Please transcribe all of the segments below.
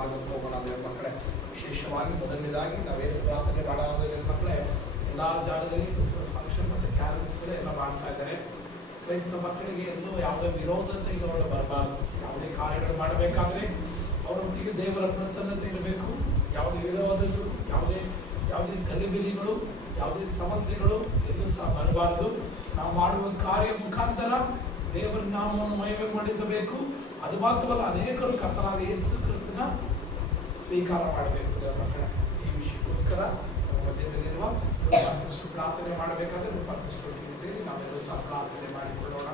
ಭಾಗಕ್ಕೆ ಹೋಗೋಣ ದೇವ್ರ ಮಕ್ಕಳೇ. ವಿಶೇಷವಾಗಿ ಮೊದಲನೇದಾಗಿ ನಾವೇನು ಪ್ರಾರ್ಥನೆ ಮಾಡೋಣ ದೇವ್ರ ಮಕ್ಕಳೇ, ಎಲ್ಲ ಜಾಗದಲ್ಲಿ ಕ್ರಿಸ್ಮಸ್ ಫಂಕ್ಷನ್ ಮತ್ತು ಕ್ಯಾರಲ್ಸ್ಗಳು ಎಲ್ಲ ಮಾಡ್ತಾ ಇದ್ದಾರೆ. ಕ್ರೈಸ್ತ ಮಕ್ಕಳಿಗೆ ಎಲ್ಲೂ ಯಾವುದೇ ವಿರೋಧತೆ ಇರೋರು ಬರಬಾರ್ದು. ಯಾವುದೇ ಕಾರ್ಯಗಳು ಮಾಡಬೇಕಾದ್ರೆ ಅವರೊಟ್ಟಿಗೆ ದೇವರ ಪ್ರಸನ್ನತೆ ಇರಬೇಕು. ಯಾವುದೇ ವಿರೋಧಗಳು, ಯಾವುದೇ ಗಲಿಬಿಲಿಗಳು, ಯಾವುದೇ ಸಮಸ್ಯೆಗಳು ಎಲ್ಲೂ ಸಹ ಬರಬಾರದು. ನಾವು ಮಾಡುವ ಕಾರ್ಯ ಮುಖಾಂತರ ದೇವರ ನಾಮವನ್ನು ಮಹಿಮೆ ಮಾಡಿಸಬೇಕು. ಅದು ಮಾತ್ರವಲ್ಲ, ಅನೇಕರು ಕರ್ತನಾದ ಯೇಸು ಕ್ರಿಸ್ತನ ಸ್ವೀಕಾರ ಮಾಡಬೇಕು ದೇವರ ಮಕ್ಕಳೇ. ಈ ವಿಷಯಕ್ಕೋಸ್ಕರ ನಮ್ಮ ಮಧ್ಯದಲ್ಲಿರುವ ರೂಪಾಸಿಷ್ಟು ಪ್ರಾರ್ಥನೆ ಮಾಡಬೇಕಾದ್ರೆ ರೂಪಾಸಿಷ್ಟೊಟ್ಟಿಗೆ ಸೇರಿ ನಾವೆಲ್ಲರೂ ಸಹ ಪ್ರಾರ್ಥನೆ ಮಾಡಿಕೊಳ್ಳೋಣ.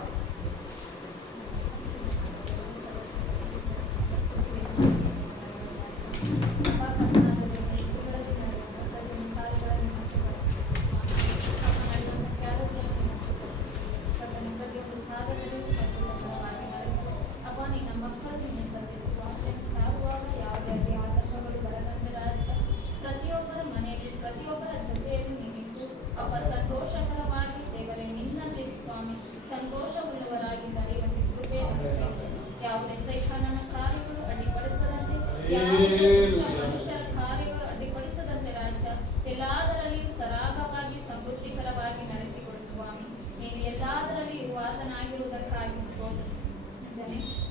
ಅಡ್ಡಿಪಡಿಸದಂತೆ ರಾಜ್ಯ ಎಲ್ಲಾದರಲ್ಲಿಯೂ ಸರಾಗವಾಗಿ ಸಮೃದ್ಧಿಕರವಾಗಿ ನಡೆಸಿಕೊಡು ಸ್ವಾಮಿ. ನೀನು ಎಲ್ಲಾದರಲ್ಲಿಯೂ ವಾಸನಾಗಿರುವುದಕ್ಕಾಗಿ ಸ್ತೋತ್ರ.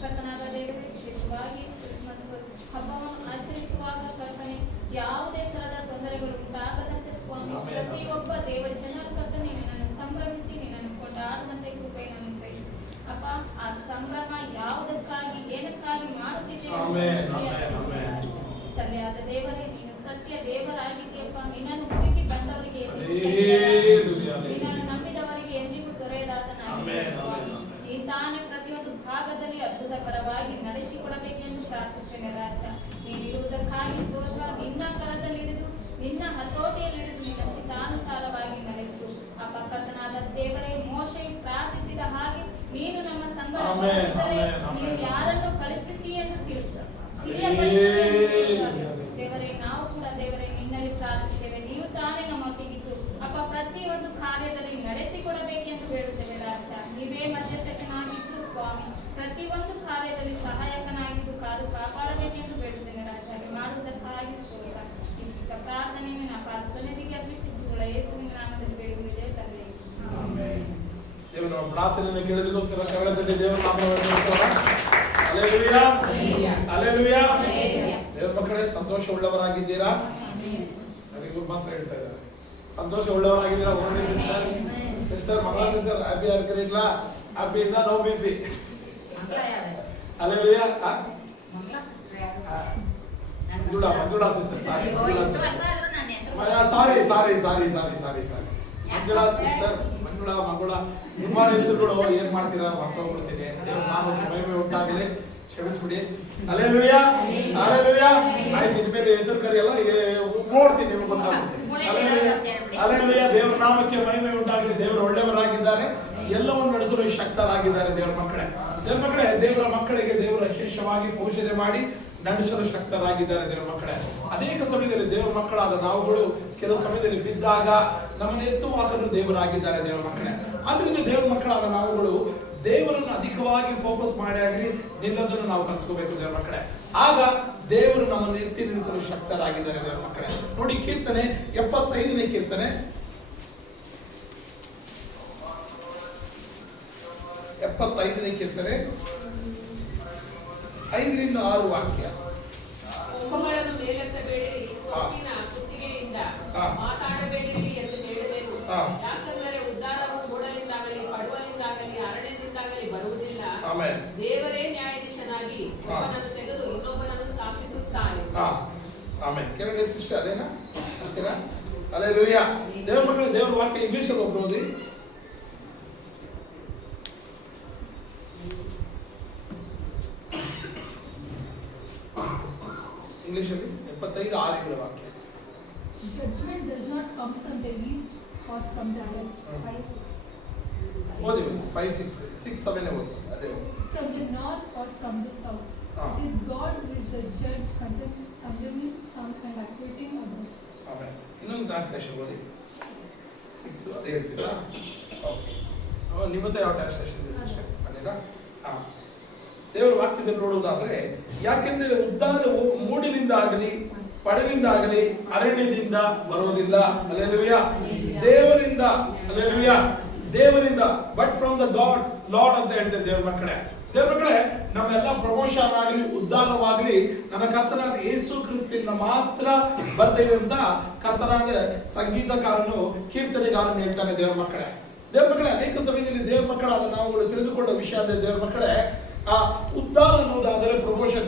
ಕರ್ತನಾದ ದೇವರೇ, ವಿಶೇಷವಾಗಿ ಕ್ರಿಸ್ಮಸ್ ಹಬ್ಬವನ್ನು ಆಚರಿಸುವಾಗ ಕರ್ತನೆ ಯಾವುದೇ ತರಹದ ತೊಂದರೆಗಳು ಉಂಟಾಗದಂತೆ ಸ್ವಾಮಿ, ಪ್ರತಿಯೊಬ್ಬ ದೇವ ಜನರ ಕರ್ತನೆ ನಿನ್ನನ್ನು ಸಂಭ್ರಮಿಸಿ ನಿನ್ನನ್ನು ಕೊಂಡಾಡುವಂತೆ ಕೃಪೆಯನ್ನು ಗ್ರಹಿಸು ಅಪ್ಪ. ಆ ಸಂಭ್ರಮ ಯಾವುದಕ್ಕಾಗಿ ಏನಕ್ಕಾಗಿ ಮಾಡುತ್ತಿದ್ದೇವೆ ತಂದೆಯಾದ ದೇವರೇ, ನೀನು ಸತ್ಯ ದೇವರಾಗಿದ್ದೀಯಪ್ಪ. ನಿನ್ನನ್ನು ಹುಡುಕಿ ಬಂದವರಿಗೆ ನಿನ್ನನ್ನು ನಂಬಿದವರಿಗೆ ಎಂದಿಗೂ ದೊರೆಯದಾತನಾಗಿದ್ದೀಯ. ಈ ತಾನೇ ಪ್ರತಿಯೊಂದು ಭಾಗದಲ್ಲಿ ಅದ್ಭುತಕರವಾಗಿ ನಡೆಸಿಕೊಡಬೇಕೆಂದು ಪ್ರಾರ್ಥಿಸ್ತೇನೆ ರಾಜ. ನೀನಿರುವುದಕ್ಕಾಗಿ ಸ್ತೋತ್ರ. ನಿನ್ನ ಕರದಲ್ಲಿಡಿದು ನಿನ್ನ ಹತೋಟಿಯಲ್ಲಿಡಿದು ನಿನ್ನ ಚಿತ್ತಾನುಸಾರವಾಗಿ ನಡೆಸು ಅಪ್ಪ. ಕರ್ತನಾದ ದೇವರೇ, ಮೋಶೆ ಪ್ರಾರ್ಥಿಸಿದ ಹಾಗೆ ನೀನು ನಮ್ಮ ಸಂಗಡ ನೀನು ಯಾರನ್ನು ಕಳಿಸುತ್ತೀಯೆಂದು ತಿಳಿಸು. ದೇವರೇ, ನಾವು ಕೂಡ ದೇವರೇ ನಿನ್ನಲ್ಲಿ ಪ್ರಾರ್ಥಿಸ್ತೇವೆ. ನೀವು ತಾನೇ ನಮ್ಮೊಟ್ಟಿಗಿದ್ದು ಅಪ್ಪ ಪ್ರತಿಯೊಂದು ಕಾರ್ಯದಲ್ಲಿ ನಡೆಸಿಕೊಡಬೇಕೆಂದು ಹೇಳುತ್ತೇವೆ ರಾಜ. ನೀವೇ ಮಧ್ಯಸ್ಥನಾಗಿದ್ದು ಸ್ವಾಮಿ, ಪ್ರತಿಯೊಂದು ಕಾರ್ಯದಲ್ಲಿ ಸಹಾಯಕನಾಗಿದ್ದು ಕಾದು ಕಾಪಾಡಬೇಕೆಂದು ಬೇಡುತ್ತೇನೆ ರಾಜ. ಮಾಡುವುದಕ್ಕಾಗಿ ಸ್ತೋತ್ರ. ಈ ಚಿಕ್ಕ ಪ್ರಾರ್ಥನೆಯನ್ನು ನಾ ಪಾದ ಸನ್ನಿಧಿಗೆ ಅರ್ಪಿಸಿಕೊಳ್ಳ ಯೇಸುವಿನ ನಾಮದಲ್ಲಿ ಬೇಡುವುದೇ ತಂದೆ. ದೇವರು ನಮ್ಮ ಪ್ರಾರ್ಥನೆಯನ್ನು ಕೇಳೋದಕ್ಕೋಸ್ಕರ ಕನ್ನಡದಲ್ಲಿ ದೇವರ ನಾಮವನ್ನು ಹಲ್ಲೆಲೂಯಾ, ಹಲ್ಲೆಲೂಯಾ. ದೇವರ ಮಕ್ಕಳೇ, ಸಂತೋಷ ಉಳ್ಳವರಾಗಿದ್ದೀರಾ? ನನಗೆ ಮಾತ್ರ ಹೇಳ್ತಾ ಇದ್ದಾರೆ, ಸಂತೋಷ ಉಳ್ಳವರಾಗಿದ್ದೀರಾ? ಸಿಸ್ಟರ್ ಮಂಗಳ ಸಿಸ್ಟರ್ ಹ್ಯಾಪಿ ಆಗಿರಲಿಲ್ಲ? ಹ್ಯಾಪಿ ಇಂದ no BP. Hallelujah. Manjula sister, sorry Manjula sister, Mangala ನಿಮ್ಮ ಹೆಸರುಗಳು ಏನ್ ಮಾಡ್ತೀರಾ ಮರ್ತೋಗ್ಬಿಡ್ತೀನಿ. ದೇವ್ರ ನಾಮಕ್ಕೆ ಮಹಿಮೆ ಉಂಟಾಗಲಿ, ಕ್ಷಮಿಸ್ಬಿಡಿ. Hallelujah, hallelujah. ಆಯ್ತು, ಇನ್ಮೇಲೆ ಹೆಸರು ಕರೆಯಲ್ಲ, ನೋಡ್ತೀನಿ, ನಿಮ್ಗೆ ಗೊತ್ತಾಗ್ಬಿಡ್ತೀನಿ. ಹಲ್ಲೆಲೂಯಾ. ದೇವ್ರ ನಾಮಕ್ಕೆ ಮಹಿಮೆ ಉಂಟಾಗಲಿ. ದೇವರು ಒಳ್ಳೆಯವರಾಗಿದ್ದಾರೆ, ಎಲ್ಲವನ್ನು ನಡೆಸಲು ಶಕ್ತರಾಗಿದ್ದಾರೆ. ದೇವರ ಮಕ್ಕಳೇ, ದೇವರ ಮಕ್ಕಳಿಗೆ ದೇವರ ವಿಶೇಷವಾಗಿ ಪೋಷಣೆ ಮಾಡಿ ನಡೆಸಲು ಶಕ್ತರಾಗಿದ್ದಾರೆ. ದೇವರ ಮಕ್ಕಳೇ, ಅನೇಕ ಸಮಯದಲ್ಲಿ ದೇವರ ಮಕ್ಕಳಾದ ನಾವುಗಳು ಕೆಲವು ಸಮಯದಲ್ಲಿ ಬಿದ್ದಾಗ ನಮ್ಮನ್ನು ಎತ್ತು ಮಾತನ್ನು ದೇವರಾಗಿದ್ದಾರೆ. ದೇವರ ಮಕ್ಕಳೇ, ಆದ್ರಿಂದ ದೇವರ ಮಕ್ಕಳಾದ ನಾವುಗಳು ದೇವರನ್ನು ಅಧಿಕವಾಗಿ ಫೋಕಸ್ ಮಾಡಿ ಆಗಲಿ ನಿಲ್ಲೋದನ್ನು ನಾವು ಕಲ್ತ್ಕೋಬೇಕು ದೇವರ ಮಕ್ಕಳೇ. ಆಗ ದೇವರು ನಮ್ಮನ್ನು ಎತ್ತಿ ನಿಲ್ಲಿಸಲು ಶಕ್ತರಾಗಿದ್ದಾರೆ. ದೇವರ ಮಕ್ಕಳೇ, ನೋಡಿ ಕೀರ್ತನೆ 75ನೇ ಕೀರ್ತನೆ 75ನೇ ಕೀರ್ತನೆ 5ರಿಂದ 6 ವಾಕ್ಯ. ಮೇಲೆತ್ತಬೇಡಿರಿ, ಸೊಕ್ಕಿನ ಕುತ್ತಿಗೆಯಿಂದ ಮಾತಾಡಬೇಡಿರಿ ಎಂದು ಹೇಳಬೇಕು. ಯಾಕಂದರೆ ಉದ್ಧಾರವು ಮೂಡಲಿಂದಾಗಲಿ ಪಡುವಲಿಂದಾಗಲಿ ಅರಣ್ಯದಿಂದಾಗಲಿ ಬರುವುದಿಲ್ಲ. ದೇವರೇ ನ್ಯಾಯಾಧೀಶನಾಗಿ ಒಬ್ಬನನ್ನು ತೆಗೆದು ಇನ್ನೊಬ್ಬನನ್ನು ಸ್ಥಾಪಿಸುತ್ತಾನೆ. ಆಮೇಲೆ ಕೆಳಗಡೆ ಸಿಸ್ಟರ್ ಅದೇನಾ ಅಂತೀರಾ? ಹಲ್ಲೆಲೂಯಾ. ದೇವರ ಮಕ್ಕಳೇ, ದೇವರ ವಾಕ್ಯ ಇಂಗ್ಲಿಷಲ್ಲಿ ಒಬ್ರು ಓದಿ. ಇಂಗ್ಲಿಷಲ್ಲಿ 75:6 ವಾಕ್ಯ. Judgment does not come from the east or from the west. ಓದಿ 5, 6, 7 ಓದಿ. ಅದೇ From the north or from the south. It is God who is the judge, condemning some and acquitting others. ಆಮೇಲೆ ಇನ್ನೊಂದು ಟ್ರಾನ್ಸ್ಲೇಷನ್ ಓದಿ. 6 ಅದೇ ಹೇಳ್ತೀರಾ? Okay. ನಿಮ್ಮದೇ ಯಾವ ಟ್ರಾನ್ಸ್ಲೇಷನ್ ಇದೆ ಸಿಸ್ಟರ್? ಅದೇನಾ? ದೇವರ ವಾಕ್ಯದಲ್ಲಿ ನೋಡುವುದಾದ್ರೆ, ಯಾಕೆಂದರೆ ಉದ್ಧಾರವು ಮೂಡಲಿಂದ ಕೊಡುವಿಂದಾಗಲಿ ಪಡವಿಂದಾಗಲಿ ಅರಣ್ಯದಿಂದ ಬರೋದಿಲ್ಲ. ಹಲ್ಲೆಲೂಯಾ. ದೇವರಿಂದ, ಹಲ್ಲೆಲೂಯಾ, ದೇವರಿಂದ. ಬಟ್ ಫ್ರಮ್ ದ ಲಾರ್ಡ್ ಅಂತ ಹೇಳ್ತೇವೆ ದೇವರ ಮಕ್ಕಳೇ. ದೇವರ ಮಕ್ಕಳೇ, ನಮ್ಮೆಲ್ಲ ಪ್ರಮೋಷನ್ ಆಗಲಿ ಉದ್ಧಾರವಾಗಲಿ ನನ್ನ ಕರ್ತನಾದ ಯೇಸು ಕ್ರಿಸ್ತಿಯಿಂದ ಮಾತ್ರ ಬರ್ತಿದೆ ಅಂತ ಕರ್ತನಾದ ಸಂಗೀತಕಾರನು ಕೀರ್ತನೆಗಾರನು ಹೇಳ್ತಾನೆ. ದೇವರ ಮಕ್ಕಳೇ, ಅನೇಕ ಸಮಯದಲ್ಲಿ ದೇವರ ಮಕ್ಕಳಾದ ನಾವುಗಳು ತಿಳಿದುಕೊಂಡ ವಿಷಯ ಅಂದ್ರೆ ದೇವರ ಮಕ್ಕಳೇ, ಆ ಉದ್ಧಾರ ಅನ್ನೋದಾದರೆ ಪ್ರಮೋಷನ್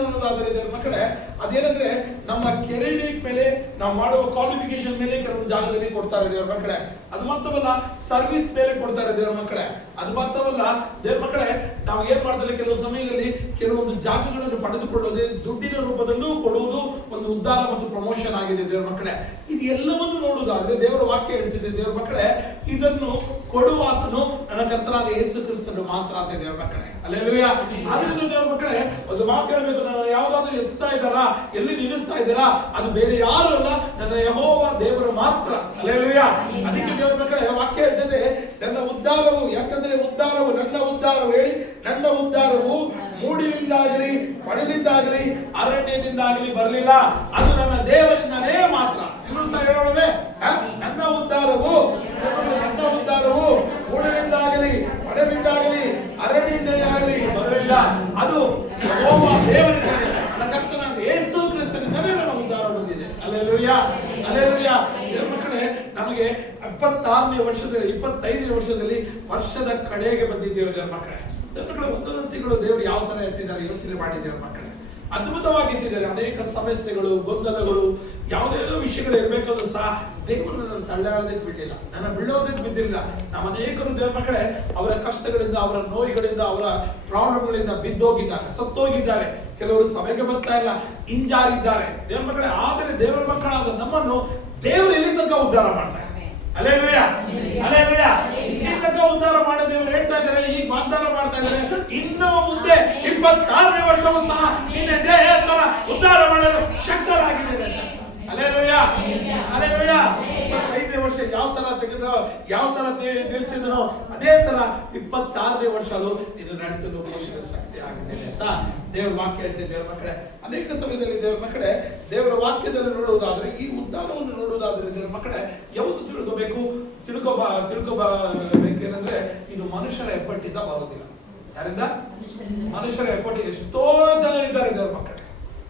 ಅನ್ನೋದಾದರೆ ದೇವರ ಮಕ್ಕಳೇ, ಅದೇನಂದ್ರೆ ನಮ್ಮ ಕೆರಿಯರ್ ಮೇಲೆ ನಾವು ಮಾಡುವ ಕ್ವಾಲಿಫಿಕೇಶನ್ ಮೇಲೆ ಕೆಲವೊಂದು ಜಾಗದಲ್ಲಿ ಕೊಡ್ತಾರೆ ದೇವರ ಮಕ್ಕಳೇ. ಅದು ಮಾತ್ರವಲ್ಲ, ಸರ್ವಿಸ್ ಮೇಲೆ ಕೊಡ್ತಾರೆ ದೇವರ ಮಕ್ಕಳೇ. ಅದು ಮಾತ್ರವಲ್ಲ ದೇವರ ಮಕ್ಕಳೇ, ನಾವು ಏನ್ ಮಾಡ್ತಾರೆ ಕೆಲವು ಸಮಯದಲ್ಲಿ ಕೆಲವೊಂದು ಜಾಗಗಳನ್ನು ಪಡೆದುಕೊಳ್ಳೋದೇ ದುಡ್ಡಿನ ರೂಪದಲ್ಲೂ ಕೊಡುವುದು ಒಂದು ಉದ್ಧಾರ ಮತ್ತು ಪ್ರಮೋಷನ್ ಆಗಿದೆ ದೇವರ ಮಕ್ಕಳೇ. ಇದು ಎಲ್ಲವನ್ನು ನೋಡುವುದಾದ್ರೆ ದೇವರ ವಾಕ್ಯ ಹೇಳ್ತಿದೆ ದೇವರ ಮಕ್ಕಳೇ, ಇದನ್ನು ಕೊಡುವಾತನು ನನ್ನ ಕರ್ತನಾದ ಯೇಸು ಕ್ರಿಸ್ತನು ಮಾತ್ರ ಅಂತ ದೇವರ ಮಕ್ಕಳೇ. ಹಲ್ಲೆಲೂಯಾ. ಆದ್ರಿಂದ ದೇವರ ಮಕ್ಕಳೇ, ಒಂದು ಮಾತು ಹೇಳಬೇಕು, ನಾನು ಯಾವ್ದಾದ್ರು ಎತ್ತಾ ಇದ್ದಾರಾ, ಎಲ್ಲಿ ನಿಲ್ಲಿಸ್ತಾ ಇದ್ದಾರಾ, ಅದು ಬೇರೆ ಯಾರು ಅಲ್ಲ, ನನ್ನ ಯೆಹೋವ ದೇವರು ಮಾತ್ರ. ಹಲ್ಲೆಲೂಯಾ. ಅದಕ್ಕೆ ದೇವರ ಮಕ್ಕಳೇ ವಾಕ್ಯ ಹೇಳ್ತದೆ, ನನ್ನ ಉದ್ಧಾರವು, ಯಾಕಂದ್ರೆ ಉದ್ಧಾರವು, ನನ್ನ ಉದ್ಧಾರವು ಹೇಳಿ, ನನ್ನ ಉದ್ಧಾರವು ಮೂಡಿನಿಂದಾಗಲಿ ಪಡಲಿಂದಾಗಲಿ ಅರಣ್ಯದಿಂದಾಗಲಿ ಬರಲಿಲ್ಲ, ಅದು ನನ್ನ ದೇವರಿಂದನೇ ಮಾತ್ರ. ಎಲ್ಲರೂ ಸಹ ಹೇಳೋಣವೇ? ನನ್ನ ಉದ್ಧಾರವು ಮೂಡಿನಿಂದಾಗಲಿ ಪಡಲಿಂದಾಗಲಿ ಅರಣ್ಯದಿಂದಾಗಲಿ ಬರಲಿಲ್ಲ, ಅದು ಯೆಹೋವ ದೇವರಿಂದನೇ, ನನ್ನ ಕರ್ತನಾದ ಯೇಸು ಕ್ರಿಸ್ತನಿಂದನೇ ನನ್ನ ಉದ್ಧಾರ ಬಂದಿದೆ. Hallelujah, hallelujah. ದೇವರ ಮಕ್ಕಳೇ, ನಮಗೆ 26ನೇ ವರ್ಷದಲ್ಲಿ 25ನೇ ವರ್ಷದಲ್ಲಿ ವರ್ಷದ ಕಡೆಗೆ ಬಂದಿದ್ದೇವೆ ದೇವರ ಮಕ್ಕಳೇ. ದೇವರ ಮಕ್ಕಳೇ, ಒಂದೊಂದು ತಿಂಗಳು ದೇವರು ಯಾವ ತರ ಎತ್ತಿದ್ದಾರೆ ಯೋಚನೆ ಮಾಡಿ ದೇವರ ಮಕ್ಕಳೇ. ಅದ್ಭುತವಾಗಿ ಎತ್ತಿದ್ದಾರೆ. ಅನೇಕ ಸಮಸ್ಯೆಗಳು, ಗೊಂದಲಗಳು, ಯಾವುದೇನೋ ವಿಷಯಗಳು ಇರಬೇಕಾದ್ರೂ ಸಹ ದೇವರು ನನ್ನ ತಳ್ಳಾಡೋದಕ್ಕೆ ಬಿಡಲಿಲ್ಲ, ನನ್ನ ಬೀಳೋದಕ್ಕೆ ಬಿದ್ದಿಲ್ಲ. ನಮ್ಮ ಅನೇಕರು ದೇವರ ಮಕ್ಕಳೇ ಅವರ ಕಷ್ಟಗಳಿಂದ, ಅವರ ನೋವುಗಳಿಂದ, ಅವರ ಪ್ರಾಬ್ಲಮ್ಗಳಿಂದ ಬಿದ್ದೋಗಿದ್ದಾರೆ, ಸತ್ತೋಗಿದ್ದಾರೆ. ಕೆಲವರು ಸಭೆಗೆ ಬರ್ತಾ ಇಲ್ಲ, ಹಿಂಜಾರಿದ್ದಾರೆ ದೇವರ ಮಕ್ಕಳೇ. ಆದರೆ ದೇವರ ಮಕ್ಕಳಾದ ನಮ್ಮನ್ನು ದೇವರು ಎಲ್ಲಿ ತನಕ ಉದ್ಧಾರ ಮಾಡ್ತಾರೆ. Hallelujah, hallelujah. ಇಲ್ಲಿ ತನಕ ಉದ್ಧಾರ ಮಾಡೋ ದೇವರು ಹೇಳ್ತಾ ಇದ್ದಾರೆ, ಈಗ ವಾಗ್ದಾನ ಮಾಡ್ತಾ ಇದ್ದಾರೆ, ಇನ್ನು ಮುಂದೆ 26ನೇ ವರ್ಷವೂ ಸಹ ನಿನ್ನ ದೇಹ ತರ ಉದ್ಧಾರ ಮಾಡಲು ಶಕ್ತರಾಗಿದ್ದಾರೆ ಅಂತ. Hallelujah, hallelujah. 25ನೇ ವರ್ಷ ಯಾವ ತರ ತೆಗೆದು ಯಾವ ತರ ನಿಲ್ಲಿಸಿದನೋ ಅದೇ ತರ 26ನೇ ವರ್ಷ ಅದು ಇನ್ನು ನಡೆಸಲು ಶಕ್ತಿ ಆಗಿದ್ದೇನೆ ಅಂತ ದೇವರ ವಾಕ್ಯ ಹೇಳ್ತೇವೆ ದೇವರ ಮಕ್ಕಳೇ. ಅನೇಕ ಸಮಯದಲ್ಲಿ ದೇವರ ಮಕ್ಕಳೇ, ದೇವರ ವಾಕ್ಯದಲ್ಲಿ ನೋಡುವುದಾದ್ರೆ, ಈ ಉದ್ಧಾರವನ್ನು ನೋಡುವುದಾದ್ರೆ ದೇವರ ಮಕ್ಕಳೇ, ಯಾವುದು ತಿಳ್ಕೋಬೇಕೇನಂದ್ರೆ, ಇದು ಮನುಷ್ಯರ ಎಫರ್ಟ್ ಇಂದ ಬರೋದಿಲ್ಲ. ಯಾರಿಂದ? ಮನುಷ್ಯರ ಎಫರ್ಟ್. ಎಷ್ಟೋ ಜನ ಇದ್ದಾರೆ ದೇವರ ಮಕ್ಕಳೇ,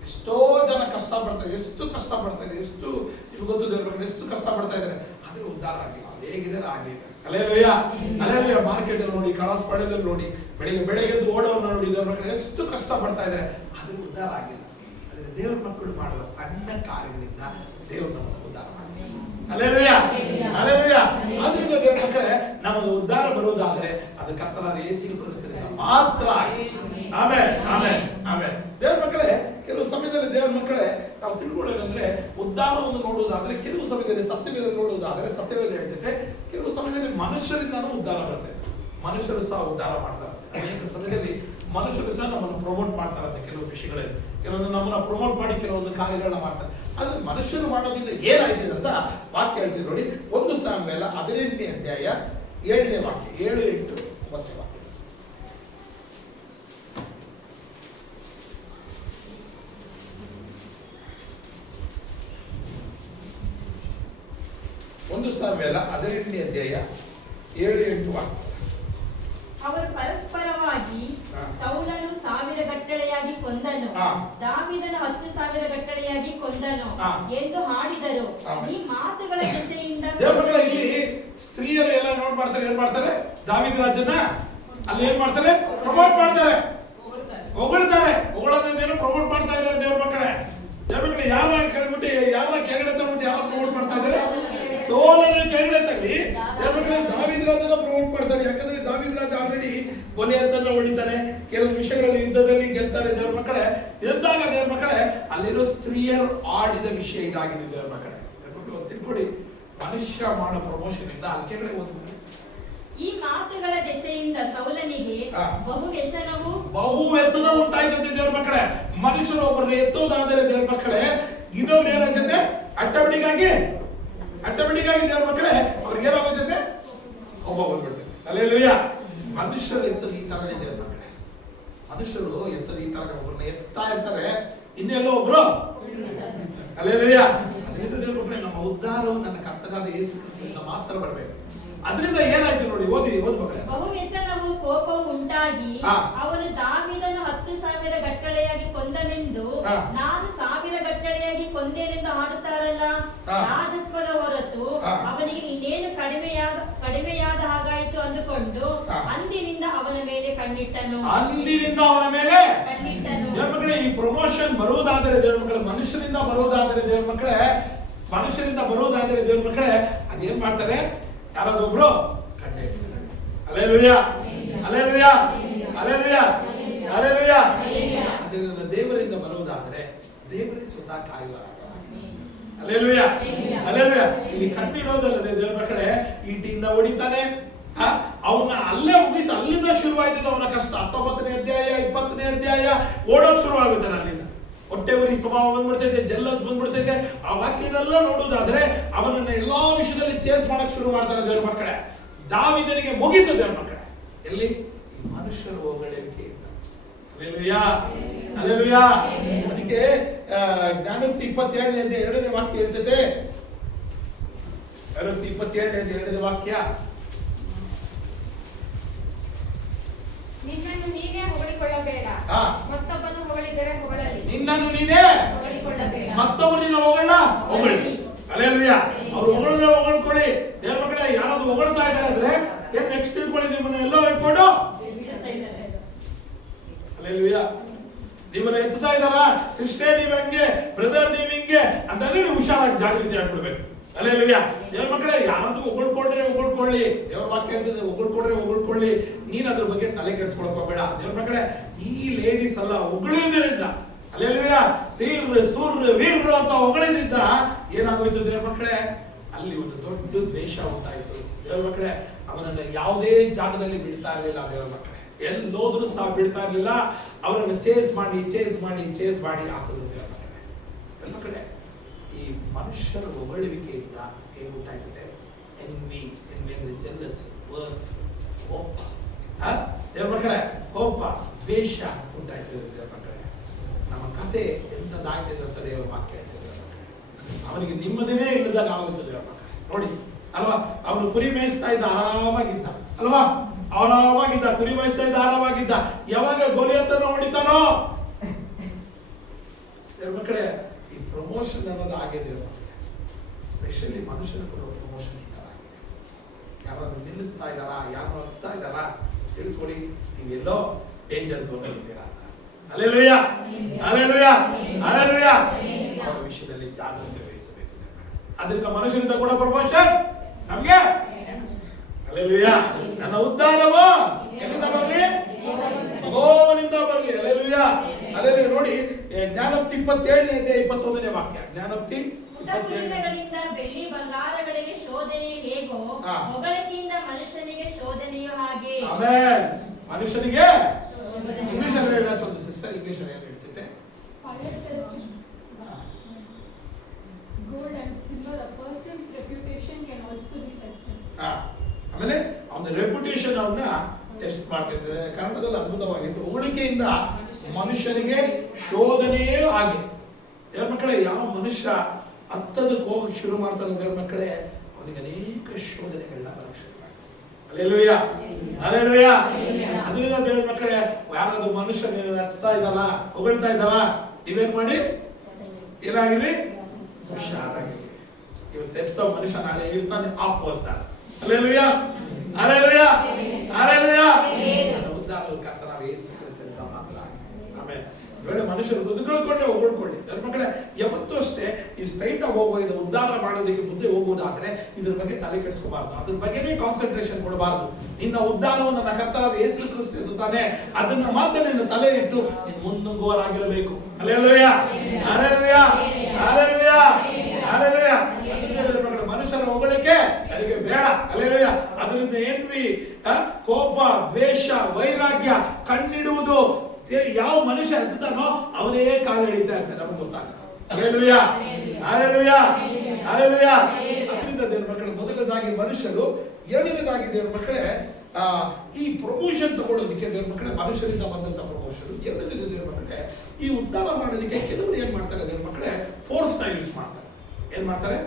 ಎಷ್ಟೋ ಜನ ಕಷ್ಟ ಪಡ್ತಾರೆ, ಎಷ್ಟು ಕಷ್ಟ ಪಡ್ತಾ ಇದೆ, ಎಷ್ಟು ಇದು ಗೊತ್ತು ದೇವರ ಮಕ್ಕಳು, ಎಷ್ಟು ಕಷ್ಟ ಪಡ್ತಾ ಇದ್ದಾರೆ, ಅದೇ ಉದ್ಧಾರ ಆಗಿಲ್ಲ. ಹೇಗಿದೆ ಹಾಗೆ ಇದೆ. Hallelujah, hallelujah. ಮಾರ್ಕೆಟ್ ಅಲ್ಲಿ ನೋಡಿ, ಕಳಾಸ್ಪಾಳ್ಯದಲ್ಲಿ ನೋಡಿ, ಬೆಳಿಗ್ಗೆ ಓಡೋರ್ನ ನೋಡಿ ದೇವರ ಮಕ್ಕಳು ಎಷ್ಟು ಕಷ್ಟ ಪಡ್ತಾ ಇದ್ದಾರೆ, ಅದ್ರ ಉದ್ಧಾರ ಆಗಿಲ್ಲ. ಅದಕ್ಕೆ ದೇವರ ಮಕ್ಕಳು ಮಾಡುವ ಸಣ್ಣ ಕಾರ್ಯಗಳಿಂದ ದೇವರು ನಮ್ಮನ್ನು ಉದ್ಧಾರ ಮಾಡಿ. Hallelujah, hallelujah. ಆದ್ರಿಂದ ದೇವರ ಮಕ್ಕಳೇ, ನಮಗೆ ಉದ್ಧಾರ ಬರುವುದಾದರೆ ಅದು ಕರ್ತನಾದ ಯೇಸು ಕ್ರಿಸ್ತನಿಂದ ಮಾತ್ರ. Amen, amen, amen. ದೇವರ ಮಕ್ಕಳೇ, ಕೆಲವು ಸಮಯದಲ್ಲಿ ದೇವರ ಮಕ್ಕಳೇ ನಾವು ತಿಳ್ಕೊಳ್ಳೋದಂದ್ರೆ, ಉದ್ಧಾರವನ್ನು ನೋಡುವುದಾದ್ರೆ ಕೆಲವು ಸಮಯದಲ್ಲಿ ಸತ್ಯವೇದ ನೋಡುವುದಾದ್ರೆ ಸತ್ಯವೇದ ಹೇಳ್ತೈತೆ, ಕೆಲವು ಸಮಯದಲ್ಲಿ ಮನುಷ್ಯರಿಂದಾನು ಉದ್ಧಾರ ಬರ್ತೈತೆ. ಮನುಷ್ಯರು ಸಹ ಉದ್ಧಾರ ಮಾಡ್ತಾರೆ. ಅನೇಕ ಸಮಯದಲ್ಲಿ ಮನುಷ್ಯರು ಸಹ ನಮ್ಮನ್ನು ಪ್ರಮೋಟ್ ಮಾಡ್ತಾರಂತೆ ಕೆಲವು ವಿಷಯಗಳಲ್ಲಿ, ಕೆಲವೊಂದು ನಮ್ಮನ್ನ ಪ್ರಮೋಟ್ ಮಾಡಿ ಕೆಲವೊಂದು ಕಾರ್ಯಗಳನ್ನ ಮಾಡ್ತಾರೆ. ಆದ್ರೆ ಮನುಷ್ಯರು ಮಾಡೋದ್ರಿಂದ ಏನಾಯ್ತಿದೆ ಅಂತ ವಾಕ್ಯ ಹೇಳ್ತೀವಿ ನೋಡಿ. 1 ಸಾಮುವೇಲ 18ನೇ ಅಧ್ಯಾಯ 7ನೇ ವಾಕ್ಯ, 7, 8, 9 ವಾಕ್ಯ. 1 ಸಾಮುವೇಲ 18ನೇ ಅಧ್ಯಾಯ 7, 8 ವಾಕ್ಯ. ಅವರು ಪರಸ್ಪರವಾಗಿ ಸೌಲನು 1000 ಗಟ್ಟಳೆಯಾಗಿ ಕೊಂದನು, ದಾವೀದನು 10,000 ಗಟ್ಟಳೆಯಾಗಿ ಕೊಂದನು ಎಂದು ಹಾಡಿದರು. ಈ ಮಾತುಗಳ ಜೊತೆಯಿಂದ ಇಲ್ಲಿ ಸ್ತ್ರೀಯರು ಎಲ್ಲ ನೋಡ್ಬಾರ್ತಾರೆ, ಏನ್ ಮಾಡ್ತಾರೆ, ದಾವೀದ ರಾಜನ ಅಲ್ಲಿ ಏನ್ ಮಾಡ್ತಾರೆ, ಪ್ರಮೋಟ್ ಮಾಡ್ತಾರೆ, ಹೊಗಳ್ತಾರೆ. ಹೊಗಳೋದೇನೋ ಪ್ರಮೋಟ್ ಮಾಡ್ತಾ ಇದ್ದಾರೆ ದೇವ್ರ ಮಕ್ಕಳೇ. ದೇವ್ರ ಮಕ್ಕಳು ಯಾರ ಕೆಳಬಿಟ್ಟು ಕೆಳಗಡೆ ತಗೊಂಡು ಯಾರು ಪ್ರಮೋಟ್ ಮಾಡ್ತಾ ಇದ್ದಾರೆ, ಸೋಲನ್ನು ಕೆಳಗಡೆ ತಳ್ಳಿ ದೇವ್ರ ಮಕ್ಕಳೇ ದಾವೀದ ರಾಜನ ಪ್ರಮೋಟ್ ಮಾಡ್ತಾರೆ. ಯಾಕಂದ್ರೆ ದಾವೀದ ರಾಜ ಆಲ್ರೆಡಿ ಕೊಲೆಯನ್ನ ಹೊಡಿತಾನೆ, ಕೆಲವು ವಿಷಯಗಳಲ್ಲಿ ಯುದ್ಧದಲ್ಲಿ ಗೆಲ್ತಾರೆ ದೇವ್ರ ಮಕ್ಕಳೇ. ಇದ್ದಾಗ ದೇವ್ರ ಮಕ್ಕಳೇ ಅಲ್ಲಿರೋ ಸ್ತ್ರೀಯರು ಆಡಿದ ವಿಷಯ ಇದಾಗಿದೆ ದೇವ್ರ ಮಕ್ಕಳೇ. ತಿಳ್ಕೊಡಿ, ಮನುಷ್ಯ ಮಾಡೋ ಪ್ರಮೋಷನ್ ಇಂದ ಅಲ್ಲಿ ಕೆಳಗಡೆ ಒಂದು ಈ ಮಾತುಗಳ ದೆಸೆಯಿಂದ ಸೌಲನಿಗೆ ಬಹು ವ್ಯಸನ ಉಂಟಾಯ್ತಂತೆ ದೇವ್ರ ಮಕ್ಕಳೇ. ಮನುಷ್ಯರು ಒಬ್ಬರನ್ನ ಎತ್ತೋದಾದರೆ ದೇವ್ರ ಮಕ್ಕಳೇ, ಇನ್ನೊಬ್ರು ಏನಾಗ್ತದೆ, ಅಟ್ಟಬಡಿಗಾಗಿ ದೇವ್ರ ಮಕ್ಕಳೇ ಅವ್ರಿಗೆ ಏನಾಗುತ್ತೆ, ಒಬ್ಬ ಬಂದ್ಬಿಡ್ತದೆ. ಹಲ್ಲೆಲೂಯಾ. ಮನುಷ್ಯರು ಎತ್ತದ ಈ ತರ ದೇವ್ರ ಮಕ್ಕಳೇ, ಮನುಷ್ಯರು ಎತ್ತದ ಈ ತರ ಒಬ್ಬರನ್ನ ಎತ್ತಾ ಇರ್ತಾರೆ. ಇನ್ನೆಲ್ಲೋ ಒಬ್ರು ಹಲ್ಲೆಲೂಯಾ. ಅದರಿಂದ ದೇವರ ಮಕ್ಕಳೇ, ನಮ್ಮ ಉದ್ಧಾರವು ನನ್ನ ಕರ್ತನಾದ ಯೇಸು ಕ್ರಿಸ್ತನಿಂದ ಮಾತ್ರ ಬರಬೇಕು. ಅದರಿಂದ ಏನಾಯ್ತು ನೋಡಿ, ಓದಿ ಮಕ್ಕಳೇ. ಬಹು ವ್ಯಸನವು ಕೋಪವು ಉಂಟಾಗಿ ಅವನು ದಾವೀದನು 10,000 ಗಟ್ಟಳೆಯಾಗಿ ಕೊಂದನೆಂದು ನಾನು 1,000 ಗಟ್ಟಳೆಯಾಗಿ ಕೊಂದೇನೆಂದು ಆಡುತ್ತಾರಲ್ಲ. ರಾಜತ್ವದ ಹೊರತು ಅವನಿಗೆ ಇನ್ನೇನು ಕಡಿಮೆಯಾದ ಹಾಗಾಯಿತು ಅಂದುಕೊಂಡು ಅಂದಿನಿಂದ ಅವನ ಮೇಲೆ ಕಣ್ಣಿಟ್ಟನು. ದೇವರ ಮಕ್ಕಳೇ, ಈ ಪ್ರಮೋಷನ್ ಬರುವುದಾದರೆ ದೇವರ ಮಕ್ಕಳೇ, ಮನುಷ್ಯರಿಂದ ಬರುವುದಾದರೆ ದೇವರ ಮಕ್ಕಳೇ, ಅದೇನ್ ಮಾಡ್ತಾರೆ? ಯಾರಾದೊಬ್ರು ಕಣ್ಣೆ. Hallelujah, hallelujah, hallelujah, hallelujah. ಅದರಿಂದ ದೇವರಿಂದ ಬರುವುದಾದರೆ ದೇವರೇ ಸ್ವತಃ ಕಾಯುವ. Hallelujah, hallelujah. ಇಲ್ಲಿ ಕಣ್ಣಿಡೋದಲ್ಲದೆ ದೇವರ ಮಕ್ಕಳೇ, ಈಟಿಯಿಂದ ಹೊಡಿತಾನೆ. ಅವನ್ನ ಅಲ್ಲೇ ಮುಗೀತು, ಅಲ್ಲಿಂದ ಶುರುವಾಯ್ತದೆ ಅವನ ಕಷ್ಟ. 19ನೇ ಅಧ್ಯಾಯ 20ನೇ ಅಧ್ಯಾಯ ಓಡೋಕ್ ಶುರುವಾಗುತ್ತಾನೆ. ಅಲ್ಲಿಂದ ಹೊಟ್ಟೆ ಉರಿ ಸ್ವಭಾವ ಬಂದ್ಬಿಡ್ತೈತೆ, ಜೆಲ್ಲಸ್ ಬಂದ್ಬಿಡ್ತೈತೆ. ಆ ವಾಕ್ಯನೆಲ್ಲ ನೋಡುವುದಾದ್ರೆ ಅವನನ್ನ ಎಲ್ಲಾ ವಿಷಯದಲ್ಲಿ ಚೇಸ್ ಮಾಡಕ್ ಶುರು ಮಾಡ್ತಾರೆ ದೇವ್ರ ಮಕ್ಕಳೇ. ದಾವೀದನಿಗೆ ಮುಗೀತು ದೇವ್ರ ಮಕ್ಕಳೇ. ಎಲ್ಲಿ? ಈ ಮನುಷ್ಯರ ಹೊಗಳಿಕೆಯಿಂದ. Hallelujah, hallelujah. ಅದಕ್ಕೆ ಜ್ಞಾನೋಕ್ತಿ 27ನೇ ಅಧ್ಯಾಯ 2ನೇ ವಾಕ್ಯ ಇರ್ತೈತೆ. ಜ್ಞಾನೋಕ್ತಿ 27ನೇ ಅಧ್ಯಾಯ 2ನೇ ವಾಕ್ಯ. ನಿನ್ನನ್ನು ನೀನೇ ಹೊಗಳಿಕೊಳ್ಳಬೇಡ, ಮತ್ತೊಬ್ಬನು ಹೊಗಳಿದರೆ ಹೊಗಳಲಿ. ನಿನ್ನನ್ನು ನೀನೇ ಹೊಗಳಿಕೊಳ್ಳಬೇಡ, ಮತ್ತೊಬ್ಬರು ನಿನ್ನ ಹೊಗಳಿ. ಹಲ್ಲೆಲೂಯಾ. ಅವ್ರು ಹೊಗಳಿದ್ರೆ ಹೊಗಳ್ಕೊಳ್ಳಿ. ದೇವರ ಮಕ್ಕಳೇ, ಯಾರಾದ್ರೂ ಹೊಗಳ್ತಾ ಇದ್ದಾರೆ ಅಂದ್ರೆ ಏನ್ ನೆಕ್ಸ್ಟ್ ತಿಳ್ಕೊಳ್ಳಿ, ನಿಮ್ಮನ್ನ ಎಲ್ಲೋ ಇಟ್ಕೊಂಡು ಹಲ್ಲೆಲೂಯಾ ನಿಮ್ಮನ್ನ ಎತ್ತಾ ಇದ್ದಾರ. ಸಿಸ್ಟರ್ ನೀವ್ ಹಂಗೆ, ಬ್ರದರ್ ನೀವ್ ಹಿಂಗೆ ಅಂತಂದ್ರೆ ನೀವು ಹುಷಾರಾಗಿ ಜಾಗೃತಿ ಆಗ್ಬಿಡ್ಬೇಕು. ಹಲ್ಲೆಲೂಯಾ. ದೇವರ ಮಕ್ಕಳೇ, ಯಾರಾದ್ರೂ ಹೊಗಳ್ಕೊಳ್ಳಿ. ದೇವರ ವಾಕ್ಯ ಹೇಳ್ತದೆ, ಹೊಗಳ್ಕೊಳ್ಳಿ. ನೀನ್ ಅದ್ರ ಬಗ್ಗೆ ತಲೆ ಕೆಡಿಸ್ಕೊಳಕ್ ಹೋಗ್ಬೇಡ. ದೇವರ ಮಕ್ಕಳೇ, ಈ ಲೇಡೀಸ್ ಎಲ್ಲ ಹೊಗಳಿದ್ದರಿಂದ, ಹಲ್ಲೆಲೂಯಾ, ತೀರ್ರ ಸೂರ್ಯ ವೀರ್ರು ಅಂತ ಹೊಗಳಿದ್ದ ಏನಾಗೋಯ್ತು ದೇವರ ಮಕ್ಕಳೇ? ಅಲ್ಲಿ ಒಂದು ದೊಡ್ಡ ದ್ವೇಷ ಉಂಟಾಯ್ತು. ದೇವರ ಮಕ್ಕಳೇ, ಅವನನ್ನ ಯಾವುದೇ ಜಾಗದಲ್ಲಿ ಬಿಡ್ತಾ ಇರಲಿಲ್ಲ. ದೇವರ ಮಕ್ಕಳೇ, ಎಲ್ಲೋದ್ರೂ ಸಹ ಬಿಡ್ತಾ ಇರಲಿಲ್ಲ. ಅವರನ್ನು ಚೇಸ್ ಮಾಡಿ ಹಾಕಿದ್ರು ದೇವರ ಮಕ್ಕಳೇ. ಈ ಮನುಷ್ಯರ ಹೊಗಳಿಕೆಯಿಂದ ಏನು ಉಂಟಾಗ್ತದೆ? ಎನ್ವಿ ಅಂದ್ರೆ ಜೆಲ್ಲಸ್, ಕೋಪ. ದೇವರ ಮಕ್ಕಳೇ, ಕೋಪ, ದ್ವೇಷ ಉಂಟಾಯ್ತದೆ ದೇವರ ಮಕ್ಕಳೇ. ನಮ್ಮ ಕತೆ ಎಂತದಾಯ್ತದೆ ಅಂತ ದೇವರ ವಾಕ್ಯ ಹೇಳ್ತದೆ. ಅವನಿಗೆ ನಿಮ್ಮದೇ ಇಲ್ಲದಾಗ ಆಗೋಯ್ತು ದೇವರ ಮಕ್ಕಳೇ. ನೋಡಿ ಅಲ್ವಾ, ಅವನು ಕುರಿ ಮೇಯಿಸ್ತಾ ಇದ್ದ, ಆರಾಮಾಗಿದ್ದ ಅಲ್ವಾ, ಕುರಿ ಮೇಯಿಸ್ತಾ ಇದ್ದ, ಆರಾಮಾಗಿದ್ದ. ಯಾವಾಗ ಗೋಲಿಯತನ ಹೊಡಿತಾನೋ ದೇವರ ಮಕ್ಕಳೇ, ಈ ಪ್ರಮೋಷನ್ ಅನ್ನೋದು ಆಗಿದೆ ದೇವರ ಮಕ್ಕಳೇ. ಸ್ಪೆಷಲಿ ಮನುಷ್ಯನ ಕೊಡುವ ಪ್ರಮೋಷನ್ ಈ ತರ ಆಗಿದೆ. ಯಾರಾದ್ರೂ ನಿಲ್ಲಿಸ್ತಾ ಇದ್ದಾರಾ, ಯಾರು ಹತ್ತಾ ಇದ್ದಾರಾ, ತಿಳ್ಕೊಳ್ಳಿ, ನೀವೆಲ್ಲೋ ಡೇಂಜರ್ ಝೋನ್ ಅಲ್ಲಿ ಇದ್ದೀರಾ ಅಂತ. Hallelujah, hallelujah, hallelujah. ಅವರ ವಿಷಯದಲ್ಲಿ ಜಾಗೃತಿ ವಹಿಸಬೇಕು. ಅದರಿಂದ ಮನುಷ್ಯನಿಂದ ಕೂಡ ಪ್ರಮೋಷನ್ ನಮ್ಗೆ. ಹಲ್ಲೆಲೂಯಾ. ನನ್ನ ಉದ್ಧಾರವು ಎಲ್ಲಿಂದ ಬರಲಿ? ಯೆಹೋವನಿಂದ ಬರಲಿ. Hallelujah, hallelujah. ನೋಡಿ, ಜ್ಞಾನೋಕ್ತಿ 27ನೇ ಅಧ್ಯಾಯ 21ನೇ ವಾಕ್ಯ. ಜ್ಞಾನೋಕ್ತಿ 27ಗಳಿಂದ ಬೆಳ್ಳಿ ಬಂಗಾರಗಳಿಗೆ ಶೋಧನೆ ಹೇಗೋ ಹೊಗಳಿಕೆಯಿಂದ ಮನುಷ್ಯನಿಗೆ ಶೋಧನೆಯು ಹಾಗೆ. ಆಮೆನ್. ಮನುಷ್ಯನಿಗೆ ಇಂಗ್ಲಿಷ್ ಅಲ್ಲಿ ಹೇಳೋದು ಒಂದು ಸಿಸ್ಟರ್ ಇಂಗ್ಲಿಷ್ ಅಲ್ಲಿ ಹೇಳ್ತಿದ್ದೆ. Fire test gold and silver. A person's reputation can also be tested. ಆಮೇಲೆ ಅವನ ರೆಪ್ಯುಟೇಷನ್ ಅವನ್ನ ಟೆಸ್ಟ್ ಮಾಡ್ತಿರ್ತದೆ. ಕನ್ನಡದಲ್ಲಿ ಅದ್ಭುತವಾಗಿತ್ತು. ಹೊಗಳಿಕೆಯಿಂದ ಮನುಷ್ಯನಿಗೆ ಶೋಧನೆಯೇ ಹಾಗೆ. ದೇವರ ಮಕ್ಕಳೇ, ಯಾವ ಮನುಷ್ಯ ಹತ್ತದಕ್ಕೆ ಹೋಗಿ ಶುರು ಮಾಡ್ತಾನೆ ದೇವರ ಮಕ್ಕಳೇ, ಅವನಿಗೆ ಅನೇಕ ಶೋಧನೆಗಳನ್ನ ಬರಕ್ಕೆ ಶುರು ಮಾಡ್ತಾರೆ. Hallelujah, hallelujah. ಅದರಿಂದ ದೇವರ ಮಕ್ಕಳೇ, ಯಾರಾದ್ರೂ ಮನುಷ್ಯ ಹತ್ತಾ ಇದ್ದಾನ, ಹೊಗಳ್ತಾ ಇದ್ದಾನ, ನೀವೇನ್ ಮಾಡಿ? ಏನಾಗಿರಿ? ಹುಷಾರಾಗಿರಿ. ಇವತ್ತು ಎತ್ತೋ ಮನುಷ್ಯ ನಾಳೆ ಇರ್ತಾನೆ, ಆಪ್ ಹೋಗ್ತಾನೆ. Hallelujah, hallelujah, hallelujah. ನನ್ನ ಉದ್ಧಾರದ ಕರ್ತನಾದ ಯೇಸು ಕ್ರಿಸ್ತನಿಂದ ಮಾತ್ರ. ಆಮೇಲೆ ಬೇಡ ಮನುಷ್ಯರು ಬದುಕೊಳ್ಳಿ, ಹೊಗಳ್ಕೊಳ್ಳಿ. ನನ್ನ ಮಕ್ಕಳೇ, ಯಾವತ್ತೂ ಅಷ್ಟೇ ನೀವು ಸ್ಟ್ರೈಟ್ ಆಗಿ ಹೋಗೋದು, ಉದ್ಧಾರ ಮಾಡೋದಕ್ಕೆ ಮುಂದೆ ಹೋಗುವುದಾದ್ರೆ ಇದ್ರ ಬಗ್ಗೆ ತಲೆ ಕೆಡಿಸ್ಕೋಬಾರ್ದು, ಅದ್ರ ಬಗ್ಗೆನೇ ಕಾನ್ಸಂಟ್ರೇಷನ್ ಕೊಡಬಾರ್ದು. ನಿನ್ನ ಉದ್ಧಾರವನ್ನು ನನ್ನ ಕರ್ತನಾದ ಯೇಸು ಕ್ರಿಸ್ತ ಇರುತ್ತಾನೆ, ಅದನ್ನ ಮಾತ್ರ ನಿನ್ನ ತಲೆ ಇಟ್ಟು ನೀನು ಮುನ್ನುಗ್ಗುವರಾಗಿರಬೇಕು. Hallelujah, hallelujah, hallelujah, hallelujah. ಅದರಿಂದ ಮನುಷ್ಯರ ಹೊಗಳಿಕೆ ನನಗೆ ಬೇಡ. ಹಲ್ಲೆಲೂಯಾ. ಅದರಿಂದ ಏನ್ವಿ? ಕೋಪ, ದ್ವೇಷ, ವೈರಾಗ್ಯ, ಕಣ್ಣಿಡುವುದು. ಯಾವ ಮನುಷ್ಯ ಹತ್ತಾನೋ ಅವನೇ ಕಾಲು ಎಳಿತಾ ಇರ್ತಾನೆ, ನಮಗೆ ಗೊತ್ತಾಗ. Hallelujah, hallelujah, hallelujah. ಅದರಿಂದ ದೇವರ ಮಕ್ಕಳು, ಮೊದಲನೇದಾಗಿ ಮನುಷ್ಯರು, ಎರಡನೇದಾಗಿ ದೇವರ ಮಕ್ಕಳೇ ಈ ಪ್ರಮೋಷನ್ ತಗೊಳ್ಳೋದಕ್ಕೆ ದೇವ್ರ ಮಕ್ಕಳೇ ಮನುಷ್ಯರಿಂದ ಬಂದಂತ ಪ್ರಮೋಷನ್. ಎರಡನೇದು ದೇವ್ರ ಮಕ್ಕಳೇ, ಈ ಉದ್ಧಾರ ಮಾಡೋದಕ್ಕೆ ಕೆಲವರು ಏನ್ ಮಾಡ್ತಾರೆ ದೇವ್ರ ಮಕ್ಕಳೇ, ಫೋರ್ಸ್ ಯೂಸ್ ಮಾಡ್ತಾರೆ. ಏನ್ ಮಾಡ್ತಾರೆ?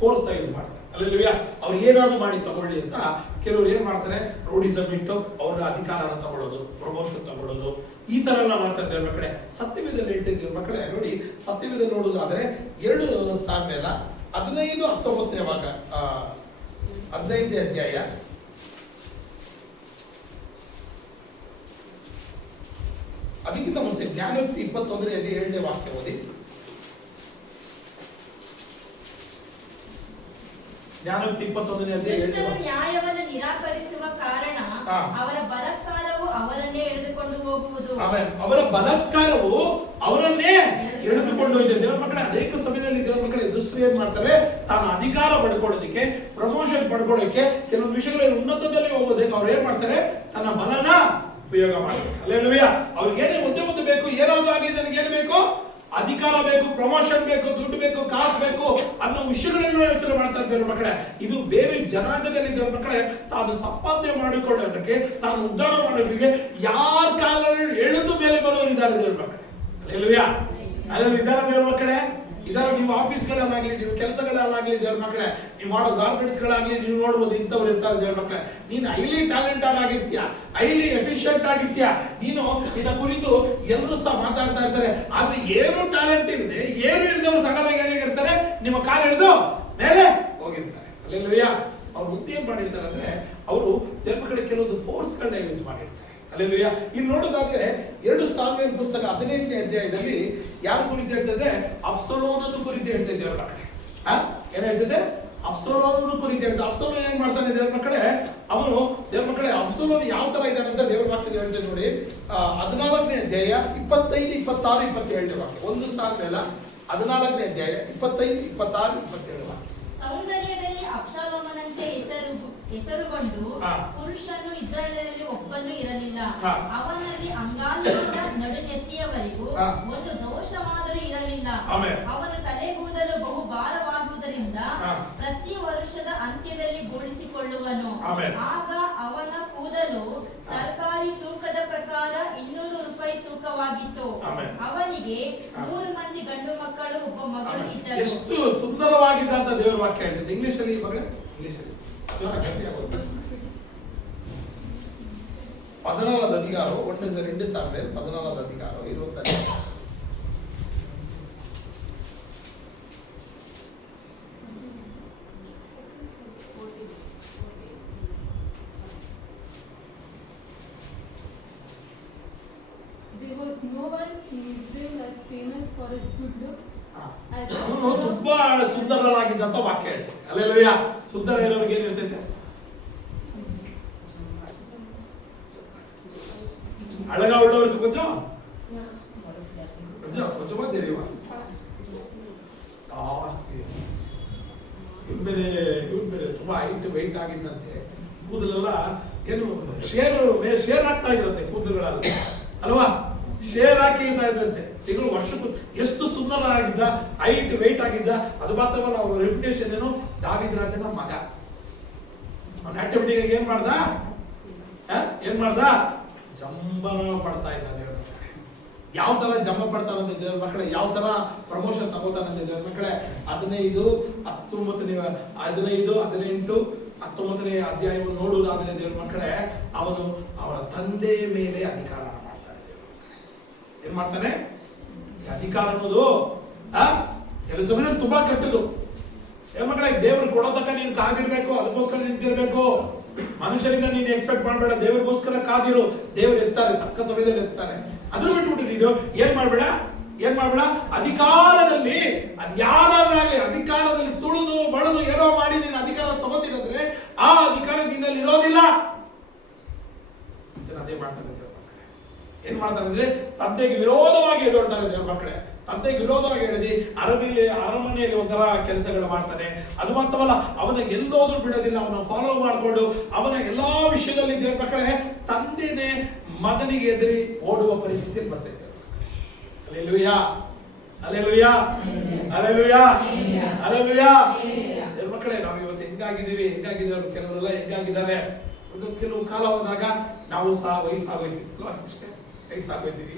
ಫೋರ್ಸ್ ಯೂಸ್ ಮಾಡ್ತಾರೆ. ಅಲ್ಲೆಲ್ಲೂಯ್ಯ. ಅವ್ರು ಏನಾದ್ರು ಮಾಡಿ ತಗೊಳ್ಳಿ ಅಂತ ಕೆಲವರು ಏನ್ ಮಾಡ್ತಾರೆ, ರೋಡಿಸಮ್ ಇಟ್ಟು ಅವರ ಅಧಿಕಾರನ ತಗೊಳ್ಳೋದು, ಪ್ರಮೋಷನ್ ತಗೊಳ್ಳೋದು, ಈ ತರ ಎಲ್ಲ ಮಾಡ್ತಾರೆ ದೇವ್ರ ಮಕ್ಕಳೇ. ಸತ್ಯವೇದಲ್ಲಿ ಹೇಳ್ತಿದ್ದ ದೇವ್ರ ಮಕ್ಕಳೇ ನೋಡಿ, ಸತ್ಯವೇದಲ್ಲಿ ನೋಡೋದಾದ್ರೆ 2 ಸಾಮ್ಯಲ 15-19 ಯಾವಾಗ 15ನೇ ಅಧ್ಯಾಯ ಅದಕ್ಕಿಂತ ಮುಂಚೆ ಜ್ಞಾನೋಕ್ತಿ 21ನೇ ಅಧ್ಯಾಯ 7ನೇ ವಾಕ್ಯ ಓದಿ. ಜ್ಞಾನೋಕ್ತಿ 21ನೇ ಅಧ್ಯಾಯ 7ನೇ ವಾಕ್ಯ. ನ್ಯಾಯವನ್ನು ನಿರಾಕರಿಸುವ ಕಾರಣ ಅವರ ಬಲಾತ್ಕಾರವು ಅವರನ್ನೇ ಎಳೆದುಕೊಂಡು ಹೋಗುವುದು. ಆಮೇಲೆ ಅವರ ಬಲಾತ್ಕಾರವು ಅವರನ್ನೇ ಎಳೆದುಕೊಂಡು ಹೋಗಿದೆ. ದೇವರ ಮಕ್ಕಳೇ, ಅನೇಕ ಸಮಯದಲ್ಲಿ ದೇವರ ಮಕ್ಕಳೇ ದುಷ್ಟರು ಏನ್ ಮಾಡ್ತಾರೆ, ತಾನು ಅಧಿಕಾರ ಪಡ್ಕೊಳ್ಳೋದಕ್ಕೆ, ಪ್ರಮೋಷನ್ ಪಡ್ಕೊಳ್ಳೋಕೆ, ಕೆಲವೊಂದು ವಿಷಯಗಳಲ್ಲಿ ಉನ್ನತದಲ್ಲಿ ಹೋಗೋದಕ್ಕೆ ಅವ್ರು ಏನ್ ಮಾಡ್ತಾರೆ, ತನ್ನ ಬಲನ ಉಪಯೋಗ ಮಾಡ್ತಾರೆ. ಅಲ್ಲೇಲೂಯ್ಯ. ಅವ್ರಿಗೆ ಏನೇ ಮುದ್ದೆ ಬೇಕು, ಏನಾದ್ರು ಆಗ್ಲಿ, ನನಗೆ ಏನು ಬೇಕು, ಅಧಿಕಾರ ಬೇಕು, ಪ್ರಮೋಷನ್ ಬೇಕು, ದುಡ್ಡು ಬೇಕು, ಕಾಸು ಬೇಕು ಅನ್ನೋ ವಿಷಯಗಳನ್ನು ಯೋಚನೆ ಮಾಡ್ತಾ ಇದ್ದಾರೆ ಮಕ್ಕಳೇ. ಇದು ಬೇರೆ ಜನಾಂಗದಲ್ಲಿ ದೇವರ ಮಕ್ಕಳೇ ತಾನು ಸಂಪಾದನೆ ಮಾಡಿಕೊಳ್ಳೋದಕ್ಕೆ, ತಾನು ಉದ್ಧಾರ ಮಾಡೋದಕ್ಕೆ ಯಾರ ಕಾಲಲ್ಲಿ ಎಳೆದು ಮೇಲೆ ಬರೋರಿದ್ದಾರೆ ದೇವರ ಮಕ್ಕಳೇ. ಅಲ್ಲೇಲೂಯ್ಯ. ಅಲ್ಲೆಲ್ಲ ಇದ್ದಾರೆ ದೇವರ ಮಕ್ಕಳೇ. ಇದರ ನೀವು ಆಫೀಸ್ಗಳಲ್ಲಾಗ್ಲಿ, ನೀವು ಕೆಲಸಗಳಲ್ಲಾಗ್ಲಿ ದೇವರ ಮಕ್ಕಳೇ, ನೀವು ಮಾಡೋ ಗಾರ್ಮೆಂಟ್ಸ್ಗಳಾಗ್ಲಿ, ನೀವು ನೋಡ್ಬೋದು ಇಂಥವ್ರು ಇರ್ತಾರೆ ದೇವರ ಮಕ್ಕಳೇ. ನೀನು ಹೈಲಿ ಟ್ಯಾಲೆಂಟೆಡ್ ಆಗಿರ್ತೀಯ, ಹೈಲಿ ಎಫಿಷಿಯಂಟ್ ಆಗಿರ್ತೀಯ, ನೀನು ನಿನ್ನ ಕುರಿತು ಎಲ್ಲರೂ ಸಹ ಮಾತಾಡ್ತಾ ಇರ್ತಾರೆ. ಆದ್ರೆ ಏನು ಟ್ಯಾಲೆಂಟ್ ಇರದೆ, ಏನು ಇಲ್ಲದವ್ರು ಸಡನ್ನಾಗಿ ಏನಾಗಿರ್ತಾರೆ, ನಿಮ್ಮ ಕಾಲು ಹಿಡಿದು ಮೇಲೆ ಹೋಗಿರ್ತಾರೆ. ಅಲ್ಲೆಲ್ಲೂಯ್ಯ. ಅವ್ರು ಮುಂದೆ ಏನ್ ಮಾಡಿರ್ತಾರೆ ಅಂದ್ರೆ, ಅವರು ದೇವರ ಮಕ್ಕಳೇ ಕೆಲವೊಂದು ಫೋರ್ಸ್ಗಳನ್ನ ಯೂಸ್ ಮಾಡಿರ್ತಾರೆ. ಅಲ್ಲೆಲ್ಲೂಯ್ಯ. ಇಲ್ಲಿ ನೋಡೋದಾದ್ರೆ 2 ಸಾಮ್ಯದ ಪುಸ್ತಕ 15ನೇ ಅಧ್ಯಾಯದಲ್ಲಿ ಯಾರ ಕುರಿತು ಹೇಳ್ತದೆ, ಅಬ್ಸಲೋಮನ ಕುರಿತು ಹೇಳ್ತದೆ ದೇವರ ಮಕ್ಕಳೇ. ಏನ್ ಹೇಳ್ತದೆ, ಅಬ್ಸಲೋಮನ ಕುರಿತು ಹೇಳ್ತದೆ. ಅಬ್ಸಲೋಮ್ ಏನ್ ಮಾಡ್ತಾನೆ ದೇವರ ಮಕ್ಕಳೇ, ಅವನು ದೇವರ ಮಕ್ಕಳೇ ಅಬ್ಸಲೋಮ್ ಯಾವ ತರ ಇದ್ದಾನೆ ಅಂತ ದೇವರ ವಾಕ್ಯದ ಹೇಳ್ತದೆ ನೋಡಿ. 14ನೇ ಅಧ್ಯಾಯ 25, 26, 27 ವಾಕ್ಯ. 1 ಸಾಮ್ಯಲ 14ನೇ ಅಧ್ಯಾಯ 25, 26, 27 ವಾಕ್ಯ. ಸೌಂದರ್ಯದಲ್ಲಿ ಅಬ್ಷಾಲೋಮನಂತೆ ಹೆಸರುಗೊಂಡು ಪುರುಷನು ಇಸ್ರಾಯೇಲರಲ್ಲಿ ಒಬ್ಬನು ಇರಲಿಲ್ಲ. ಅವನಲ್ಲಿ ಅಂಗಾಂಗದಿಂದ ನಡುನೆತ್ತಿಯವರೆಗೂ ಒಂದು ದೋಷವಾದರೂ ಇರಲಿಲ್ಲ. ಅವನ ತಲೆಗೂದಲು ಬಹು ಭಾರವಾಗುವುದರಿಂದ ಪ್ರತಿ ವರ್ಷದ ಅಂತ್ಯದಲ್ಲಿ ಬೋಳಿಸಿಕೊಳ್ಳುವನು. ಆಗ ಅವನ ಕೂದಲು ಸರ್ಕಾರಿ ತೂಕದ ಪ್ರಕಾರ 200 ರೂಪಾಯಿ ತೂಕವಾಗಿತ್ತು. ಅವನಿಗೆ 3 ಮಂದಿ ಗಂಡು ಮಕ್ಕಳು, ಒಬ್ಬ ಮಗಳು ಇದ್ದರು. ಎಷ್ಟು ಸುಂದರವಾಗಿದ್ದಂತ ದೇವರ ವಾಕ್ಯ ಹೇಳ್ತದೆ. ಇಂಗ್ಲಿಷ್ ಅಲ್ಲಿ ಮಗಳೇ, ಇಂಗ್ಲಿಷ್ ಅಲ್ಲಿ 14వ అధికారం 2 సామ్యుయేల్ 14వ అధికారం 20. There was no one in Israel as famous for his good looks as ಅವನು ತುಂಬಾ ಸುಂದರವಾಗಿದ್ದಂತ ವಾಕ್ಯ ಹೇಳ್ತದೆ. ಹಲ್ಲೆಲೂಯಾ. ಸುಂದರ ಇರೋರಿಗೆ ಏನ್ ಇರ್ತೈತೆ, அழகா உள்ளவருக்கு கொஞ்சம் கொஞ்சம் கொஞ்சமா தெரியுமா, ಜಾಸ್ತಿ. ಇವ್ರು ಬೇರೆ ತುಂಬಾ ಹೈಟ್ ವೆಯ್ಟ್ ಆಗಿದ್ದಂತೆ, ಕೂದಲೆಲ್ಲ ಏನು ಶೇರ್ ಆಗ್ತಾ ಇದ್ರಂತೆ ಕೂದಲುಗಳೆಲ್ಲ ಅಲ್ವಾ, ಶೇರ್ ಹಾಕಿ ಇದ್ದಂತೆ. ಈಗ ವರ್ಷಕ್ಕೂ ಎಷ್ಟು ಸುಂದರ ಆಗಿದ್ದ, ಹೈಟ್ ವೆಯ್ಟ್ ಆಗಿದ್ದ. ಅದು ಮಾತ್ರವಲ್ಲ, ಅವರ ರೆಪ್ಯುಟೇಷನ್ ಏನು, ದಾವೀದ ರಾಜನ ಮಗ. ಅವನ ಆಕ್ಟಿವಿಟಿಗೆ ಏನ್ ಮಾಡ್ದ, ಜಂಬನ ಪಡ್ತಾ ಇದ್ದ ದೇವ್ರ ಮಕ್ಕಳೇ. ಯಾವ ತರ ಜಂಬ ಪಡ್ತಾನಂತೆ ದೇವ್ರ ಮಕ್ಕಳೇ, ಯಾವ ತರ ಪ್ರಮೋಷನ್ ತಗೋತಾನಂತೆ ದೇವ್ರ ಮಕ್ಕಳೇ. 15, 18, 19ನೇ ಅಧ್ಯಾಯವನ್ನು ನೋಡುವುದಾದರೆ ದೇವ್ರ ಮಕ್ಕಳೇ, ಅವನು ಅವರ ತಂದೆ ಮೇಲೆ ಅಧಿಕಾರ ಮಾಡ್ತಾನೆ. ದೇವ್ರ ಮಕ್ಕಳೇ ಏನ್ ಮಾಡ್ತಾನೆ, ಈ ಅಧಿಕಾರ ಅನ್ನೋದು ಕೆಲವು ಸಮಯದಲ್ಲಿ ತುಂಬಾ ಕೆಟ್ಟದು. ದೇವ್ರ ಮಕ್ಕಳೇ, ದೇವ್ರು ಕೊಡೋ ತಕ್ಕ ನೀನು ಕಾದಿರ್ಬೇಕು, ಅದಕ್ಕೋಸ್ಕರ ನಿಂತಿರ್ಬೇಕು. ಮನುಷ್ಯರಿಂದ ನೀನು ಎಕ್ಸ್ಪೆಕ್ಟ್ ಮಾಡಬೇಡ, ದೇವರಿಗೋಸ್ಕರ ಕಾದಿರು. ದೇವರು ಇರ್ತಾರೆ, ತಕ್ಕ ಸಮಯದಲ್ಲಿ ಇರ್ತಾರೆ. ಅದನ್ನ ಬಿಟ್ಬಿಟ್ಟು ನೀನು ಏನ್ ಮಾಡ್ಬೇಡ, ಅಧಿಕಾರದಲ್ಲಿ ಅದು ಯಾರಾದ್ರಾಗಲಿ ಅಧಿಕಾರದಲ್ಲಿ ತುಳಿದು ಬಳದು ಏನೋ ಮಾಡಿ ನೀನು ಅಧಿಕಾರ ತಗೋತೀನಂದ್ರೆ ಆ ಅಧಿಕಾರ ನಿನ್ನಲ್ಲಿ ಇರೋದಿಲ್ಲ. ಅದೇ ಮಾಡ್ತಾರೆ ದೇವ್ರ ಮಕ್ಕಳೇ. ಏನ್ ಮಾಡ್ತಾರೆ ಅಂದ್ರೆ, ತಂದೆಗೆ ವಿರೋಧವಾಗಿ ಎದುರ್ತಾರೆ ದೇವ್ರ ಮಕ್ಕಳೇ. ತಂದೆಗೆ ವಿರೋಧವಾಗಿ ಹೇಳಿದಿ ಅರಮನೆಯಲ್ಲಿ ಒಂಥರ ಕೆಲಸಗಳು ಮಾಡ್ತಾನೆ. ಅದು ಮಾತ್ರವಲ್ಲ, ಅವನ ಎಲ್ಲೋದ್ರೂ ಬಿಡೋದಿಲ್ಲ, ಅವನ ಫಾಲೋ ಮಾಡಿಕೊಂಡು ಅವನ ಎಲ್ಲಾ ವಿಷಯದಲ್ಲಿ ದೇವ್ರ ಮಕ್ಕಳೇ ತಂದೆನೇ ಮಗನಿಗೆ ಎದುರಿ ಓಡುವ ಪರಿಸ್ಥಿತಿಯಲ್ಲಿ ಬರ್ತೈತೆ. Alleluia, alleluia, alleluia, alleluia. ದೇವ್ರ ಮಕ್ಕಳೇ, ನಾವು ಇವತ್ತು ಹೆಂಗಾಗಿದ್ದೀವಿ, ಕೆಲವರೆಲ್ಲ ಹೆಂಗಾಗಿದ್ದಾರೆ ಕೆಲವು ಕಾಲ ಹೋದಾಗ ನಾವು ಸಹ ವಯಸ್ಸಾಗೋಯ್ತೀವಿ ವಯಸ್ಸಾಗೋಯ್ತೀವಿ.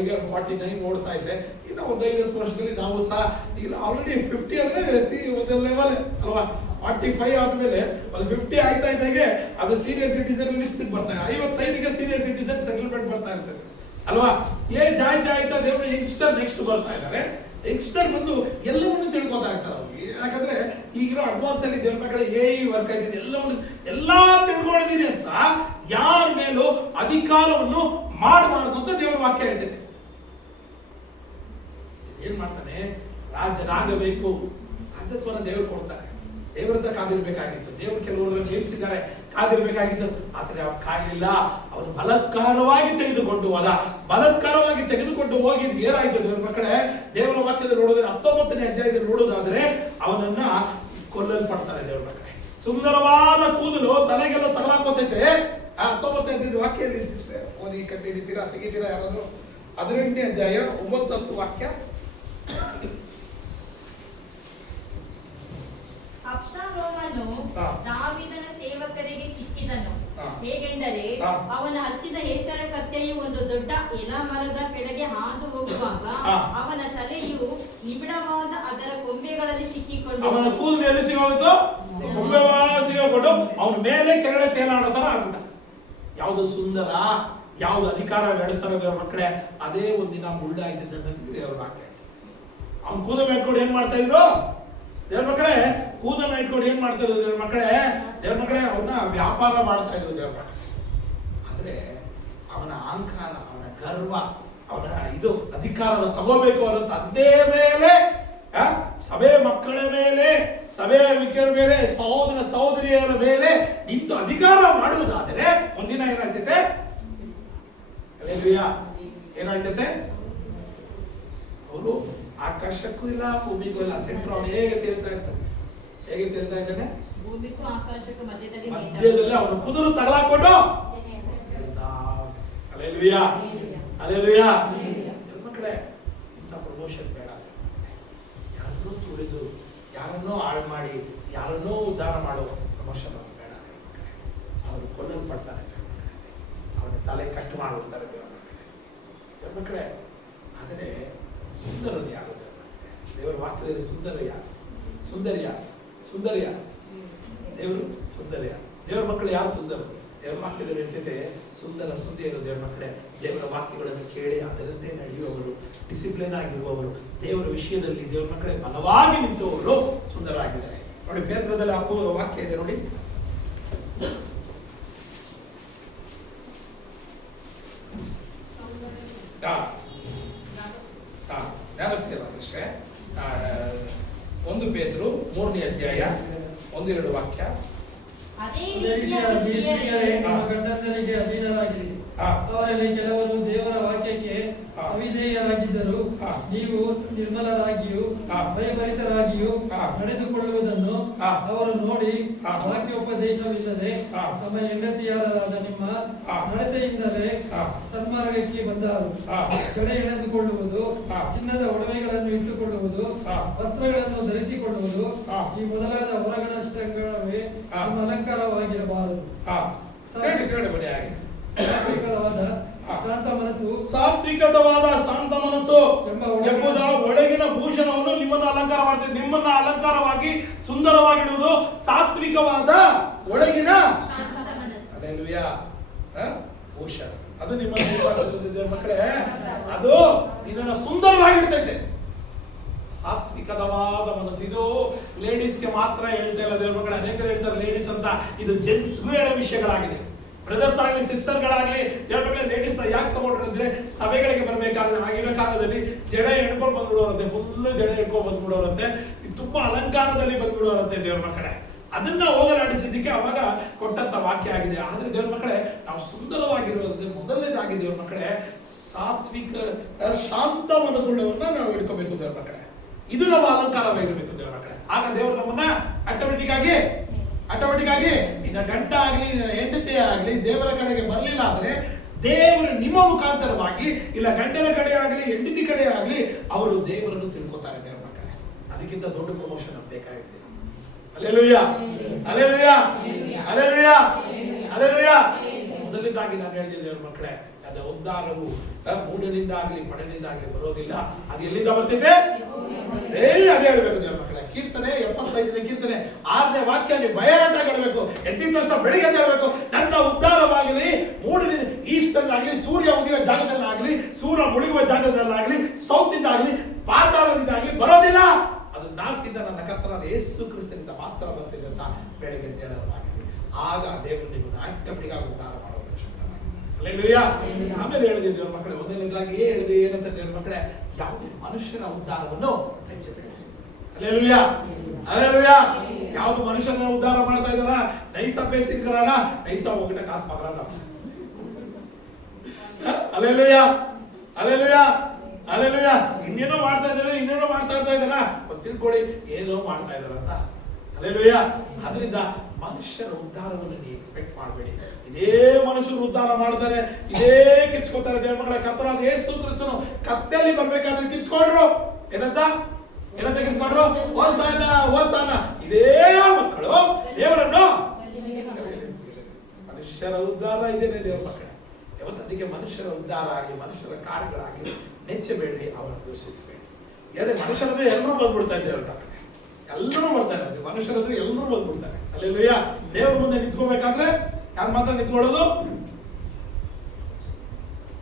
ಈಗ 49 ಓಡ್ತಾ ಇದ್ದೆ, ಇನ್ನು ಒಂದು 50 ವರ್ಷದಲ್ಲಿ ನಾವು ಸಹ ಈಗ ಆಲ್ರೆಡಿ 50 ಅಂದ್ರೆ ಒಂದು ಲೆವೆಲ್ ಅಲ್ವಾ. 45 ಆದ್ಮೇಲೆ ಒಂದು 50 ಆಯ್ತಾ ಇದ್ದಾಗೆ ಅದು ಸೀನಿಯರ್ ಸಿಟಿಸನ್ ಲಿಸ್ಟ್ ಬರ್ತಾರೆ. 55ಗೆ ಸೀನಿಯರ್ ಸಿಟಿಸನ್ ಸೆಟಲ್ಮೆಂಟ್ ಬರ್ತಾ ಇರ್ತದೆ ಅಲ್ವಾ. ಏಜ್ ಆಯ್ತಾ ದೇವರು ಯಂಗ್ಸ್ಟರ್ ನೆಕ್ಸ್ಟ್ ಬರ್ತಾ ಇದ್ದಾರೆ. ಯಂಗ್ಸ್ಟರ್ ಬಂದು ಎಲ್ಲವನ್ನೂ ತಿಳ್ಕೊತಾ ಇರ್ತಾರೆ ಅವ್ರಿಗೆ. ಯಾಕಂದ್ರೆ ಈಗಿರೋ ಅಡ್ವಾನ್ಸ್ ಅಲ್ಲಿ ದೇವ್ರ ಮಕ್ಕಳೇ ವರ್ಕ್ ಆಯ್ತಿದೆ, ಎಲ್ಲಾ ತಿಳ್ಕೊಂಡಿದ್ದೀನಿ ಅಂತ ಯಾರ ಮೇಲೂ ಅಧಿಕಾರವನ್ನು ಮಾಡಬಾರ್ದು ಅಂತ ದೇವರ ವಾಕ್ಯ ಹೇಳ್ತೈತೆ. ಏನ್ ಮಾಡ್ತಾನೆ, ರಾಜನಾಗಬೇಕು, ರಾಜತ್ವನ ದೇವರು ಕೊಡ್ತಾರೆ. ದೇವರ ಹತ್ರ ಕಾದಿರ್ಬೇಕಾಗಿತ್ತು. ದೇವರು ಕೆಲವರನ್ನು ನೇಮಿಸಿದ್ದಾರೆ, ಕಾದಿರ್ಬೇಕಾಗಿತ್ತು. ಆದ್ರೆ ಅವ್ರು ಕಾಯಲಿಲ್ಲ. ಅವನು ಬಲಾತ್ಕಾರವಾಗಿ ತೆಗೆದುಕೊಂಡು ಹೋದ. ಬಲಾತ್ಕಾರವಾಗಿ ತೆಗೆದುಕೊಂಡು ಹೋಗಿದ್ ಏನಾಯ್ತು ದೇವರ ಮಕ್ಕಳೇ? ದೇವರ ವಾಕ್ಯದಲ್ಲಿ ನೋಡಿದ್ರೆ 19ನೇ ಅಧ್ಯಾಯದಲ್ಲಿ ನೋಡೋದಾದ್ರೆ ಅವನನ್ನ ಕೊಲ್ಲಲ್ಪಡ್ತಾರೆ ದೇವರ ಮಕ್ಕಳೇ. ಸುಂದರವಾದ ಕೂದಲು ತಲೆಗೆಲ್ಲ ತಗಲಾಕೋತೈತೆ. 19ನೇ ಅಧ್ಯಾಯದ ವಾಕ್ಯ ಸಿಸ್ಟರ್ ಓದಿ ಕಂಡು ಹಿಡಿತೀರಾ, ತೆಗಿತೀರಾ ಯಾರಾದ್ರೂ? 18ನೇ ಅಧ್ಯಾಯ 9-10 ವಾಕ್ಯ. ಅಬ್ಷಾಲೋಮನು ದಾವೀದನ ಸೇವಕರಿಗೆ ಸಿಕ್ಕಿದನು. ಹೇಗೆಂದರೆ ಅವನ ಹತ್ತಿದ ಹೇಸರ ಕತ್ತೆಯು ಒಂದು ದೊಡ್ಡ ಎಲ ಮರದ ಕೆಳಗೆ ಹಾದು ಹೋಗುವಾಗ ಅವನ ತಲೆಯು ನಿಬಿಡವಾದ ಅದರ ಕೊಂಬೆಗಳಲ್ಲಿ ಸಿಕ್ಕಿಕೊಂಡು, ಅವನ ಕೂದಲು ಎಲ್ಲಿ ಸಿಗೋದು? ಕೊಂಬೆಗಳಲ್ಲಿ ಸಿಗೋಕೊಂಡು ಅವನ ಮೇಲೆ ಕೆಳಗಡೆ ತೇಲಾಡೋ ತರ ಆಗ್ಬಿಟ್ಟ. ಯಾವುದು ಸುಂದರ, ಯಾವ್ದು ಅಧಿಕಾರ ನಡೆಸ್ತಾರೆ ದೇವ್ರ ಮಕ್ಕಳೇ, ಅದೇ ಒಂದಿನ ಮುಳ್ಳಾಯ್ತಿದ್ದ ದೇವ್ರ ವಾಕ್ಯ. ಅವನ ಕೂದಲು ಇಟ್ಕೊಂಡು ಏನ್ ಮಾಡ್ತಾ ಇದ್ರು ದೇವ್ರ ಮಕ್ಕಳೇ? ಕೂದಲನ್ನ ಇಟ್ಕೊಂಡು ಏನ್ ಮಾಡ್ತಾ ಇದ್ರು ದೇವ್ರ ಮಕ್ಕಳೇ? ಅವನ್ನ ವ್ಯಾಪಾರ ಮಾಡ್ತಾ ಇದ್ರು ದೇವ್ರ ಮಕ್ಕಳೇ. ಆದ್ರೆ ಅವನ ಅಹಂಕಾರ, ಅವನ ಗರ್ವ, ಅವನ ಇದು ಅಧಿಕಾರನ ತಗೋಬೇಕು ಅನ್ನೋ ತಂದೆ ಮೇಲೆ, ಸಭೆ ಮಕ್ಕಳ ಮೇಲೆ, ಸಭೆ ವಿಕರ ಮೇಲೆ, ಸಹೋದರ ಸಹೋದರಿಯರ ಮೇಲೆ ನಿಂತು ಅಧಿಕಾರ ಮಾಡುವುದಾದರೆ ಒಂದಿನ ಏನಾಯ್ತೈತೆ? ಹಲ್ಲೆಲೂಯಾ, ಏನಾಯ್ತೈತೆ? ಅವರು ಆಕಾಶಕ್ಕೂ ಇಲ್ಲ ಭೂಮಿಗೂ ಇಲ್ಲ, ಸೆಂಟ್ರ್ ಅವನು ಹೇಗೆ ತೇಲ್ತಾ ಇದ್ದಾನೆ? ಭೂಮಿಗೂ ಆಕಾಶಕ್ಕೂ ಮಧ್ಯದಲ್ಲಿ ಅವನ ಕುದುರೆ ತಗಲಾಕೊಂಡು ಹಲ್ಲೆಲೂಯಾ, ಹಲ್ಲೆಲೂಯಾ. ಮಕ್ಕಳೇ, ಇಂಥ ಪ್ರಮೋಷನ್ ಬೇಡ. ಯಾರನ್ನೂ ತುಳಿದು, ಯಾರನ್ನೋ ಹಾಳು ಮಾಡಿ, ಯಾರನ್ನೋ ಉದ್ಧಾರ ಮಾಡೋ ಪ್ರಮೋಷನ್ ಅವನು ಬೇಡ. ಅವನು ಕೊಲ್ಲಲ್ಪಡ್ತಾನೆ, ಅವನ ತಲೆ ಕಟ್ ಮಾಡಿಬಿಡ್ತಾರೆ ದೇವರ ಮಕ್ಕಳೇ. ಆದರೆ ಸುಂದರರು ಯಾರು ದೇವರ ವಾಕ್ಯದಲ್ಲಿ? ಸುಂದರಿಯ ದೇವರು ಸುಂದರಿಯ. ದೇವರ ಮಕ್ಕಳು ಯಾರು ಸುಂದರು? ದೇವರ ವಾಕ್ಯದಲ್ಲಿ ಹೇಳ್ತಿದ್ದೆ, ಸುಂದರಿಯರು ದೇವರ ಮಕ್ಕಳೇ. ದೇವರ ವಾಕ್ಯಗಳನ್ನು ಕೇಳಿ ಅದರಂತೆ ನಡೆಯುವವರು, ಡಿಸಿಪ್ಲಿನ್ ಆಗಿರುವವರು, ದೇವರ ವಿಷಯದಲ್ಲಿ ದೇವರ ಮಕ್ಕಳೇ ಬಲವಾಗಿ ನಿಂತುವವರು ಸುಂದರರಾಗಿದ್ದಾರೆ. ನೋಡಿ, ಪೇತ್ರದಲ್ಲಿ ವಾಕ್ಯ ಇದೆ ನೋಡಿ. ಜ್ಞಾನೋಕ್ತಿಯಲ್ಲ ಸಿಸ್ಟ್ರೆ? 1 ಪೇತ್ರರು 3ನೇ ಅಧ್ಯಾಯ 1-2 ವಾಕ್ಯ. ಅದೇ ಗಂಡಂದರಿಗೆ ಅಧೀನರಾಗಿರಿ. ಅವರಲ್ಲಿ ಕೆಲವರು ದೇವರ ವಾಕ್ಯಕ್ಕೆ ಅವಿಧೇಯರಾಗಿದ್ದರು. ನೀವು ನಿರ್ಮಲರಾಗಿಯೂ ಭಯಭರಿತರಾಗಿಯೂ ನಡೆದುಕೊಳ್ಳುವುದನ್ನು ಅವರು ನೋಡಿ ವಾಕ್ಯೋಪದೇಶವಿಲ್ಲದೆ ತಮ್ಮ ಹೆಂಡತಿಯರಾದ ನಿಮ್ಮ ನಡತೆಯಿಂದಲೇ ಸನ್ಮಾರ್ಗಕ್ಕೆ ಬಂದರು. ಜಡೆ ಎಳೆದುಕೊಳ್ಳುವುದು, ಚಿನ್ನದ ಒಡವೆಗಳನ್ನು ಇಟ್ಟುಕೊಳ್ಳುವುದು, ವಸ್ತ್ರಗಳನ್ನು ಧರಿಸಿಕೊಳ್ಳುವುದು, ಈ ಮೊದಲಾದ ಹೊರಗಡಷ್ಟಗಳವೇ ನಿಮ್ಮ ಅಲಂಕಾರವಾಗಿರಬಾರದು. ಸಾತ್ವಿಕವಾದ ಶಾಂತ ಮನಸ್ಸು ಎಂಬುದ ಒಳಗಿನ ಭೂಷಣವನ್ನು ನಿಮ್ಮನ್ನು ಅಲಂಕಾರ ಮಾಡ್ತದೆ. ನಿಮ್ಮನ್ನ ಅಲಂಕಾರವಾಗಿ ಸುಂದರವಾಗಿಡುವುದು ಸಾತ್ವಿಕವಾದ ಒಳಗಿನ ಭೂಷಣ. ಅದು ನಿಮ್ಮ ಮಕ್ಕಳೇ, ಅದು ನಿನ್ನನ್ನು ಸುಂದರವಾಗಿಡ್ತೈತೆ. ಸಾತ್ವಿಕವಾದ ಮನಸ್ಸು. ಇದು ಲೇಡೀಸ್ಗೆ ಮಾತ್ರ ಹೇಳ್ತಾ ಇಲ್ಲ ದೇವ್ರ ಮಕ್ಕಳು. ಅನೇಕರು ಹೇಳ್ತಾರೆ ಲೇಡೀಸ್ ಅಂತ. ಇದು ಜೆಂಟ್ಸ್ಗೂ ಹೇಳೋ ವಿಷಯಗಳಾಗಿದೆ. ಬ್ರದರ್ಸ್ ಆಗಲಿ ಸಿಸ್ಟರ್ಗಳಾಗಲಿ ದೇವ್ರ ಮಕ್ಕಳೇ, ಲೇಡೀಸ್ ಯಾಕೆ ತಗೊಂಡ್ರು ಅಂದ್ರೆ ಸಭೆಗಳಿಗೆ ಬರ್ಬೇಕಾದ್ರೆ ಆಗಿನ ಕಾಲದಲ್ಲಿ ಜಡೆ ಹಿಡ್ಕೊಂಡು ಬಂದ್ಬಿಡೋರಂತೆ, ಫುಲ್ ಜಡೆ ಹಿಡ್ಕೊಂಡು ಬಂದ್ಬಿಡೋರಂತೆ, ತುಂಬಾ ಅಲಂಕಾರದಲ್ಲಿ ಬಂದ್ಬಿಡೋರಂತೆ ದೇವ್ರ ಮಕ್ಕಳೇ. ಅದನ್ನ ಹೋಗಲಾಡಿಸಿದ್ದಕ್ಕೆ ಅವಾಗ ಕೊಟ್ಟಂತ ವಾಕ್ಯ ಆಗಿದೆ. ಆದ್ರೆ ದೇವ್ರ ಮಕ್ಕಳೇ, ನಾವು ಸುಂದರವಾಗಿರೋದ್ರೆ ಮೊದಲನೇದಾಗಿ ದೇವ್ರ ಮಕ್ಕಳೇ ಸಾತ್ವಿಕ ಶಾಂತ ಮನಸ್ಸುಳ್ಳವ್ರನ್ನ ನಾವು ಹಿಡ್ಕೋಬೇಕು ದೇವ್ರ ಮಕ್ಕಳೇ. ಇದು ನಮ್ಮ ಅಲಂಕಾರವಾಗಿರ್ಬೇಕು ದೇವ್ರ ಮಕ್ಕಳೇ. ಆಗ ದೇವರು ನಮ್ಮನ್ನ ಆಟೋಮೆಟಿಕ್ ಆಗಿ ನಿನ್ನ ಗಂಡ ಆಗ್ಲಿ, ನಿನ್ನ ಹೆಂಡತಿ ಆಗ್ಲಿ ದೇವರ ಕಡೆಗೆ ಬರಲಿಲ್ಲ ಆದ್ರೆ ದೇವರು ನಿಮ್ಮ ಮುಖಾಂತರವಾಗಿ, ಇಲ್ಲ ಗಂಡನ ಕಡೆ ಆಗಲಿ ಹೆಂಡತಿ ಕಡೆ ಆಗಲಿ, ಅವರು ದೇವರನ್ನು ತಿಳ್ಕೊತಾರೆ ದೇವರ ಮಕ್ಕಳೇ. ಅದಕ್ಕಿಂತ ದೊಡ್ಡ ಪ್ರಮೋಷನ್ ಬೇಕಾಗಿದೆ. Hallelujah, hallelujah, hallelujah, hallelujah. ಮೊದಲನೇದಾಗಿ ನಾನು ಹೇಳ್ತಿದ್ದೆ ದೇವರ ಮಕ್ಕಳೇ, ಅದು ಉದ್ಧಾರವು ಮೂಢನಿಂದ ಆಗಲಿ ಪಡನಿಂದ ಆಗಲಿ ಬರೋದಿಲ್ಲ. ಅದು ಎಲ್ಲಿಂದ ಬರ್ತಿದೆ? ಅದೇ ಹೇಳ್ಬೇಕು ದೇವರ ಮಕ್ಕಳೇ. ಕೀರ್ತನೆ 75ನೇ ಕೀರ್ತನೆ 6ನೇ ವಾಕ್ಯ ನೀವು ಭಯಾನಕ ಹೇಳ್ಬೇಕು. ಎದ್ದಿದ ತಕ್ಷಣ ಬೆಳಿಗ್ಗೆ ಹೇಳ್ಬೇಕು, ನನ್ನ ಉದ್ಧಾರವಾಗಲಿ ಮೂಢನಿಂದ ಈಸ್ಟಲ್ಲಾಗಲಿ, ಸೂರ್ಯ ಉದಿಯುವ ಜಾಗದಲ್ಲಾಗಲಿ, ಸೂರ್ಯ ಮುಳುಗುವ ಜಾಗದಲ್ಲಾಗಲಿ, ಸೌತಿಂದಾಗಲಿ, ಪಾತಾಳದಿಂದಾಗಲಿ ಬರೋದಿಲ್ಲ. ಅದು ನಾಲ್ಕಿಂದ ನನ್ನ ಕರ್ತನಾದ ಯೇಸು ಕ್ರಿಸ್ತನಿಂದ ಮಾತ್ರ ಬರ್ತಿದೆ ಅಂತ ಬೆಳಗ್ಗೆ ಹೇಳೋರಾಗಲಿ. ಆಗ ದೇವರು ನಿಮ್ಮನ್ನು ಆಟೋಮೆಟಿಕ್ ಆಗಿ ಉದ್ಧಾರ ಮಾಡೋದು ಶಕ್ತನಾಗಿದೆ. ಹಲ್ಲೆಲೂಯಾ. ಆಮೇಲೆ ಹೇಳಿದೆ ದೇವರ ಮಕ್ಕಳೇ, ಒಂದನೇದಾಗಿ ಹೇಳಿದೆ ಏನಂತ ದೇವರ ಮಕ್ಕಳೇ, ಯಾವುದೇ ಮನುಷ್ಯರ ಉದ್ಧಾರವನ್ನು ಹೆಚ್ಚಿಸಬೇಕು. Hallelujah, hallelujah. ಯಾವುದು ಮನುಷ್ಯನ ಉದ್ಧಾರ ಮಾಡ್ತಾ ಇದ್ದಾರ? ನೈಸ ಬೇಸಿಕರನ ನೈಸ ಹೋಗಿಟ ಕಾಸು ಮಗರನ್ನ. Hallelujah, hallelujah, hallelujah. ಇನ್ನೇನೋ ಮಾಡ್ತಾ ಇದ್ದಾರೆ, ಇನ್ನೇನೋ ಮಾಡ್ತಾ ಇದ್ದಾನ ತಿಳ್ಕೊಳ್ಳಿ, ಏನೋ ಮಾಡ್ತಾ ಇದಾರೆ ಅಂತ. ಹಲ್ಲೆಲೂಯಾ. ಆದ್ರಿಂದ ಮನುಷ್ಯರ ಉದ್ಧಾರವನ್ನು ನೀವು ಎಕ್ಸ್ಪೆಕ್ಟ್ ಮಾಡಬೇಡಿ. ಇದೇ ಮನುಷ್ಯರು ಉದ್ಧಾರ ಮಾಡ್ತಾರೆ, ಇದೇ ಕಿರ್ಚ್ಕೋತಾರೆ. ದೇವರ ಮಕ್ಕಳ ಕರ್ತನಾದ ಯೇಸು ಕ್ರಿಸ್ತನು ಕತ್ತೆಯಲ್ಲಿ ಬರ್ಬೇಕಾದ್ರೆ ಕಿರ್ಚ್ಕೊಂಡ್ರು. ಏನಂತ ಕಿರ್ಚ್ಕೊಂಡ್ರು? ಹೋಸಾನ, ಹೋಸಾನ. ಇದೇ ಮಕ್ಕಳು ದೇವರನ್ನು ಮನುಷ್ಯರ ಉದ್ಧಾರ ಇದೇನೆ ದೇವರ ಮಕ್ಕಳೇ. ಯಾವತ್ತು ಅದಕ್ಕೆ ಮನುಷ್ಯರ ಉದ್ಧಾರ ಆಗಲಿ, ಮನುಷ್ಯರ ಕಾರ್ಯಗಳಾಗಲಿ ನೆಚ್ಚಬೇಡ್ರಿ, ಅವರನ್ನು ದೂಷಿಸಬೇಡಿ. ಎರಡು ಮನುಷ್ಯರಂದ್ರೆ ಎಲ್ಲರೂ ಬಂದ್ಬಿಡ್ತಾ ಇದ್ದೇವೆ ಅಂತ, ಎಲ್ಲರೂ ಬರ್ತಾರೆ. ಮನುಷ್ಯರಂದ್ರೆ ಎಲ್ಲರೂ ಬಂದ್ಬಿಡ್ತಾರೆ. ಹಲ್ಲೆಲೂಯಾ. ದೇವ್ರ ಮುಂದೆ ನಿಂತ್ಕೋಬೇಕಾದ್ರೆ ಯಾರು ಮಾತ್ರ ನಿಂತ್ಕೊಳ್ಳೋದು?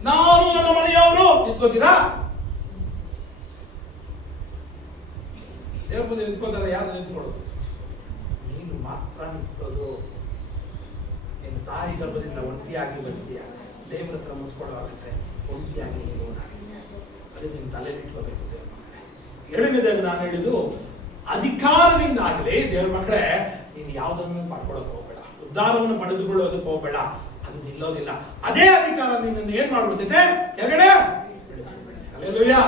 ನಾನು ನನ್ನ ಮನೆಯವರು ನಿಂತ್ಕೋತೀರಾ? ದೇವ್ರ ಮುಂದೆ ನಿಂತ್ಕೋತಾರೆ. ಯಾರು ನಿಂತ್ಕೊಳ್ಳೋದು? ನೀನು ಮಾತ್ರ ನಿಂತ್ಕೊಳ್ಳೋದು. ನಿನ್ನ ತಾಯಿ ಗರ್ಭದಿಂದ ಒಂಟಿಯಾಗಿ ಬರ್ತೀಯ, ದೇವರ ಹತ್ರ ಮುಚ್ಕೊಳ್ಳೋವಾಗುತ್ತೆ, ಒಂಟಿಯಾಗಿ ನಿಲ್ಲೋದಾಗುತ್ತೆ. ಅದು ನಿನ್ನ ತಲೆಯಲ್ಲಿ ಇಟ್ಕೋಬೇಕು ದೇವ್ರ ಮಕ್ಕಳೇ. ಏಳನೇದಾಗ ನಾನು ಹೇಳಿದ್ದು, ಅಧಿಕಾರದಿಂದ ಆಗಲಿ ದೇವ್ರ ಮಕ್ಕಳೇ ನೀನು ಯಾವುದನ್ನು ಮಾಡ್ಕೊಳ್ಳೋಕೆ ಹೋಗಬೇಡ, ಉದ್ಧಾರವನ್ನು ಪಡೆದುಕೊಳ್ಳೋದಕ್ಕೆ ಹೋಗಬೇಡ. ಅದು ನಿಲ್ಲೋದಿಲ್ಲ. ಅದೇ ಅಧಿಕಾರ ನಿನ್ನನ್ನು ಏನ್ ಮಾಡ್ಬಿಡ್ತೈತೆ? ಕೆಳಗಡೆ ಹಲ್ಲೆಲೂಯಾ.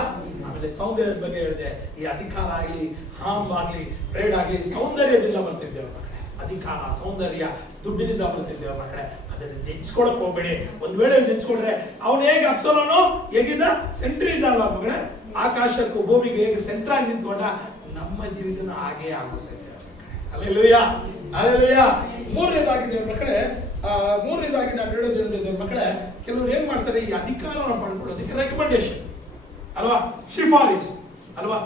ಆಮೇಲೆ ಸೌಂದರ್ಯದ ಬಗ್ಗೆ ಹೇಳಿದೆ. ಈ ಅಧಿಕಾರ ಆಗಲಿ, ಹಾಮ್ ಆಗಲಿ, ಪ್ರೇಡ್ ಆಗಲಿ ಸೌಂದರ್ಯದಿಂದ ಬರ್ತಿದ್ದೆ ಅವ್ರ ಮಕ್ಕಳೇ. ಅಧಿಕಾರ, ಸೌಂದರ್ಯ ದುಡ್ಡಿನಿಂದ ಬರ್ತಿದ್ದೆ ಅವ್ರ ಮಕ್ಕಳೇ. ಅದನ್ನು ನೆಚ್ಕೊಳಕ್ ಹೋಗ್ಬೇಡಿ. ಒಂದ್ ವೇಳೆ ನೆಚ್ಕೊಂಡ್ರೆ ಅವನು ಹೇಗೆ ಅಪ್ಸಲೋನು ಹೇಗಿದ್ದ? ಸೆಂಟ್ರಿ ಇದ್ದ ಅಲ್ವಾ ಮಕ್ಕಳೇ? ಆಕಾಶಕ್ಕೂ ಭೂಮಿಗೆ ಹೇಗೆ ಸೆಂಟ್ರ್ ಆಗಿ ನಿಂತ್ಕೊಂಡ, ನಮ್ಮ ಜೀವಿತನ ಹಾಗೇ ಆಗುತ್ತೆ. Hallelujah, hallelujah. ಮೂರನೇದಾಗಿ ದೇವರ ಮಕ್ಕಳೇ, ಮೂರನೇದಾಗಿ ನಾನು ಹೇಳೋದಿರೋದು ದೇವರ ಮಕ್ಕಳೇ, ಕೆಲವರು ಏನ್ ಮಾಡ್ತಾರೆ, ಈ ಅಧಿಕಾರವನ್ನು ಪಡ್ಕೊಳ್ಳೋದಕ್ಕೆ ರೆಕಮೆಂಡೇಶನ್ ಅಲ್ವಾ, ಶಿಫಾರಿಸ್ ಅಲ್ವಾ,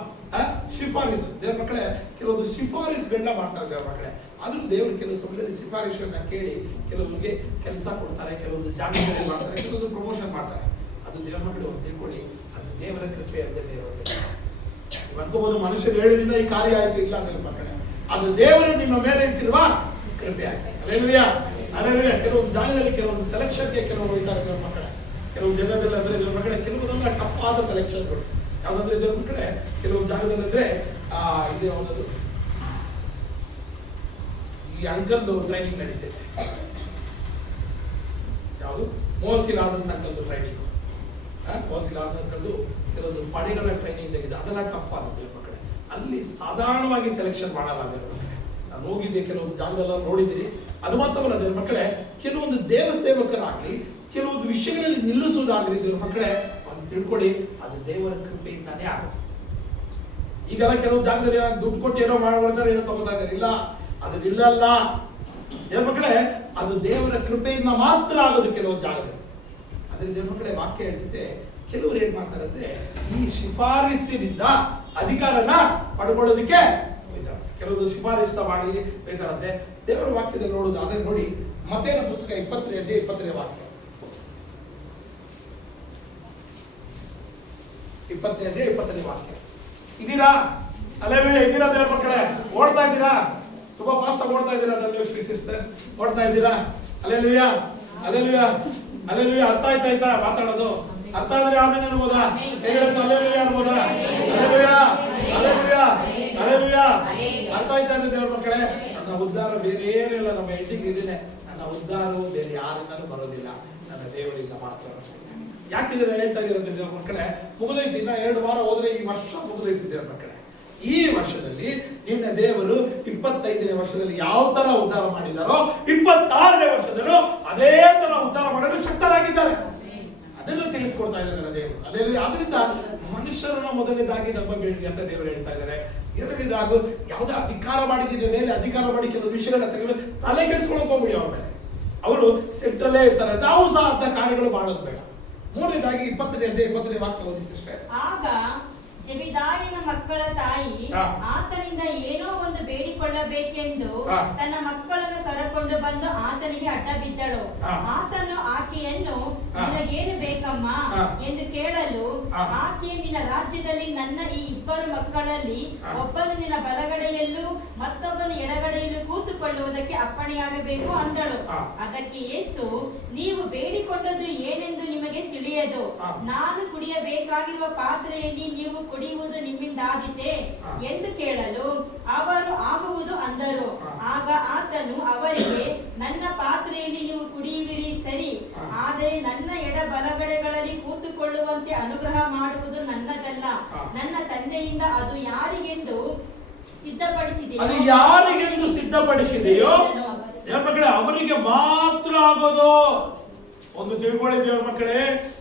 ಶಿಫಾರಿಸ್. ದೇವರ ಮಕ್ಕಳೇ ಕೆಲವೊಂದು ಶಿಫಾರಿಸ್ಗಳನ್ನ ಮಾಡ್ತಾರೆ ದೇವರ ಮಕ್ಕಳೇ. ಆದ್ರೂ ದೇವರು ಕೆಲವು ಸಮಯದಲ್ಲಿ ಶಿಫಾರಿಸ್ಗಳನ್ನ ಕೇಳಿ ಕೆಲವರಿಗೆ ಕೆಲಸ ಕೊಡ್ತಾರೆ, ಕೆಲವೊಂದು ಜಾಗದಲ್ಲಿ ಮಾಡ್ತಾರೆ, ಕೆಲವೊಂದು ಪ್ರಮೋಷನ್ ಮಾಡ್ತಾರೆ. ಅದು ದೇವರ ಮಕ್ಕಳು ತಿಳ್ಕೊಳ್ಳಿ, ಅದು ದೇವರ ಕೃಪೆ ಅಂತ ದೇವರು. ನೀವು ಅನ್ಕೋಬಹುದು ಮನುಷ್ಯರು ಹೇಳಿದ್ರಿಂದ ಈ ಕಾರ್ಯ ಆಯ್ತು. ಇಲ್ಲ ದೇವರ ಮಕ್ಕಳೇ, ಅದು ದೇವರು ನಿಮ್ಮ ಮೇಲೆ ಇಟ್ಟಿರುವ ಕೃಪೆ ಆಗಿದೆ. Hallelujah, hallelujah. ಕೆಲವೊಂದು ಜಾಗದಲ್ಲಿ ಕೆಲವೊಂದು ಸೆಲೆಕ್ಷನ್ಗೆ ಕೆಲವರು ಹೋಗ್ತಾರೆ ದೇವರ ಮಕ್ಕಳೇ. ಕೆಲವು ಜಾಗದಲ್ಲಿ ಅಂದ್ರೆ ದೇವರ ಮಕ್ಕಳೇ ಕೆಲವೊಂದೆಲ್ಲ ಟಫ್ ಆದ ಸೆಲೆಕ್ಷನ್ಗಳು. ಯಾವ್ದಂದ್ರೆ ದೇವರ ಮಕ್ಕಳೇ ಕೆಲವೊಂದು ಜಾಗದಲ್ಲಿ ಅಂದ್ರೆ ಇದೇ ಯಾವ್ದು, ಈ ಅಂಕಲ್ದು ಟ್ರೈನಿಂಗ್ ನಡೀತೈತೆ. ಯಾವುದು? ಮೋಸಿಲಾಸಸ್ ಅಂಕಲ್ದು ಟ್ರೈನಿಂಗ್. ಮೋಸಿಲಾಸ್ ಅಂಕಲ್ದು ಕೆಲವೊಂದು ಪಡೆಗಳ ಟ್ರೈನಿಂಗ್ ತೆಗೆದು ಅದೆಲ್ಲ ಟಫ್ ಆಗುತ್ತೆ ದೇವರ ಮಕ್ಕಳೇ. ಅಲ್ಲಿ ಸಾಧಾರಣವಾಗಿ ಸೆಲೆಕ್ಷನ್ ಮಾಡಲ್ಲ ದೇವರ ಮಕ್ಕಳೇ. ನಾನು ಹೋಗಿದ್ದೆ, ಕೆಲವೊಂದು ಜಾಗದಲ್ಲ ನೋಡಿದ್ದೀರಿ. ಅದು ಮಾತ್ರವಲ್ಲ ದೇವರ ಮಕ್ಕಳೇ, ಕೆಲವೊಂದು ದೇವ ಸೇವಕರಾಗಲಿ ಕೆಲವೊಂದು ವಿಷಯಗಳಲ್ಲಿ ನಿಲ್ಲಿಸುವುದಾಗಲಿ ದೇವರ ಮಕ್ಕಳೇ ಒಂದು ತಿಳ್ಕೊಳ್ಳಿ, ಅದು ದೇವರ ಕೃಪೆಯಿಂದಾನೇ ಆಗುತ್ತೆ. ಈಗೆಲ್ಲ ಕೆಲವು ಜಾಗದಲ್ಲಿ ದುಡ್ಡು ಕೊಟ್ಟು ಏನೋ ಮಾಡ್ಬಿಡ್ತಾರೆ, ಏನೋ ತಗೋತಾ ಇದ್ದಾರೆ. ಇಲ್ಲ, ಅದು ನಿಲ್ಲಲ್ಲ ದೇವರ ಮಕ್ಕಳೇ. ಅದು ದೇವರ ಕೃಪೆಯಿಂದ ಮಾತ್ರ ಆಗೋದು ಕೆಲವೊಂದು ಜಾಗದಲ್ಲಿ. ಅದ್ರ ದೇವರ ಮಕ್ಕಳೇ ವಾಕ್ಯ ಹೇಳ್ತಿದ್ದೆ, ಕೆಲವರು ಏನ್ ಮಾಡ್ತಾರೆ ಅಂದ್ರೆ ಈ ಶಿಫಾರಸ್ಸಿನಿಂದ ಅಧಿಕಾರನ ಪಡ್ಕೊಳ್ಳೋದಕ್ಕೆ ಹೋಗ್ತಾರೆ. ಕೆಲವೊಂದು ಶಿಫಾರಸ್ಸ ಮಾಡಿ ಹೋಗ್ತಾರಂತೆ. ದೇವರ ವಾಕ್ಯದಲ್ಲಿ ನೋಡುದು ಅದನ್ನ ನೋಡಿ. ಮತ್ತೇನ ಪುಸ್ತಕ 20ನೇ ವಾಕ್ಯ, 20ನೇ ವಾಕ್ಯ. ಇದೀರಾ? ಹಲ್ಲೆಲೂಯಾ. ಇದ್ದೀರಾ ದೇವರ ಮಕ್ಕಳೇ? ಓಡ್ತಾ ಇದ್ದೀರಾ? ತುಂಬಾ ಫಾಸ್ಟ್ ಆಗಿ ಓಡ್ತಾ ಇದ್ದೀರಾ? ಓಡ್ತಾ ಇದ್ದೀರಾ? Hallelujah, hallelujah, hallelujah. ಅರ್ಥ ಆಯ್ತಾ ಮಾತಾಡೋದು? ಅರ್ಥ ಆದ್ರೆ ಆಮೇಲೆ ಅನ್ಬೋದಾ? ಹೇಳುತ್ತೆ ಹಲ್ಲೆಲೂಯಾ ಅನ್ಬೋದಾ? Hallelujah, hallelujah, hallelujah. ಅರ್ಥ ಆಯ್ತಾ ಇದೆ ದೇವರ ಮಕ್ಕಳೇ? ನನ್ನ ಉದ್ಧಾರ ಬೇರೆ ಏನಿಲ್ಲ. ನಮ್ಮ ಹೆಡ್ಡಿಂಗ್ ಇದೀನೆ, ನನ್ನ ಉದ್ಧಾರವು ಬೇರೆ ಯಾರಿಂದಲೂ ಬರೋದಿಲ್ಲ, ನನ್ನ ದೇವರಿಂದ ಮಾತ್ರ. ಯಾಕಿದ್ರೆ ಹೇಳ್ತಾ ಇದ್ದೀರಂತೆ ದೇವರ ಮಕ್ಕಳೇ, ಮುಗಿದೈತಿ. ಇನ್ನ 2 ವಾರ ಹೋದ್ರೆ ಈ ವರ್ಷ ಮುಗಿದೈತಿ ದೇವರ ಮಕ್ಕಳೇ. ಈ ವರ್ಷದಲ್ಲಿ ನಿನ್ನ ದೇವರು 25ನೇ ವರ್ಷದಲ್ಲಿ ಯಾವ ತರ ಉದ್ಧಾರ ಮಾಡಿದಾರೋ 26ನೇ ವರ್ಷದಲ್ಲೂ ಅದೇ ತರ ಉದ್ಧಾರ ಮಾಡಲು ಶಕ್ತರಾಗಿದ್ದಾರೆ. ಅದನ್ನು ತಿಳಿಸ್ಕೊಡ್ತಾ ಇದ್ದಾರೆ ನನ್ನ ದೇವರು. ಅದೇ ಆದ್ರಿಂದ ಮನುಷ್ಯರನ್ನ ಮೊದಲನೇದಾಗಿ ನಂಬಬೇಡಿ ಅಂತ ದೇವರು ಹೇಳ್ತಾ ಇದ್ದಾರೆ. ಎರಡನೇದಾಗಿ ಯಾವುದೇ ಅಧಿಕಾರ ಮಾಡಿದ ಮೇಲೆ ಅಧಿಕಾರ ಮಾಡಿ ಕೆಲವು ವಿಷಯಗಳನ್ನ ತೆಗೆದು ತಲೆ ಕೆಡಿಸ್ಕೊಳಕ್ ಹೋಗ್ಬಿಡಿ ಅವ್ರ ಮೇಲೆ. ಅವರು ಸೆಂಟ್ರಲ್ಲೇ ಇರ್ತಾರೆ. ನಾವು ಸಹ ಅಂತ ಕಾರ್ಯಗಳು ಮಾಡೋದು ಬೇಡ. ಮೂರನೇದಾಗಿ 20ನೇ ವಾಕ್ಯ ಓದಿ ಸಿಸ್ಟರ್. ಆಗ ಜೆಬಿದಾಯನ ಮಕ್ಕಳ ತಾಯಿ ಆತನಿಂದ ಏನೋ ಒಂದು ಬೇಡಿಕೊಳ್ಳಬೇಕೆಂದು ತನ್ನ ಮಕ್ಕಳನ್ನು ಕರೆಕೊಂಡು ಬಂದು ಆತನಿಗೆ ಅಡ್ಡ ಬಿದ್ದಳು. ಆತನು ಆಕೆಯನ್ನು ನಿನಗೇನು ಬೇಕಮ್ಮ ಎಂದು ಕೇಳಲು ಆಕೆ ನಿನ್ನ ರಾಜ್ಯದಲ್ಲಿ ನನ್ನ ಈ 2 ಮಕ್ಕಳಲ್ಲಿ ಒಬ್ಬನು ನಿನ್ನ ಬಲಗಡೆಯಲ್ಲೂ ಮತ್ತೊಬ್ಬನು ಎಡಗಡೆಯಲ್ಲೂ ಕೂತುಕೊಳ್ಳುವುದಕ್ಕೆ ಅಪ್ಪಣೆಯಾಗಬೇಕು ಅಂದಳು. ಅದಕ್ಕೆ ಯೇಸು, ನೀವು ಬೇಡಿಕೊಂಡದ್ದು ಏನೆಂದು ನಿಮಗೆ ತಿಳಿಯದು. ನಾನು ಕುಡಿಯಬೇಕಾಗಿರುವ ಪಾತ್ರೆಯಲ್ಲಿ ನೀವು ಕುಡಿಯುವುದು ನಿಮ್ಮಿಂದಾದೀತೆ ಎಂದು ಕೇಳಲು ಅವರು ಆಗುವುದು ಅಂದರು. ಆಗ ಆತನು ಅವರಿಗೆ, ನನ್ನ ಪಾತ್ರೆಯಲ್ಲಿ ನೀವು ಕುಡಿಯುವಿರಿ ಸರಿ, ಆದರೆ ನನ್ನ ಎಡ ಬಲಗಡೆಗಳಲ್ಲಿ ಕೂತುಕೊಳ್ಳುವಂತೆ ಅನುಗ್ರಹ ಮಾಡುವುದು ನನ್ನದಲ್ಲ, ನನ್ನ ತಂದೆಯಿಂದ ಅದು ಯಾರಿಗೆಂದು ಸಿದ್ಧಪಡಿಸಿದೆಯೋ ದೇವರ ಮಕ್ಕಳೇ ಅವರಿಗೆ ಮಾತ್ರ ಆಗೋದು. ಒಂದು ತಿಳ್ಕೊಳ್ಳಿ ದೇವರ ಮಕ್ಕಳೇ,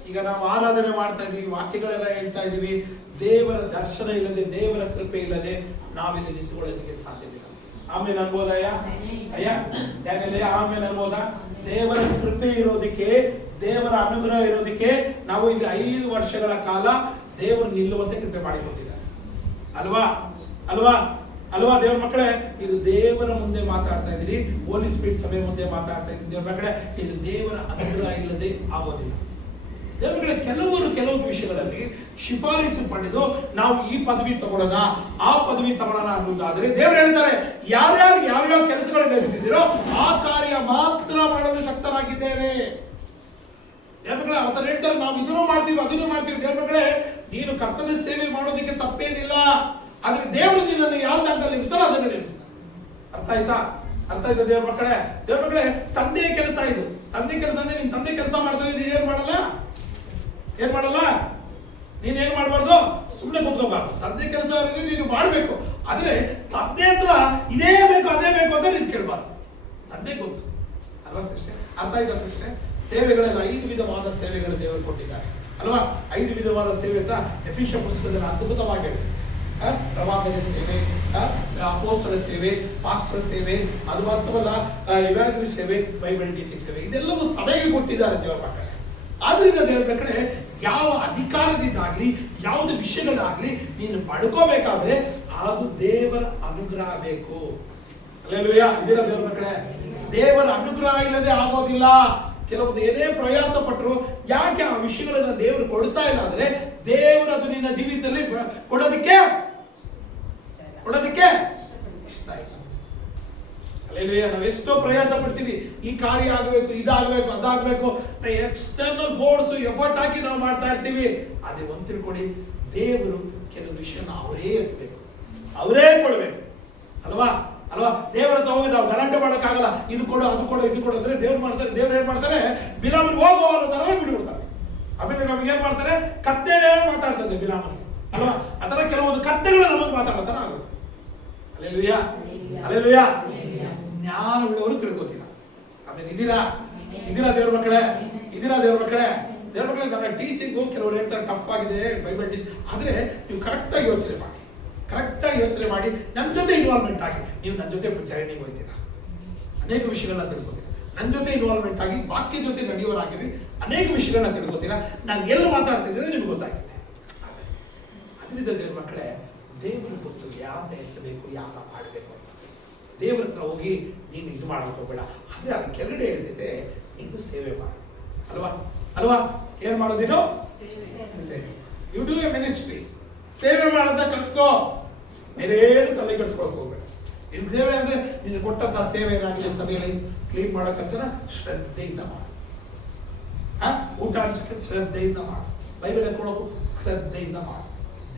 ಈಗ ನಾವು ಆರಾಧನೆ ಮಾಡ್ತಾ ಇದೀವಿ, ವಾಕ್ಯಗಳೆಲ್ಲ ಹೇಳ್ತಾ ಇದೀವಿ. ದೇವರ ದರ್ಶನ ಇಲ್ಲದೆ, ದೇವರ ಕೃಪೆ ಇಲ್ಲದೆ ನಾವಿಲ್ಲಿ ನಿಂತುಕೊಳ್ಳೋದಕ್ಕೆ ಸಾಧ್ಯವಿಲ್ಲ. ಆಮೇಲೆ ಅನ್ಬೋದ ಅಯ್ಯ ಆಮೇಲೆ ಅನ್ಬೋದ. ದೇವರ ಕೃಪೆ ಇರೋದಕ್ಕೆ, ದೇವರ ಅನುಗ್ರಹ ಇರೋದಕ್ಕೆ ನಾವು ಇಲ್ಲಿ 5 ವರ್ಷಗಳ ಕಾಲ ದೇವರು ನಿಲ್ಲುವಂತೆ ಕೃಪೆ ಮಾಡಿಕೊಟ್ಟಿದ್ದಾರೆ. ಅಲ್ವಾ ಅಲ್ವಾ ಅಲ್ವಾ ದೇವರ ಮಕ್ಕಳೇ, ಇದು ದೇವರ ಮುಂದೆ ಮಾತಾಡ್ತಾ ಇದ್ದೀರಿ, ಹೋಲಿ ಸ್ಪಿರಿಟ್ ಸಭೆ ಮುಂದೆ ಮಾತಾಡ್ತಾ ಇದ್ದೀರಿ. ದೇವರ ಮಕ್ಕಳೇ, ಇದು ದೇವರ ಅನುಗ್ರಹ ಇಲ್ಲದೆ ಆಗೋದಿಲ್ಲ. ದೇವರ ಮಕ್ಕಳೇ, ಕೆಲವು ವಿಷಯಗಳಲ್ಲಿ ಶಿಫಾರಸು ಪಡೆದು ನಾವು ಈ ಪದವಿ ತಗೊಳ್ಳೋಣ, ಆ ಪದವಿ ತಗೊಳ್ಳೋಣ ಅನ್ನೋದಾದ್ರೆ ದೇವರು ಹೇಳ್ತಾರೆ, ಯಾರ್ಯಾರು ಯಾವ್ಯಾವ ಕೆಲಸಗಳನ್ನು ನೇಮಿಸಿದಿರೋ ಆ ಕಾರ್ಯ ಮಾತ್ರ ಮಾಡಲು ಶಕ್ತರಾಗಿದ್ದೇವೆ. ದೇವರ ಮಕ್ಕಳೇ, ಅವತ್ತು ಹೇಳ್ತಾರೆ, ನಾವು ಇದನ್ನು ಮಾಡ್ತೀವಿ ಅದನ್ನು ಮಾಡ್ತೀವಿ. ದೇವರ ಮಕ್ಕಳೇ, ನೀನು ಕರ್ತನ ಸೇವೆ ಮಾಡೋದಕ್ಕೆ ತಪ್ಪೇನಿಲ್ಲ, ಆದ್ರೆ ದೇವರು ನಿನ್ನನ್ನು ಯಾವ ಜಾಗದಲ್ಲಿ ನೇಮಿಸ್ತಾರೋ ಅದನ್ನು ನೇಮಿಸ್ತಾರೆ. ಅರ್ಥ ಆಯ್ತಾ ದೇವರ ಮಕ್ಕಳೇ, ತಂದೆಯ ಕೆಲಸ ಇದು. ತಂದೆ ಕೆಲಸ ಅಂದ್ರೆ ನಿಮ್ ತಂದೆ ಕೆಲಸ ಮಾಡ್ತಾ ಇದ್ರೆ ನೀನ್ ಏನ್ ಮಾಡಲ್ಲ ನೀನೇನ್ ಮಾಡಬಾರ್ದು, ಸುಮ್ಮನೆ ಕೂತ್ಕೋಬಾರ್ದು. ತಂದೆ ಕೆಲಸ ನೀನು ಮಾಡಬೇಕು. ಆದ್ರೆ ತಂದೆ ಹತ್ರ ಇದೇ ಬೇಕು ಅದೇ ಬೇಕು ಅಂತ ನೀನು ಕೇಳಬಾರ್ದು. ತಂದೆ ಗೊತ್ತು ಅಲ್ವಾ ಸಿಸ್ಟರ್? ಅರ್ಥ ಆಯ್ತಾ ಸಿಸ್ಟರ್? ಸೇವೆಗಳೆಲ್ಲ 5 ವಿಧವಾದ ಸೇವೆಗಳು ದೇವರು ಕೊಟ್ಟಿದ್ದಾರೆ ಅಲ್ವಾ? 5 ವಿಧವಾದ ಸೇವೆ ಅಂತ ಎಫೆಸಿಯ ಪುಸ್ತಕದಲ್ಲಿ ಅದ್ಭುತವಾಗಿ ಹೇಳಿದೆ. ಪ್ರವಾದನ ಸೇವೆ, ಅಪೊಸ್ತಲ ಸೇವೆ, ಪಾಸ್ಟರ್ ಸೇವೆ, ಅದು ಮಾತ್ರವಲ್ಲ ಇವಾಂಜಲಿಸ್ಟ್ ಸೇವೆ, ಬೈಬಲ್ ಟೀಚಿಂಗ್ ಸೇವೆ, ಇದೆಲ್ಲವೂ ಸಭೆಗೆ ಕೊಟ್ಟಿದ್ದಾರೆ ದೇವರ ಮಕ್ಕಳೇ. ಆದ್ರಿಂದ ದೇವರ ಮಕ್ಕಳೇ, ಯಾವ ಅಧಿಕಾರದಿಂದಾಗ್ಲಿ ಯಾವ್ದು ವಿಷಯಗಳಾಗ್ಲಿ ನೀನು ಪಡ್ಕೋಬೇಕಾದ್ರೆ ಅದು ದೇವರ ಅನುಗ್ರಹ ಬೇಕು. ಹಲ್ಲೆಲೂಯಾ. ಇದೀರ ದೇವರ ಮಕ್ಕಳೇ, ದೇವರ ಅನುಗ್ರಹ ಇಲ್ಲದೆ ಆಗೋದಿಲ್ಲ. ಕೆಲವೊಂದು ಏನೇ ಪ್ರಯಾಸ ಪಟ್ಟರು ಯಾಕೆ ಆ ವಿಷಯಗಳನ್ನ ದೇವರು ಕೊಡ್ತಾ ಇಲ್ಲ ಅಂದ್ರೆ ದೇವರು ಅದು ನಿನ್ನ ಜೀವಿತದಲ್ಲಿ ಕೊಡೋದಕ್ಕೆ ಇಷ್ಟ ಇಲ್ಲ. ಹಲ್ಲೆಲೂಯಾ. ನಾವು ಎಷ್ಟೋ ಪ್ರಯಾಸ ಪಡ್ತೀವಿ, ಈ ಕಾರ್ಯ ಆಗಬೇಕು, ಇದಾಗಬೇಕು, ಅದಾಗಬೇಕು, ಎಕ್ಸ್ಟರ್ನಲ್ ಫೋರ್ಸ್ ಎಫರ್ಟ್ ಹಾಕಿ ನಾವು ಮಾಡ್ತಾ ಇರ್ತೀವಿ. ಅದೇ ಒಂದು ತಿಳ್ಕೊಳ್ಳಿ, ದೇವರು ಕೆಲವು ವಿಷಯನ ಅವರೇ ಎತ್ತಬೇಕು, ಅವರೇ ಕೊಡ್ಬೇಕು ಅಲ್ವಾ? ದೇವರ ಹತ್ರ ಹೋಗಿ ನಾವು ಗಲಾಟೆ ಮಾಡೋಕ್ಕಾಗಲ್ಲ. ಇದು ಕೊಡು ಅದು ಕೊಡು ಇದು ಕೊಡು ಅಂದ್ರೆ ದೇವ್ರು ಏನ್ ಮಾಡ್ತಾರೆ, ಬಿಲಾಮನಿಗೆ ಹೋಗೋ ಅನ್ನೋ ತರ ಬಿಟ್ಬಿಡ್ತಾರೆ. ಆಮೇಲೆ ನಮ್ಗೆ ಏನ್ ಮಾಡ್ತಾರೆ, ಕತ್ತೆ ಮಾತಾಡ್ತದೆ ಬಿಲಾಮನಿಗೆ ಅಲ್ವಾ? ಆತರ ಕೆಲವೊಂದು ಕತ್ತೆಗಳು ನಮಗೆ ಮಾತಾಡೋ ತರ ಆಗುತ್ತೆ. ಅಲ್ಲೆಲೂಯಾ. ಜ್ಞಾನವುಳ್ಳವರು ತಿಳ್ಕೊತೀರ. ಆಮೇಲೆ ಇದೀರಾ ದೇವ್ರ ಮಕ್ಕಳೇ, ದೇವ್ರ ಮಕ್ಕಳೇ, ನಮ್ಮ ಟೀಚಿಂಗು ಕೆಲವರು ಹೇಳ್ತಾರೆ ಟಫ್ ಆಗಿದೆ ಬೈಬಲ್ ಟೀಚ್. ಆದ್ರೆ ನೀವು ಕರೆಕ್ಟಾಗಿ ಯೋಚನೆ ಮಾಡಿ ನನ್ನ ಜೊತೆ ಇನ್ವಾಲ್ವ್ಮೆಂಟ್ ಆಗಿ ನೀವು ನನ್ನ ಜೊತೆ ಚರಣೆಗೆ ಹೋಗ್ತೀರಾ, ಅನೇಕ ವಿಷಯಗಳನ್ನ ತಿಳ್ಕೊತೀರಾ. ನನ್ನ ಜೊತೆ ಇನ್ವಾಲ್ವ್ಮೆಂಟ್ ಆಗಿ ವಾಕ್ಯ ಜೊತೆ ನಡೆಯೋರಾಗಿರಿ, ಅನೇಕ ವಿಷಯಗಳನ್ನ ತಿಳ್ಕೊತೀರಾ. ನಾನು ಎಲ್ಲಿ ಮಾತಾಡ್ತಿದ್ರೆ ನಿಮ್ಗೆ ಗೊತ್ತಾಗುತ್ತೆ. ಅದರಿಂದ ದೇವ್ರ ಮಕ್ಕಳೇ, ದೇವರು ಗೊತ್ತು ಯಾರನ್ನ ಎತ್ತಬೇಕು, ಯಾರನ್ನ ಮಾಡಬೇಕು ಅಂತ. ದೇವ್ರ ಹತ್ರ ಹೋಗಿ ನೀನು ಇದು ಮಾಡೋಕೆ ಹೋಗಬೇಡ. ಅಂದ್ರೆ ಅದು ಕೆಳಗಡೆ ಹೇಳ್ತೈತೆ, ನೀನು ಸೇವೆ ಮಾಡು ಅಲ್ವಾ? ಏನ್ ಮಾಡೋದಿದು? ಸೇವೆ. You do a ministry. ಸೇವೆ ಮಾಡೋದ ಕಲ್ತ್ಕೋ, ಬೇರೇನು ತಲೆ ಕೆಡಿಸ್ಕೊಳಕ್ ಹೋಗ್ಬೇಡ. ನಿನ್ ಸೇವೆ ಅಂದ್ರೆ ನೀನು ಕೊಟ್ಟಂತ ಸೇವೆ ಏನಾಗಿದೆ ಸಭೆಯಲ್ಲಿ ಕ್ಲೀನ್ ಮಾಡೋ ಕೆಲಸನ ಶ್ರದ್ಧೆಯಿಂದ ಮಾಡು. ಊಟ ಹಂಚಕ್ಕೆ ಶ್ರದ್ಧೆಯಿಂದ ಮಾಡು. ಬೈಬಲ್ ಎತ್ಕೊಳ್ಳೋಕು ಶ್ರದ್ಧೆಯಿಂದ ಮಾಡು.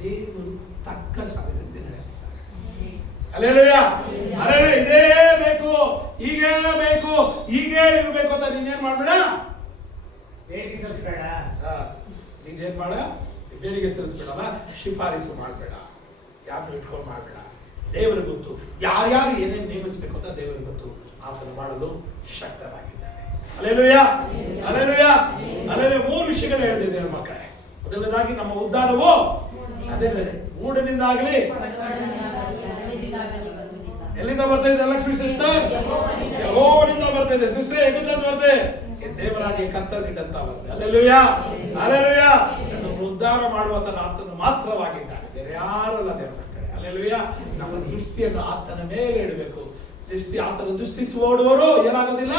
ದೇವರು ತಕ್ಕ ಸಮಯದಲ್ಲಿ ನಡೆಯುತ್ತಾರೆ. ಹಲ್ಲೆಲೂಯಾ. ಇದೇ ಬೇಕು, ಹೀಗೇ ಬೇಕು, ಹೀಗೇ ಇರಬೇಕು ಅಂತ ನೀನೇನ್ ಮಾಡ್ಬೇಡ, ನೀನೇನ್ ಮಾಡ, ಬೇಡಿಕೆ ಸಲ್ಲಿಸ್ಬೇಡಲ್ಲ, ಶಿಫಾರಸು ಮಾಡಬೇಡ, ಯಾರು ಇಟ್ಕೊಂಡು ಮಾಡಬೇಡ. ದೇವರಿಗೆ ಗೊತ್ತು ಯಾರ್ಯಾರು ಏನೇನು ನೇಮಿಸಬೇಕು ಅಂತ ದೇವರಿಗೆ ಗೊತ್ತು. ಆತನು ಮಾಡಲು ಶಕ್ತರಾಗಿದ್ದಾರೆ. ಹಲ್ಲೆಲೂಯಾ. 3 ವಿಷಯಗಳು ಹೇಳಿದೆ ದೇವರ ಮಕ್ಕಳೇ. ಮೊದಲನೇದಾಗಿ ನಮ್ಮ ಉದ್ಧಾರವು ಅದೇ ಮೂಢನಿಂದಾಗಲಿ ಎಲ್ಲಿಂದ ಬರ್ತಾ ಇದೆ ಲಕ್ಷ್ಮಿ ಸಿಸ್ಟರ್? ಯೆಹೋವನಿಂದ ಬರ್ತಾ ಇದೆ ಸಿಸ್ಟರ್. ಎಲ್ಲಿಂದ ಬರ್ತಾ ಇದೆ? ದೇವರಾಗಿ ಕರ್ತನಿಂದಂತ ಬರ್ತದೆ. Hallelujah, hallelujah. ನನ್ನನ್ನು ಉದ್ಧಾರ ಮಾಡುವಂತ ಆತನು ಮಾತ್ರವಾಗಿದ್ದಾನೆ, ಬೇರೆ ಯಾರಲ್ಲ ದೇವರ ಮಕ್ಕಳೇ. ಹಲ್ಲೆಲೂಯಾ. ನಮ್ಮ ದೃಷ್ಟಿಯನ್ನು ಆತನ ಮೇಲೆ ಇಡಬೇಕು. ಆತನ ದೃಷ್ಟಿಸಿ ಓಡುವವರು ಏನಾಗೋದಿಲ್ಲ,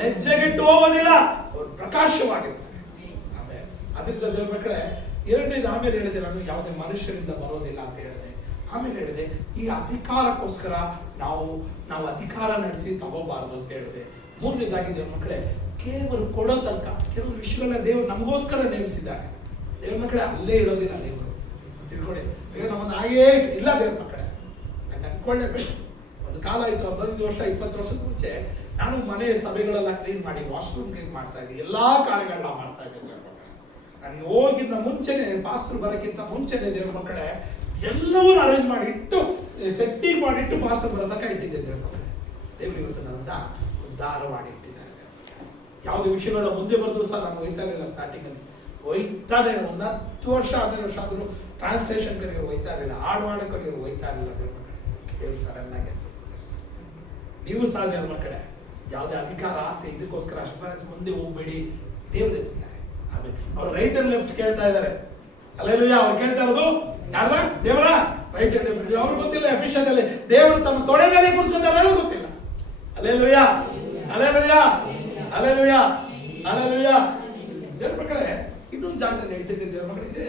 ಲಜ್ಜೆಗೆಟ್ಟು ಹೋಗೋದಿಲ್ಲ, ಅವರು ಪ್ರಕಾಶವಾಗಿರ್ತಾರೆ. ಆಮೇಲೆ ಅದರಿಂದ ದೇವರ ಮಕ್ಕಳೇ, ಎರಡನೇದು ಆಮೇಲೆ ಹೇಳಿದೆ ನಾನು ಯಾವುದೇ ಮನುಷ್ಯರಿಂದ ಬರೋದಿಲ್ಲ ಅಂತ ಹೇಳಿದೆ. ಆಮೇಲೆ ಹೇಳಿದೆ ಈ ಅಧಿಕಾರಕ್ಕೋಸ್ಕರ ನಾವು ಅಧಿಕಾರ ನಡೆಸಿ ತಗೋಬಾರದು ಅಂತ ಹೇಳಿದೆ. ಮೂರನೇದಾಗಿ ದೇವರ ಮಕ್ಕಳೇ, ಕೇವಲ ಕೊಡೋ ತನಕ ಕೆಲವು ವಿಷಯಗಳನ್ನ ದೇವರು ನಮಗೋಸ್ಕರ ನೇಮಿಸಿದ್ದಾರೆ. ದೇವರ ಮಕ್ಕಳೇ ಅಲ್ಲೇ ಇಡೋದಿಲ್ಲ ದೇವರು, ತಿಳ್ಕೊಳ್ಳಿ. ಈಗ ನಮ್ಮನ್ನು ಹಾಗೇ ಇಲ್ಲ ದೇವರ ಮಕ್ಕಳೇ, ನಂಗೆ ಅನ್ಕೊಳ್ಳೇಬೇಕು. ಒಂದು ಕಾಲ ಆಯಿತು, 15 ವರ್ಷ 20 ವರ್ಷದ ಮುಂಚೆ ನಾನು ಮನೆ ಸಭೆಗಳೆಲ್ಲ ಕ್ಲೀನ್ ಮಾಡಿ, ವಾಶ್ರೂಮ್ ಕ್ಲೀನ್ ಮಾಡ್ತಾ ಇದ್ದೆ, ಎಲ್ಲಾ ಕಾರ್ಯಗಳನ್ನ ಮಾಡ್ತಾ ಇದ್ದೆ ದೇವರ ಮಕ್ಕಳೇ. ನಾನು ಹೋಗಿದ್ದ ಮುಂಚೆನೆ, ಪಾಸ್ಟರ್ ಬರೋಕ್ಕಿಂತ ಮುಂಚೆನೆ ದೇವರ ಮಕ್ಕಳೇ ಎಲ್ಲವನ್ನೂ ಅರೇಂಜ್ ಮಾಡಿ ಇಟ್ಟು, ಸೆಟ್ಟಿಂಗ್ ಮಾಡಿಟ್ಟು ಪಾಸ್ಟರ್ ಬರೋ ತನಕ ಇಟ್ಟಿದ್ದೆ ದೇವರ ಮಕ್ಕಳೇ. ದೇವರು ಇವತ್ತು ನನ್ನನ್ನ ಉದ್ಧಾರ ಮಾಡಿ ಇಟ್ಟಿದ್ದಾರೆ. ಯಾವುದೇ ವಿಷಯಗಳ ಮುಂದೆ ಬಂದರೂ ಸಹ ನಾನು ಹೋಯ್ತಾ ಇರಲಿಲ್ಲ. ಸ್ಟಾರ್ಟಿಂಗಲ್ಲಿ ಹೋಯ್ತಾನೆ, ಒಂದು 10 ವರ್ಷ 15 ವರ್ಷ ಆದರೂ ಟ್ರಾನ್ಸ್ಲೇಷನ್ ಕಡೆಗೆ ಹೋಯ್ತಾ ಇರಲಿಲ್ಲ, ಹಾಡು ಕಡೆಗೆ ಹೋಯ್ತಾ ಇರಲಿಲ್ಲ ದೇವ್ರ ಮಕ್ಕಳೇ. ದೇವ್ರು ಸಡನ್ ಆಗಿ ನೀವು ಸಹ ದೇವ್ರ ಮಕ್ಕಳೇ ಯಾವುದೇ ಅಧಿಕಾರ ಆಸೆ ಇದಕ್ಕೋಸ್ಕರ ಶಿಫಾರಸ್ ಮುಂದೆ ಹೋಗ್ಬೇಡಿ. ದೇವ್ರು ಇದ್ದಾರೆ. ಆಮೇಲೆ ಅವ್ರು ರೈಟ್ ಅಂಡ್ ಲೆಫ್ಟ್ ಕೇಳ್ತಾ ಇದ್ದಾರೆ. ಹಲ್ಲೆಲೂಯಾ. ಅವ್ರು ಕೇಳ್ತಾ ಇರೋದು ಯಾರ? ದೇವರ ರೈಟ್ ಅಂಡ್ ಲೆಫ್ಟ್. ಅವ್ರು ಗೊತ್ತಿಲ್ಲ ಎಫಿಷಿಯಂಟಲ್ಲಿ ದೇವರು ತಮ್ಮ ತೊಡೆ ಮೇಲೆ ಕೂರಿಸ್ಕೊತಾರೆ, ಗೊತ್ತಿಲ್ಲ. Hallelujah, hallelujah, hallelujah, hallelujah. ದೇವ್ರ ಮಕ್ಕಳೇ ಇನ್ನೊಂದು ಜಾಗದಲ್ಲಿ ಹೇಳ್ತಿದ್ದೆ ದೇವ್ರ ಮಕ್ಕಳೇ, ಇದೆ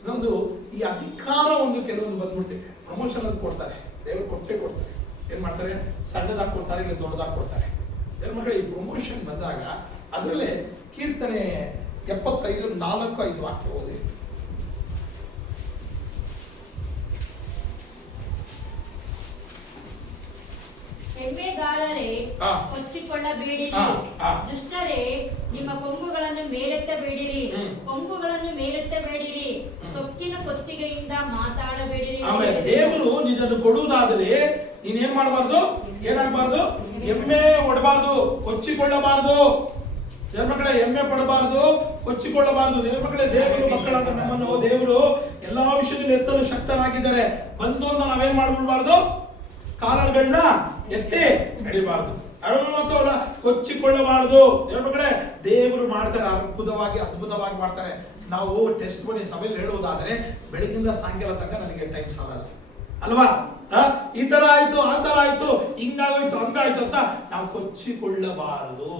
ಇನ್ನೊಂದು ಈ ಅಧಿಕಾರ ಒಂದು ಕೆಲವೊಂದು ಬಂದ್ಬಿಡ್ತಿದೆ. ಪ್ರಮೋಷನ್ ಅಂತ ಕೊಡ್ತಾರೆ, ದೇವರು ಕೊಟ್ಟೆ ಕೊಡ್ತಾರೆ. ಏನ್ ಮಾಡ್ತಾರೆ? ಸಣ್ಣದಾಗಿ ಕೊಡ್ತಾರೆ, ಇಲ್ಲ ದೊಡ್ಡದಾಗಿ ಕೊಡ್ತಾರೆ. ದೇವ್ರ ಮಕ್ಕಳೇ ಈ ಪ್ರಮೋಷನ್ ಬಂದಾಗ ಅದರಲ್ಲೇ ಕೀರ್ತನೆ 75:4-5 ವಾಕ್ಯ ಓದಿ. ಎಮ್ಮೆಗಾರರೇ ಕೊಚ್ಚಿಕೊಳ್ಳಬೇಡಿರಿ, ದುಷ್ಟರೇ ನಿಮ್ಮ ಕೊಂಬುಗಳನ್ನು ಮೇಲೆತ್ತಬೇಡಿರಿ, ಕೊಂಬುಗಳನ್ನು ಮೇಲೆತ್ತಬೇಡಿರಿ, ಸೊಕ್ಕಿನ ಕೊತ್ತಿಗೆಯಿಂದ ಮಾತಾಡಬೇಡಿರಿ. ಆಮೇಲೆ ದೇವರು ನಿನ್ನನ್ನು ಕೊಡುವುದಾದರೆ ನೀನೇನ್ ಮಾಡಬಾರ್ದು? ಏನಾಗಬಾರ್ದು? ಎಮ್ಮೆ ಹೊಡಬಾರ್ದು, ಕೊಚ್ಚಿಕೊಳ್ಳಬಾರ್ದು. ದೇವ್ರ ಮಕ್ಕಳೇ ಎಮ್ಮೆ ಪಡಬಾರ್ದು, ಕೊಚ್ಚಿಕೊಳ್ಳಬಾರ್ದು. ದೇವ್ರ ಮಕ್ಕಳೇ ದೇವರು ಮಕ್ಕಳಾದ ನಮ್ಮನ್ನು ದೇವರು ಎಲ್ಲಾ ವಿಷಯದಲ್ಲಿ ಎತ್ತಲು ಶಕ್ತರಾಗಿದ್ದಾರೆ. ಬಂದು ಅಂತ ನಾವೇನ್ ಮಾಡ್ಬಿಡ್ಬಾರ್ದು? ಕಾಲಗಳನ್ನ ಎತ್ತಿ ನಡಿಬಾರ್ದು, ಮತ್ತು ಅವರ ಕೊಚ್ಚಿಕೊಳ್ಳಬಾರದು. ದೇವ್ರ ಮಕ್ಕಳೇ ದೇವರು ಮಾಡ್ತಾರೆ, ಅದ್ಭುತವಾಗಿ ಮಾಡ್ತಾರೆ. ನಾವು ಟೆಸ್ಟ್ ಮನಿ ಸಭೆಯಲ್ಲಿ ಹೇಳುವುದಾದ್ರೆ ಬೆಳಗಿಂದ ಸಾಯಂಕಾಲ ತನಕ ನನಗೆ ಟೈಮ್ ಸಾಲಲ್ಲ ಅಲ್ವಾ? ಈ ತರ ಆಯ್ತು, ಆ ತರ ಆಯ್ತು, ಹಿಂಗಾಗೋಯ್ತು, ಹಂಗಾಯ್ತು ಅಂತ ನಾವು ಕೊಚ್ಚಿಕೊಳ್ಳಬಾರದು.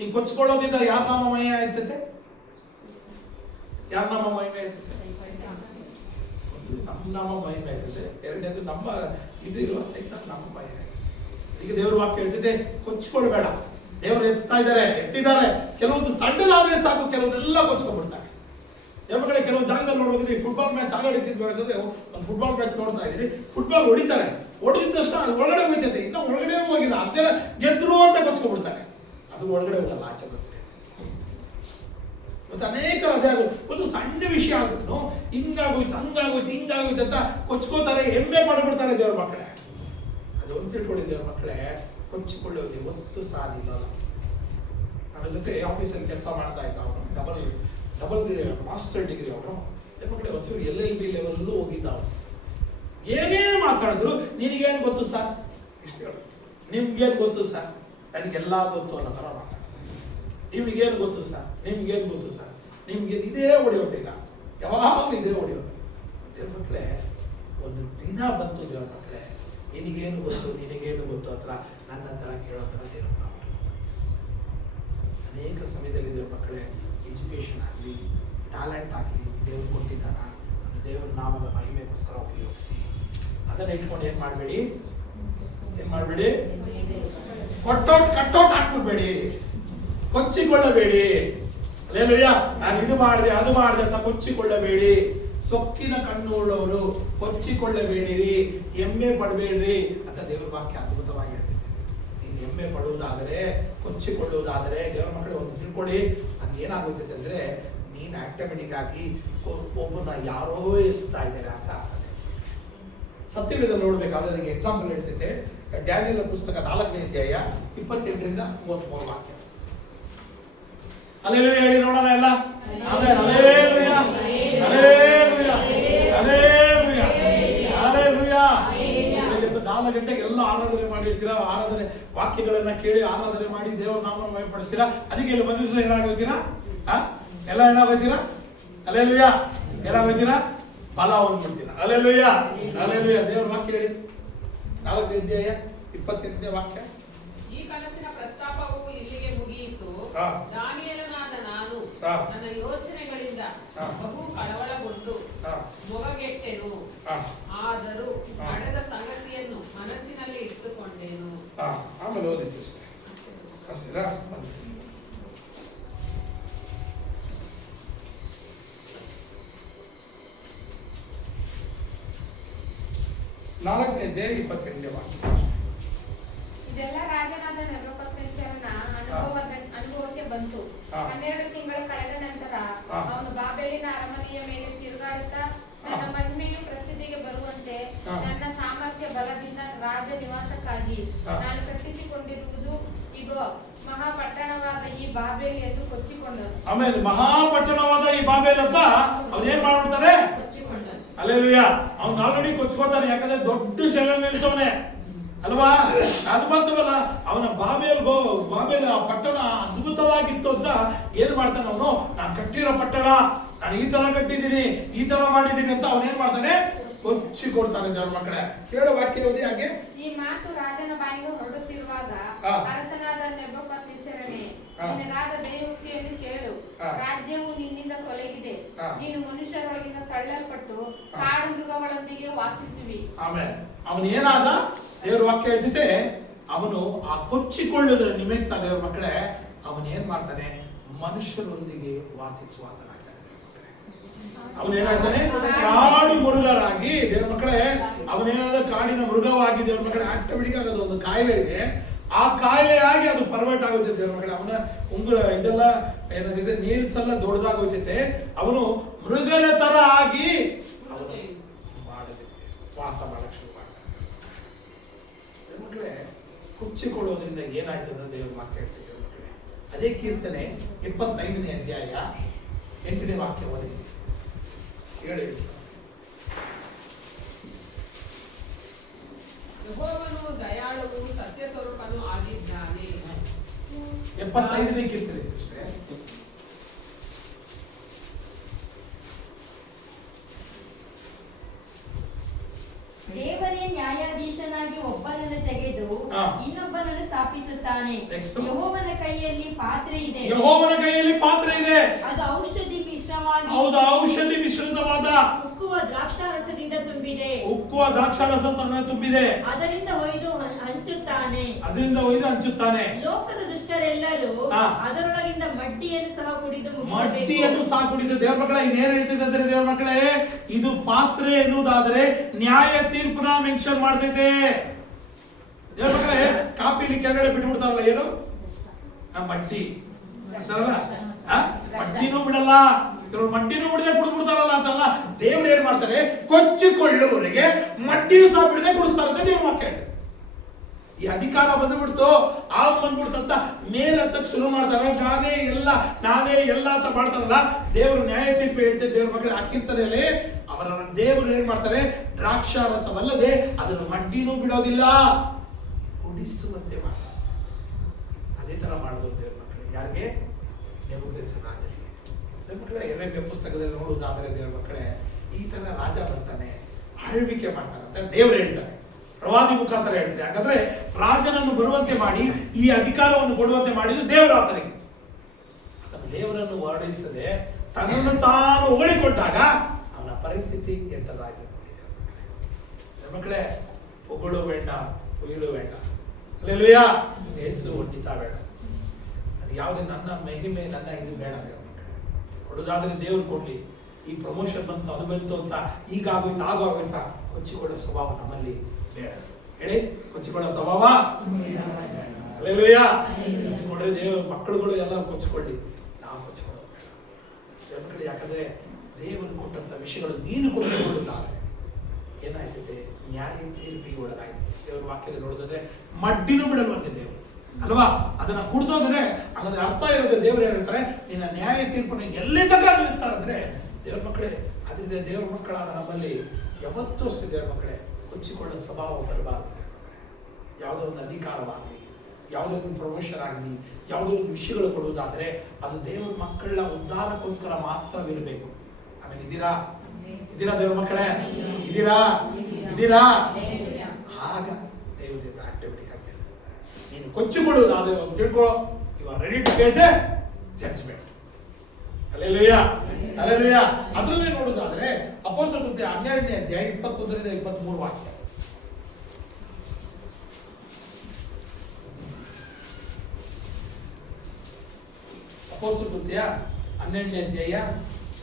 ಈ ಕೊಚ್ಚಿಕೊಳ್ಳೋದ್ರಿಂದ ಯಾರ ನಾಮ ಮಹಿಮೆ ಆಯ್ತತೆ? ಯಾರ ನಾಮ ಮಹಿಮೆ ಆಯ್ತದೆ? ನಮ್ಮ ನಾಮ ಮಹಿಮೆ ಆಯ್ತದೆ. ಎರಡನೇದು ನಮ್ಮ ಇದು ಇರುವ ಸಹಿತ ನಮ್ಮ ಮಹಿಮೆ. ಈಗ ದೇವ್ರ ವಾಕ್ಯ ಹೇಳ್ತಿದೆ, ಕೊಚ್ಚಿಕೊಳ್ಬೇಡ. ದೇವರು ಎತ್ತಿದ್ದಾರೆ. ಕೆಲವೊಂದು ಸಣ್ಣದಾದ್ರೆ ಸಾಕು, ಕೆಲವೊಂದೆಲ್ಲ ಕೊಚ್ಕೊಂಡ್ಬಿಡ್ತಾರೆ. ದೇವ್ರ ಕಡೆ ಕೆಲವು ಜಾಗದಲ್ಲಿ ನೋಡೋದು, ಫುಟ್ಬಾಲ್ ಮ್ಯಾಚ್ ಆಗೋದಿದ್ರೆ ಒಂದು ಫುಟ್ಬಾಲ್ ಮ್ಯಾಚ್ ನೋಡ್ತಾ ಇದ್ದೀರಿ, ಫುಟ್ಬಾಲ್ ಹೊಡಿತಾರೆ, ಹೊಡೆದ ತಕ್ಷಣ ಅದು ಒಳಗಡೆ ಹೋಗ್ತೈತೆ, ಇನ್ನು ಒಳಗಡೆ ಹೋಗಿಲ್ಲ, ಅಷ್ಟೇ ಗೆದ್ರು ಅಂತ ಕೊಚ್ಕೊಂಡ್ಬಿಡ್ತಾರೆ. ಅದು ಒಳಗಡೆ ಹೋಗಲ್ಲ, ಆಚೆ ಬರ್ತದೆ. ಮತ್ತೆ ಅನೇಕರು ಅದೇ ಆಗೋದು, ಒಂದು ಸಣ್ಣ ವಿಷಯ ಆಗುತ್ತೋ ಹಿಂಗಾಗೋಯ್ತು, ಹಿಂಗಾಗೋಯ್ತು ಅಂತ ಕೊಚ್ಕೋತಾರೆ, ಹೆಮ್ಮೆ ಪಡ್ಬಿಡ್ತಾರೆ ದೇವ್ರ ಮಕ್ಕಳೇ. ಅದು ಒಂದು ತಿಳ್ಕೊಳ್ಳಿ ದೇವ್ರ ಮಕ್ಕಳೇ, ಕೊಚ್ಚಿಕೊಳ್ಳೋದು ಯಾವತ್ತೂ ಸಹ ನಿಲ್ಲಲ್ಲ. ನನ್ನ ಜೊತೆ ಆಫೀಸಲ್ಲಿ ಕೆಲಸ ಮಾಡ್ತಾ ಇದ್ದ ಅವನು, ಡಬಲ್ ಮಾಸ್ಟರ್ ಡಿಗ್ರಿ ಅವನು. ಮಕ್ಕಳೇ ಒಂಚೂರು LLB ಲೆವೆಲ್ಲೂ ಹೋಗಿದ್ದ ಅವನು. ಏನೇ ಮಾತಾಡಿದ್ರು ನಿನಗೇನು ಗೊತ್ತು ಸರ್, ಇಷ್ಟು ಹೇಳು, ನಿಮ್ಗೇನು ಗೊತ್ತು ಸರ್, ನನಗೆಲ್ಲ ಗೊತ್ತು ಅನ್ನೋ ಥರ ಮಾತಾಡ್ತಾರೆ. ನಿಮ್ಗೇನು ಗೊತ್ತು ಸರ್, ನಿಮ್ಗೇನು ಗೊತ್ತು ಸರ್, ನಿಮ್ಗೆ ಇದೇ ಹೊಡೆಯೋಟೀಗ, ಯಾವಾಗಲೂ ಇದೇ ಹೊಡೆಯೋದು. ದೇವ್ರ ಮಕ್ಕಳೇ ಒಂದು ದಿನ ಬಂತು ದೇವ್ರ ಮಕ್ಕಳೇ, ನಿನಗೇನು ಗೊತ್ತು ಹತ್ರ ನನ್ನ ಹತ್ರ ಕೇಳೋ ಥರ ದೇವ್ರ ಅನೇಕ ಸಮಯದಲ್ಲಿ ದೇವ್ರ ಮಕ್ಕಳೇ ಎಜುಕೇಷನ್ ಆಗಲಿ, ಟ್ಯಾಲೆಂಟ್ ಆಗಲಿ ದೇವ್ರು ಕೊಟ್ಟಿದ್ದಾನ, ಅದು ದೇವ್ರ ನಾಮದ ಮಹಿಮೆಗೋಸ್ಕರ ಉಪಯೋಗಿಸಿ. ಅದನ್ನ ಇಟ್ಕೊಂಡು ಏನು ಮಾಡಬೇಡಿ, ಕಟ್ಟೋಟ್ ಹಾಕ್ಬಿಡ್ಬೇಡಿ, ಕೊಚ್ಚಿಕೊಳ್ಳಬೇಡಿ. ಅಲ್ಲೇಲೂಯ. ನಾನು ಇದು ಮಾಡಿದೆ ಅದು ಮಾಡಿದೆ ಅಂತ ಕೊಚ್ಚಿಕೊಳ್ಳಬೇಡಿ. ಸೊಕ್ಕಿನ ಕಣ್ಣು ಉಳ್ಳವರು ಕೊಚ್ಚಿಕೊಳ್ಳಬೇಡಿರಿ, ಎಮ್ಮೆ ಪಡಬೇಡ್ರಿ ಅಂತ ದೇವ್ರ ವಾಕ್ಯ ಅದ್ಭುತವಾಗಿ ಹೇಳ್ತಿದೆ. ನೀನು ಎಮ್ಮೆ ಪಡುವುದಾದರೆ, ಕೊಚ್ಚಿಕೊಳ್ಳುವುದಾದರೆ ದೇವ್ರ ಮಕ್ಕಳು ಒಂದು ತಿಳ್ಕೊಳ್ಳಿ, ಅದು ಏನಾಗುತ್ತದೆ ಅಂದ್ರೆ ನೀನು ಆಟೋಮೆಟಿಕ್ ಆಗಿ ಒಬ್ಬನ ಯಾರೋ ಇರ್ತಾ ಇದ್ದಾರೆ ಅಂತ ಆಗ್ತದೆ. ಸತ್ಯವೇದ ನೋಡ್ಬೇಕಾದ್ರೆ ಅದಕ್ಕೆ ಎಕ್ಸಾಂಪಲ್ ಹೇಳ್ತೈತೆ. ಡ್ಯಾನಿಯಲ್ ಪುಸ್ತಕ 4ನೇ ಅಧ್ಯಾಯ 28ರಿಂದ 33 ವಾಕ್ಯ. ಹಲ್ಲೆಲೂಯಾ ಹೇಳಿ ನೋಡೋಣ ಎಲ್ಲ. Amen. Hallelujah, hallelujah, hallelujah, hallelujah. ಗಂಟೆಗೆ ಎಲ್ಲ ಆರಾಧನೆ ಮಾಡಿರ್ತೀರಾ, ಆರಾಧನೆ ವಾಕ್ಯಗಳನ್ನ ಕೇಳಿ ಆರಾಧನೆ ಮಾಡಿ ದೇವರ ನಾಮವನ್ನು ಮಹಿಮೆಪಡಿಸ್ತೀರಾ. ಅದಕ್ಕೆ ಇಲ್ಲಿ ಬಂದಿದ್ರು ಏನಾಗೋಗ್ತೀರಾ? ಎಲ್ಲ ಏನಾಗೋಗ್ತೀರಾ? ಹಲ್ಲೆಲೂಯಾ. ಏನಾಗೋಗ್ತೀರಾ? ಫಲ ಹೊಂದ್ಬಿಡ್ತೀರಾ. Hallelujah, hallelujah. ದೇವರ ವಾಕ್ಯ ಹೇಳಿ, 4ನೇ ಅಧ್ಯಾಯ 28ನೇ ವಾಕ್ಯ. ಈ ಕನಸಿನ ಪ್ರಸ್ತಾಪವು ಇಲ್ಲಿಗೆ ಮುಗಿಯಿತು. ದಾನಿಯೇಲನಾದ ನಾನು ನನ್ನ ಯೋಚನೆಗಳಿಂದ ಬಹು ಕಳವಳಗೊಂಡು ಮೊಗಗೆಟ್ಟೆನು. ಆದರೂ ನಡೆದ ಸಂಗತಿಯನ್ನು ಮನಸ್ಸಿನಲ್ಲಿ ಇಟ್ಟುಕೊಂಡೆನು. ಆಮೇಲೆ ಓದಿ ಸಿಸ್ಟರ್. 4ನೇ ಅಧ್ಯಾಯ 28ನೇ ವಾಕ್ಯ. ಇದೆಲ್ಲ ರಾಜನಾದ ನೆಬೂಕದ್ನೆಚ್ಚರನ ಅನುಭವಕ್ಕೆ ಬಂತು. 12 ತಿಂಗಳು ಕಳೆದ ನಂತರ ಅವನು ಬಾಬೆಲಿನ ಅರಮನೆಯ ಮೇಲೆ ತಿರುಗಾಡುತ್ತಾ ನನ್ನ ಮಹಿಮೆಯು ಪ್ರಸಿದ್ಧಿಗೆ ಬರುವಂತೆ ನನ್ನ ಸಾಮರ್ಥ್ಯ ಬಲದಿಂದ ರಾಜ ನಿವಾಸಕ್ಕಾಗಿ ನಾನು ಕಟ್ಟಿಸಿಕೊಂಡಿರುವುದು ಇಗೋ ಮಹಾಪಟ್ಟಣವಾದ ಈ ಬಾಬೆಲ್ ಎಂದು ಕೊಚ್ಚಿಕೊಂಡನು. ಆಮೇಲೆ ಮಹಾಪಟ್ಟಣವಾದ ಈ ಬಾಬೆಲ್ ಅಂತ ಅವನೇನ್ ಮಾಡ್ಬಿಡ್ತಾನೆ? ಹಲ್ಲೆಲೂಯಾ. ಅವ್ನು ಆಲ್ರೆಡಿ ಕೊಚ್ಕೋತಾನೆ, ಯಾಕಂದ್ರೆ ದೊಡ್ಡ ಶೆಲ ನಿಲ್ಸವನೆ ಅಲ್ವಾ? ಅದು ಮಾತ್ರವಲ್ಲ, ಅವನ ಬಾಬೆಲ್ ಪಟ್ಟಣ ಅದ್ಭುತವಾಗಿತ್ತು ಅಂತ ಏನ್ ಮಾಡ್ತಾನೆ ಅವನು? ನಾನು ಕಟ್ಟಿರೋ ಪಟ್ಟಣ, ನಾನು ಈ ತರ ಕಟ್ಟಿದ್ದೀನಿ, ಈ ತರ ಮಾಡಿದ್ದೀನಿ ಅಂತ ಅವನೇನ್ ಮಾಡ್ತಾನೆ? ಕೊಚ್ಚಿಕೊಡ್ತಾನೆ. ದೇವರ ಮಕ್ಕಳೇ, ಕೇಳೋ ವಾಕ್ಯ ಓದಿ ಹಾಗೆ. ಈ ಮಾತು ರಾಜನ ಬಾಯಿಗೆ ಹೊರಡುತ್ತಿರುವಾಗ ಅರಸನಾದ ನೆಬೂಕದ್ನೆಚ್ಚರನೇ, ನಿನಗಾದ ದೈವೋಕ್ತಿಯನ್ನು ಕೇಳು. ರಾಜ್ಯವು ನಿನ್ನಿಂದ ತೊಲಗಿದೆ, ನೀನು ಮನುಷ್ಯರೊಳಗಿಂದ ತಳ್ಳಲ್ಪಟ್ಟು ಕಾಡು ಮೃಗಗಳೊಂದಿಗೆ ವಾಸಿಸುವಿ. ಆಮೇಲೆ ಅವನು ಏನಾದ? ದೇವರ ವಾಕ್ಯ ಹೇಳ್ತಿದೆ, ಅವನು ಆ ಕೊಚ್ಚಿಕೊಳ್ಳುವುದರ ನಿಮಿತ್ತ ದೇವರ ಮಕ್ಕಳೇ ಅವನು ಏನ್ ಮಾಡ್ತಾನೆ? ಮನುಷ್ಯರೊಂದಿಗೆ ವಾಸಿಸುವಾತನಾಗ್ತಾನೆ. ಅವನೇನಾಗ್ತಾನೆ? ಕಾಡು ಮೃಗರಾಗಿ ದೇವರ ಮಕ್ಕಳೇ, ಅವನೇನಾದ ಕಾಡಿನ ಮೃಗವಾಗಿ ದೇವರ ಮಕ್ಕಳೇ ಆಟೋಮೆಟಿಕ್ ಆಗೋದು ಒಂದು ಕಾಯಿಲೆ ಇದೆ. ಆ ಕಾಯಿಲೆಯಾಗಿ ಅದು ಪರ್ವರ್ಟ್ ಆಗುತ್ತೆ ದೇವರ ಮಕ್ಕಳೇ. ಅವನ ಉಂಗುರ ಇದೆಲ್ಲ ಏನಾಗಿದೆ, ನೀಲ್ಸ್ ಎಲ್ಲ ದೊಡ್ಡದಾಗೋಯ್ತೈತೆ. ಅವನು ಮೃಗದ ತರ ಆಗಿ ವಾಸ ಮಾಡಕ್ಕೆ ಶುರು ಮಾಡ್ತಾನೆ. ದೇವರ ಮಕ್ಕಳೇ, ಕುಚ್ಚಿಕೊಳ್ಳೋದ್ರಿಂದ ಏನಾಯ್ತದ ದೇವರ ವಾಕ್ಯ ಹೇಳ್ತೀವಿ ದೇವರ ಮಕ್ಕಳೇ. ಅದೇ ಕೀರ್ತನೆ 25ನೇ ಅಧ್ಯಾಯ 8ನೇ ವಾಕ್ಯ ಓದಿ ಹೇಳಿ. ಯೆಹೋವನು ದಯಾಳುವು ಸತ್ಯ ಸ್ವರೂಪನು ಆಗಿದ್ದಾನೆ. 75ನೇ ಕೀರ್ತನೆ ಸಿಸ್ಟರ್. ದೇವರೇ ನ್ಯಾಯಾಧೀಶನಾಗಿ ಒಬ್ಬನನ್ನು ತೆಗೆದು ಇನ್ನೊಬ್ಬನನ್ನು ಸ್ಥಾಪಿಸುತ್ತಾನೆ. ಯೆಹೋವನ ಕೈಯಲ್ಲಿ ಪಾತ್ರೆ ಇದೆ, ಯೆಹೋವನ ಕೈಯಲ್ಲಿ ಪಾತ್ರೆ ಇದೆ, ಅದು ಔಷಧಿ ಮಿಶ್ರವಾಗಿ, ಹೌದು ಔಷಧಿ ಮಿಶ್ರಿತವಾದ ಉಕ್ಕುವ ದ್ರಾಕ್ಷಾರಸದಿಂದ ತುಂಬಿದೆ, ಉಕ್ಕುವ ದ್ರಾಕ್ಷಾರಸ ತುಂಬಿದೆ, ಅದರಿಂದ ಒಯ್ದು ಹಂಚುತ್ತಾನೆ, ಅದರಿಂದ ಒಯ್ದು ಹಂಚುತ್ತಾನೆ. ಲೋಕದ ದುಷ್ಟರೆಲ್ಲರೂ ಅದರೊಳಗಿಂದ ಮಡ್ಡಿಯನ್ನು ಸಹ ಕುಡಿದು ಮಡ್ಡಿಯನ್ನು ಸಹ ಕುಡಿದು. ದೇವರ ಮಕ್ಕಳೇ, ಇದೇನ್ ಹೇಳ್ತಿದೆ ಅಂದ್ರೆ ದೇವರ ಮಕ್ಕಳೇ, ಇದು ಪಾತ್ರೆ ಎನ್ನುವುದಾದ್ರೆ ನ್ಯಾಯ ತೀರ್ಪುನ ಮೆನ್ಷನ್ ಮಾಡ್ತೈತೆ. ದೇವರ ಮಕ್ಕಳೇ, ಕಾಪಿಲಿ ಕೆಳಗಡೆ ಬಿಟ್ಬಿಡ್ತಾರಲ್ಲ, ಏನು ಮಡ್ಡಿ ಮಡ್ಡಿನೂ ಬಿಡಲ್ಲ, ಇವರು ಮಡ್ಡಿನೂ ಬಿಡದೆ ಕುಡಿದ್ಬಿಡ್ತಾರಲ್ಲ ಅಂತಲ್ಲ. ದೇವ್ರು ಏನ್ ಮಾಡ್ತಾರೆ? ಕೊಚ್ಚಿಕೊಳ್ಳುವವರಿಗೆ ಮಡ್ಡಿಯೂ ಸಹ ಬಿಡದೆ ಕುಡಿಸ್ತಾರಂತೆ ದೇವ್ರ ವಾಕ್ಯ ಹೇಳ್ತಾರೆ. ಈ ಅಧಿಕಾರ ಬಂದ್ಬಿಡ್ತು, ಬಂದ್ಬಿಡ್ತು ಅಂತ ಮೇಲತ್ತಕ್ಕೆ ಶುರು ಮಾಡ್ತಾರೆ. ನಾನೇ ಎಲ್ಲ ಅಂತ ಮಾಡ್ತಾರಲ್ಲ. ದೇವರು ನ್ಯಾಯ ತೀರ್ಪು ಹೇಳ್ತೇವೆ ದೇವ್ರ ಮಕ್ಕಳು ಹಾಕಿರ್ತಾರೆ. ಅವರ ದೇವರು ಏನ್ ಮಾಡ್ತಾರೆ? ದ್ರಾಕ್ಷಾರಸವಲ್ಲದೆ ಅದನ್ನು ಮಡ್ಡಿನೂ ಬಿಡೋದಿಲ್ಲ, ಕುಡಿಸುವಂತೆ ಮಾಡ್ತಾರೆ. ಅದೇ ತರ ಮಾಡಿದ್ರು ದೇವ್ರ ಮಕ್ಕಳು. ಯಾರಿಗೆ? ನೆಬೂಕದ್ನೆಚ್ಚರ ರಾಜನಿಗೆ. ದೇವ್ರ ಮಕ್ಕಳೇ, ಯೆರೆಮೀಯ ಪುಸ್ತಕದಲ್ಲಿ ನೋಡುವುದಾದರೆ ದೇವ್ರ ಮಕ್ಕಳೇ, ಈ ತರ ರಾಜ ಬರ್ತಾನೆ, ಆಳ್ವಿಕೆ ಮಾಡ್ತಾನೆ ಅಂತ ದೇವ್ರು ಹೇಳ್ತಾರೆ. ಪ್ರವಾದಿ ಮುಖಾಂತರ ಹೇಳ್ತಾರೆ. ಯಾಕಂದ್ರೆ ರಾಜನನ್ನು ಬರುವಂತೆ ಮಾಡಿ ಈ ಅಧಿಕಾರವನ್ನು ಕೊಡುವಂತೆ ಮಾಡಿದ್ದು ದೇವರು ಆತನಿಗೆ. ಆತನ ದೇವರನ್ನು ವರ್ಣಿಸದೆ ತನ್ನನ್ನು ತಾನು ಹೊಗಳಿಕೊಂಡಾಗ ಅವನ ಪರಿಸ್ಥಿತಿ ಎಂತದಾಯ್ತು ನೋಡಿ ಮಕ್ಕಳೇ. ಹೊಗಳು ಬೇಡ, ಕೊಯ್ಲು ಬೇಡ, ಹಲ್ಲೆಲೂಯಾ. ಯೇಸು ಹೊಂದಿತ ಬೇಡ. ಅದು ಯಾವುದೇ ನನ್ನ ಮಹಿಮೆ, ನನ್ನ ಇದು ಬೇಡ. ಕೊಡೋದಾದ್ರೆ ದೇವ್ರು ಕೊಡ್ಲಿ. ಈ ಪ್ರಮೋಷನ್ ಬಂತು, ಅದು ಬಂತು ಅಂತ ಈಗ ಆಗೋಯ್ತು ಆಗೋಯ್ತಾ ಕೊಚ್ಚಿಕೊಳ್ಳೋ ಸ್ವಭಾವ ನಮ್ಮಲ್ಲಿ ಬೇಡ. ಹೇಳಿ, ಕೊಚ್ಚಿಕೊಳ್ಳೋ ಸ್ವಭಾವ. ಹಲ್ಲೆಲೂಯಾ. ಕೊಚ್ಚಿಕೊಂಡ್ರೆ ದೇವ ಮಕ್ಕಳುಗಳು ಎಲ್ಲ ಕೊಚ್ಚಿಕೊಳ್ಳಿ, ನಾವು ಕೊಚ್ಚಿಕೊಳ್ಳೋದು ಬೇಡ. ಯಾಕಂದ್ರೆ ದೇವರು ಕೊಟ್ಟಂತ ವಿಷಯಗಳು ನೀನು ಕೊಚ್ಚಿಕೊಳ್ಳುತ್ತಾದ್ರೆ ಏನಾಯ್ತದೆ? ನ್ಯಾಯ ತೀರ್ಪಿಗೆ ಒಳಗಾಯ್ತು. ದೇವರ ವಾಕ್ಯದಲ್ಲಿ ನೋಡಿದ್ರೆ ಮಡ್ಡಿನೂ ಬಿಡಲ್ವಂತೆ ದೇವರು ಅಲ್ವಾ? ಅದನ್ನ ಕುಡಿಸೋದ್ರೆ ಹಾಗಾದ್ರೆ ಅರ್ಥ ಇರೋದು ದೇವರು ಹೇಳ್ತಾರೆ, ನಿನ್ನ ನ್ಯಾಯ ತೀರ್ಪನ್ನು ಎಲ್ಲಿ ತನಕ ನಿಲ್ಲಿಸ್ತಾರಂದ್ರೆ ದೇವ್ರ ಮಕ್ಕಳೇ. ಅದರಿಂದ ದೇವ್ರ ಮಕ್ಕಳಾದ ನಮ್ಮಲ್ಲಿ ಯಾವತ್ತೂ ಅಷ್ಟೇ ದೇವ್ರ ಮಕ್ಕಳೇ ಕೊಚ್ಚಿಕೊಳ್ಳೋ ಸ್ವಭಾವ ಬರಬಾರದು. ಯಾವುದೋ ಒಂದು ಅಧಿಕಾರವಾಗಲಿ, ಯಾವುದೋ ಒಂದು ಪ್ರಮೋಷನ್ ಆಗಲಿ, ಯಾವುದೋ ಒಂದು ವಿಷಯಗಳು ಕೊಡುವುದಾದರೆ ಅದು ದೇವರ ಮಕ್ಕಳ ಉದ್ಧಾರಕ್ಕೋಸ್ಕರ ಮಾತ್ರವಿರಬೇಕು. ಆಮೇಲೆ ಇದ್ದೀರಾ ದೇವರ ಮಕ್ಕಳೇ? ಇದ್ದೀರಾ? ಆಗ ದೇವರಿಂದ ಆಕ್ಟಿವಿಟಿ ಆಗ್ಬೇಕು. ನೀನು ಕೊಚ್ಚಿಕೊಳ್ಳುವುದಾದ್ರೆ ತಿಳ್ಕೊ, you are ready to face a judgement. ಹಲ್ಲೆಲೂಯಾ. ಅದರಲ್ಲೇ ನೋಡುವುದಾದ್ರೆ ಅಪೊಸ್ತಲರ ಕೃತ್ಯ 12ನೇ ಅಧ್ಯಾಯ 21ರಿಂದ 23 ವಾಕ್ಯ. ಅಪೊಸ್ತಲರ ಕೃತ್ಯ 12ನೇ ಅಧ್ಯಾಯ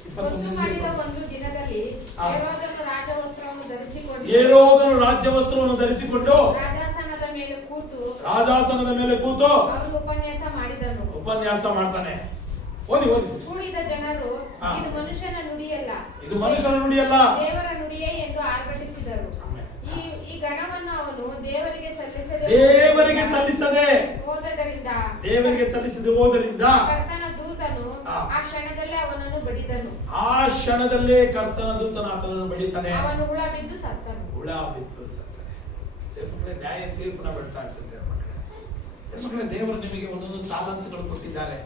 21ರಿಂದ ಮಾಡಿದ ಒಂದು ದಿನದಲ್ಲಿ ಹೇರೋದನು ರಾಜ್ಯವಸ್ತ್ರವನ್ನು ಧರಿಸಿಕೊಂಡು ರಾಜಾಸನದ ಮೇಲೆ ಕೂತು ಉಪನ್ಯಾಸ ಮಾಡ್ತಾನೆ. ಓದಿ. ಕೂಡಿದ ಜನರು ಇದು ಮನುಷ್ಯನ ನುಡಿಯಲ್ಲ, ದೇವರ ನುಡಿಯೇ ಎಂದು ಆರ್ಭಟಿಸಿದರು. ಈ ಗಣವನ್ನು ಅವನು ದೇವರಿಗೆ ಸಲ್ಲಿಸದೆ ಹೋದರಿಂದ ಕರ್ತನ ದೂತನು ಆ ಕ್ಷಣದಲ್ಲೇ ಅವನನ್ನು ಬಡಿದನು. ಆ ಕ್ಷಣದಲ್ಲೇ ಕರ್ತನ ದೂತನು ಆತನನ್ನು ಬಡಿತಾನೆ. ಅವನು ಹುಳ ಬಿದ್ದು ಸತ್ತನು. ನ್ಯಾಯ ತೀರ್ಪುನ ಬಿಡ್ತಾ ಇರ್ತದೆ. ಮಕ್ಕಳೇ, ದೇವರು ನಿಮಗೆ ಒಂದೊಂದು ತಾಲಂತುಗಳು ಕೊಟ್ಟಿದ್ದಾರೆ,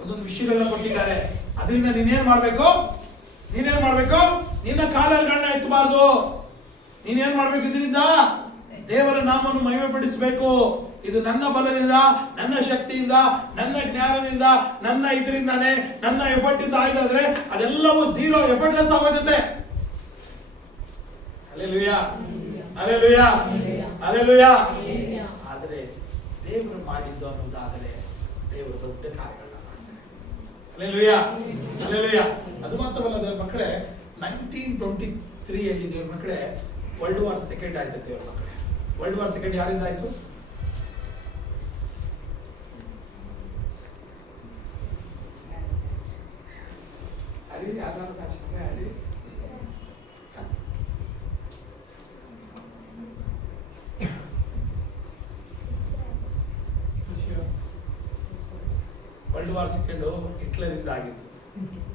ಒಂದೊಂದು ವಿಷಯಗಳನ್ನ ಕೊಟ್ಟಿದ್ದಾರೆ. ಅದರಿಂದ ನೀನೇನ್ ಮಾಡ್ಬೇಕು? ನಿನ್ನ ಕಾಲುಗಳನ್ನ ಎತ್ತಬಾರ್ದು. ನೀನೇನ್ ಮಾಡ್ಬೇಕು? ಇದರಿಂದ ದೇವರ ನಾಮವನ್ನು ಮಹಿಮೆ ಪಡಿಸಬೇಕು. ಇದು ನನ್ನ ಬಲದಿಂದ, ನನ್ನ ಶಕ್ತಿಯಿಂದ, ನನ್ನ ಜ್ಞಾನದಿಂದ, ನನ್ನ ಇದರಿಂದಾನೆ, ನನ್ನ ಎಫರ್ಟ್ ಇಂದ ಆಯ್ದಾದ್ರೆ ಅದೆಲ್ಲವೂ ಝೀರೋ, ಎಫರ್ಟ್ಲೆಸ್ ಆಗೋಗುತ್ತೆ. ಹಲ್ಲೆಲೂಯಾ. ಆದರೆ ದೇವರು ಮಾಡಿದ್ದು ಅನ್ನೋದಾದರೆ ದೇವರು ದೊಡ್ಡ ಕಾರ್ಯಗಳನ್ನ ಮಾಡ್ತಾರೆ. ಹಲ್ಲೆಲೂಯಾ. ಅದು ಮಾತ್ರವಲ್ಲ ದೇವ್ರ ಮಕ್ಕಳೇ, 1923 ದೇವ್ರ ಮಕ್ಕಳೇ ವರ್ಲ್ಡ್ ವಾರ್ ಸೆಕೆಂಡ್ ಆಯ್ತು. ದೇವ್ರ ಮಕ್ಕಳೇ, ವರ್ಲ್ಡ್ ವಾರ್ ಸೆಕೆಂಡ್ ಯಾರಿಂದ ಆಯ್ತು? ವರ್ಲ್ಡ್ ವಾರ್ ಸೆಕೆಂಡ್ ಹಿಟ್ಲರಿಂದ ಆಗಿತ್ತು.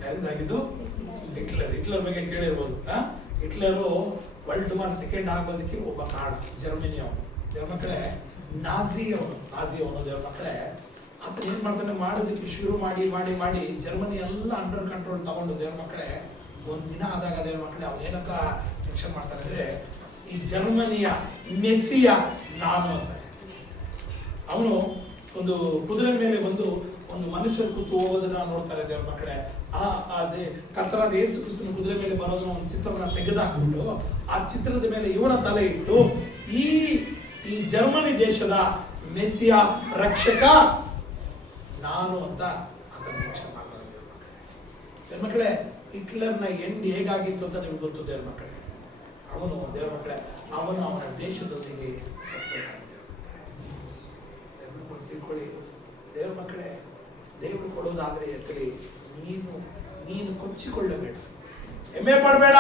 ಯಾರಿಂದ ಆಗಿದ್ದು? ಹಿಟ್ಲರ್ ಬಗ್ಗೆ ಕೇಳಿರ್ಬೋದು. ಹಿಟ್ಲರು ವರ್ಲ್ಡ್ ವಾರ್ ಸೆಕೆಂಡ್ ಆಗೋದಕ್ಕೆ ಒಬ್ಬ ಕಾರಣ ಜರ್ಮನಿ ಅವನು. ದೇವ್ರ ಮಕ್ಕಳೇ, ನಾಜಿ ಅವನು ದೇವ್ರ ಮಕ್ಕಳೇ, ಆತ ಏನ್ ಮಾಡ್ತಾನೆ, ಮಾಡೋದಕ್ಕೆ ಶುರು ಮಾಡಿ ಜರ್ಮನಿ ಎಲ್ಲ ಅಂಡರ್ ಕಂಟ್ರೋಲ್ ತಗೊಂಡು ದೇವ್ರ ಮಕ್ಕಳೇ, ಒಂದ್ ದಿನ ಆದಾಗ ದೇವ್ರ ಮಕ್ಕಳೇ ಅವನೇನಕ್ಕ ಯಕ್ಷನ್ ಮಾಡ್ತಾನೆ ಅಂದ್ರೆ, ಈ ಜರ್ಮನಿಯ ಮೆಸ್ಸಿಯ ನಾನು ಅಂತ. ಅವನು ಒಂದು ಕುದುರೆ ಮೇಲೆ ಒಂದು ಮನುಷ್ಯರು ಕೂತು ಹೋಗೋದನ್ನ ನೋಡ್ತಾರೆ ದೇವ್ರ ಮಕ್ಕಳೇ. ಅದೇ ಕರ್ತನಾದ ಯೇಸು ಕ್ರಿಸ್ತನ ಕುದುರೆ ಮೇಲೆ ಬರೋದನ್ನ ಒಂದು ಚಿತ್ರವನ್ನ ತೆಗೆದಾಕ್ಬಿಟ್ಟು ಆ ಚಿತ್ರದ ಮೇಲೆ ಇವನ ತಲೆ ಇಟ್ಟು ಈ ಜರ್ಮನಿ ದೇಶದ ಮೆಸ್ಸಿಯ ರಕ್ಷಕ ನಾನು ಅಂತ ಮೆನ್ಷನ್ ಮಾಡ್ತಾರೆ ದೇವ್ರ ಮಕ್ಕಳೇ. ಹಿಟ್ಲರ್ನ ಎಂಡ್ ಹೇಗಾಗಿತ್ತು ಅಂತ ನಿಮ್ಗೆ ಗೊತ್ತು ದೇವ್ರ ಮಕ್ಕಳೇ. ದೇವ್ರ ಮಕ್ಕಳೇ ಅವನ ದೇಶದೊಂದಿಗೆ ತಿಳ್ಕೊಳ್ಳಿ ದೇವ್ರ ಮಕ್ಕಳೇ. ದೇವರು ಕೊಡೋದಾದ್ರೆ ಎತ್ತಲಿ, ನೀನು ಕೊಚ್ಚಿಕೊಳ್ಳಬೇಡ, ಹೆಮ್ಮೆ ಪಡಬೇಡ,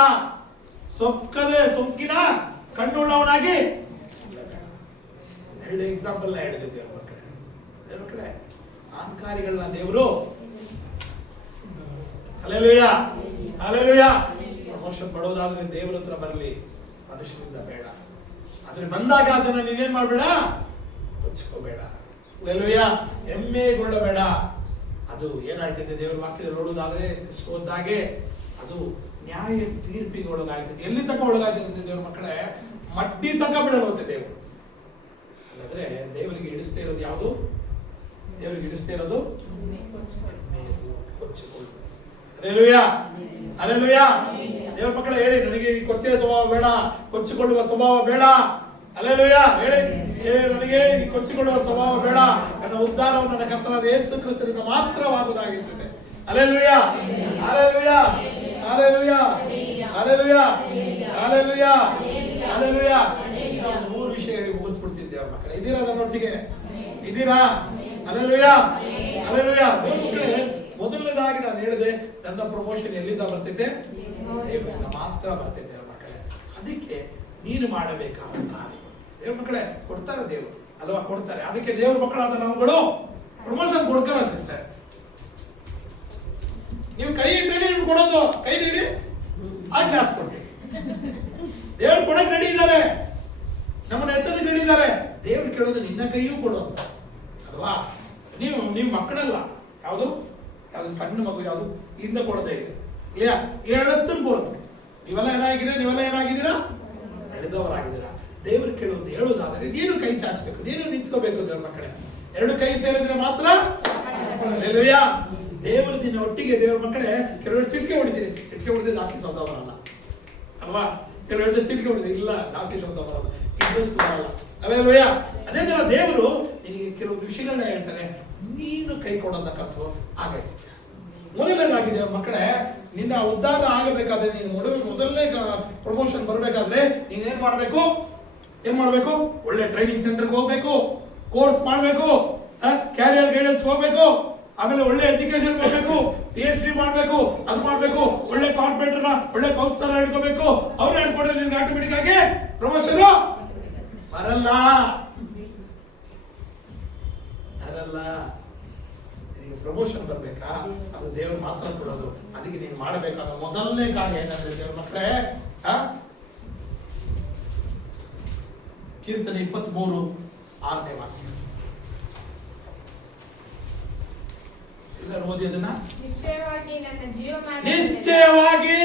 ಸೊಕ್ಕಿನ ಕಣ್ಣುಳ್ಳವನಾಗಿ. ಎರಡು ಎಕ್ಸಾಂಪಲ್ ಹೇಳಿದೆ ದೇವ್ರ ಮಕ್ಕಳೇ. ಅಹಂಕಾರಿಗಳನ್ನ ದೇವರು ಹಲ್ಲೆಲೂಯಾ ಪ್ರಮೋಷನ್ ಪಡೋದಾದ್ರೆ ದೇವರ ಹತ್ರ ಬರಲಿ, ಮನುಷ್ಯರಿಂದ ಬೇಡ. ಆದ್ರೆ ಬಂದಾಗ ಅದನ್ನ ನೀನೇನ್ ಮಾಡ್ಬೇಡ, ಕೊಚ್ಚಿಕೋಬೇಡ. ಹಲ್ಲೆಲೂಯಾ. ಹೆಮ್ಮೆಗೊಳ್ಳಬೇಡ. ಅದು ಏನಾಯ್ತದೆ ದೇವರ ವಾಕ್ಯದಲ್ಲಿ ನೋಡುವುದಾದ್ರೆ ಓದಾಗೆ ಅದು ನ್ಯಾಯ ತೀರ್ಪಿಗೆ ಒಳಗಾಯ್ತದೆ. ಎಲ್ಲಿ ತನಕ ಒಳಗಾಯ್ತದೆ ದೇವ್ರ ಮಕ್ಕಳೇ? ಮಡ್ಡಿ ತನಕ ಬಿಡರುತ್ತೆ ದೇವರು. ಹಾಗಾದ್ರೆ ದೇವರಿಗೆ ಹಿಡಿಸ್ತಾ ಇರೋದು ಯಾವುದು? ದೇವರಿಗೆ ಹಿಡಿಸ್ತಾ ಇರೋದು ಕೊಚ್ಚಿಕೊಳ್ಳುವುದು. ಹಲ್ಲೆಲೂಯಾ. ದೇವರ ಮಕ್ಕಳೇ ಹೇಳಿ, ನನಗೆ ಈ ಕೊಚ್ಚೆಯ ಸ್ವಭಾವ ಬೇಡ, ಕೊಚ್ಚಿಕೊಳ್ಳುವ ಸ್ವಭಾವ ಬೇಡ. ಹಲ್ಲೆಲೂಯಾ. ಹೇಳಿ, ನನಗೆ ಈ ಕೊಚ್ಚಿಕೊಳ್ಳುವ ಸ್ವಭಾವ ಬೇಡ. ನನ್ನ ಉದ್ಧಾರವು ನನ್ನ ಕರ್ತನಾದ ಯೇಸು ಕ್ರಿಸ್ತನಿಂದ ಮಾತ್ರವಾಗುವುದಾಗಿರ್ತದೆ. ಹಲ್ಲೆಲೂಯಾ. ನಾವು 3 ವಿಷಯ ಹೇಳಿ ಮುಗಿಸ್ಬಿಡ್ತಿದ್ದೆ ಅವ್ರ ಮಕ್ಕಳೇ. ಇದೀರಾ ನನ್ನೊಟ್ಟಿಗೆ? ಇದ್ದೀರಾ? ಹಲ್ಲೆಲೂಯಾ. ಮಕ್ಕಳೇ, ಮೊದಲನೇದಾಗಿ ನಾನು ಹೇಳಿದೆ, ನನ್ನ ಪ್ರಮೋಷನ್ ಎಲ್ಲಿಂದ ಬರ್ತೈತೆ? ದೇವರಿಂದ ಮಾತ್ರ ಬರ್ತೈತೆ ಅವ್ರ ಮಕ್ಕಳೇ. ಅದಕ್ಕೆ ನೀನು ಮಾಡಬೇಕಾದ ಕಾರ್ಯ ದೇವ್ರ ಮಕ್ಕಳೇ ಕೊಡ್ತಾರೆ ದೇವರು ಅಲ್ವಾ? ಕೊಡ್ತಾರೆ. ಅದಕ್ಕೆ ದೇವ್ರ ಮಕ್ಕಳಾದ ನಾವುಗಳು ಪ್ರಮೋಷನ್ ಕೊಡ್ತಾರೆ ಸಿಸ್ಟರ್. ನೀವು ಕೈ ಇಟ್ಟರೆ ನಿಮ್ಗೆ ಕೊಡೋದು, ಕೈ ನೀಡಿ ಆ ಗ್ಲಾಸ್ ಕೊಡ್ತೀವಿ. ದೇವ್ರು ಕೊಡಕ್ಕೆ ರೆಡಿ ಇದ್ದಾರೆ, ನಮ್ಮನ್ನ ಎತ್ತದಕ್ಕೆ ರೆಡಿ ಇದ್ದಾರೆ. ದೇವ್ರು ಕೇಳೋದು ನಿನ್ನ ಕೈಯೂ ಕೊಡು ಅಂತ ಅಲ್ವಾ? ನೀವು ಮಕ್ಕಳಲ್ಲ, ಯಾವುದು ಸಣ್ಣ ಮಗು ಯಾವುದು ಇಂದ ಕೊಡದೇ ಇದೆ இல்லையா? ಹೇಳತ್ತನ್ನು ಬರುತ್ತೆ. ನೀವೆಲ್ಲ ಏನಾಗಿದ್ದೀರಾ? ಎಳೆದವರಾಗಿದ್ದೀರಾ. ದೇವರು ಕೇಳುವುದು ಹೇಳುವುದಾದರೆ ನೀನು ಕೈ ಚಾಚಬೇಕು, ನೀನು ನಿಂತ್ಕೋಬೇಕು. ದೇವ್ರ ಮಕ್ಕಳೇ, ಎರಡು ಕೈ ಸೇರಿದ್ರೆ ಮಾತ್ರ ಹಲ್ಲೆಲೂಯಾ. ದೇವರು ದಿನ ಒಟ್ಟಿಗೆ ದೇವ್ರ ಮಕ್ಕಳೇ, ಕೆಲವರು ಚಿಟಿಕೆ ಹೊಡಿದ್ರೆ ದಾಸಿ ಸೌದವರಲ್ಲ ಅಲ್ವಾ? ಕೆಲವರು ಚಿಟಿಕೆ ಹೊಡಿದ್ರೆ ಇಲ್ಲ ದಾಸಿ ಸೌದವರಲ್ಲ, ಇದಷ್ಟು ಬರಲ್ಲ. ಹಲ್ಲೆಲೂಯಾ. ಅದೇ ತರ ದೇವರು ನಿನಗೆ ಕೆಲವು ವಿಷಯಗಳನ್ನ ಹೇಳ್ತಾನೆ, ನೀನು ಕೈ ಕೊಡೋದ ಕಲ್ತು ಆಗೈತಿ. ಮೊದಲನೇದಾಗಿ ದೇವ್ರ ಮಕ್ಕಳೇ, ನಿನ್ನ ಉದ್ಧಾರ ಆಗಬೇಕಾದ್ರೆ, ನೀನು ಮೊದಲನೇ ಪ್ರಮೋಷನ್ ಬರಬೇಕಾದ್ರೆ ನೀನೇನ್ ಮಾಡ್ಬೇಕು? ಒಳ್ಳೆ ಟ್ರೈನಿಂಗ್ ಸೆಂಟರ್ಗೆ ಹೋಗ್ಬೇಕು, ಕೋರ್ಸ್ ಮಾಡ್ಬೇಕು, ಕ್ಯಾರಿಯರ್ ಗೈಡೆನ್ಸ್ ಹೋಗ್ಬೇಕು, ಆಮೇಲೆ ಒಳ್ಳೆ ಎಜುಕೇಶನ್ ಹೋಗ್ಬೇಕು, PhD ಮಾಡ್ಬೇಕು, ಅದು ಮಾಡ್ಬೇಕು, ಒಳ್ಳೆ ಕಾರ್ಪೊರೇಟರ್ನ ಒಳ್ಳೆ ಕೌನ್ಸಿಲರ್ ಹಿಡ್ಕೋಬೇಕು. ಅವ್ರು ಹೇಳ್ಕೊಡ್ರೆ ನಿನ್ಗೆ ಆಟೋಮೆಟಿಕ್ ಆಗಿ ಪ್ರಮೋಷನ್ ಬರಲ್ಲ. ಪ್ರಮೋಷನ್ ಬರ್ಬೇಕಾ? ಅದು ದೇವರು ಮಾತ್ರ ಕೊಡೋದು. ಅದಕ್ಕೆ ನೀನು ಮಾಡಬೇಕಾದ ಮೊದಲನೇ ಕಾರ್ಯ ಏನಂದ್ರೆ ದೇವ್ರ ಮಕ್ಕಳೇ, ಕೀರ್ತನೆ 23:6 ವಾಕ್ಯ. ಎಲ್ಲರೂ ಓದಿ ಅದನ್ನ. ನಿಶ್ಚಯವಾಗಿ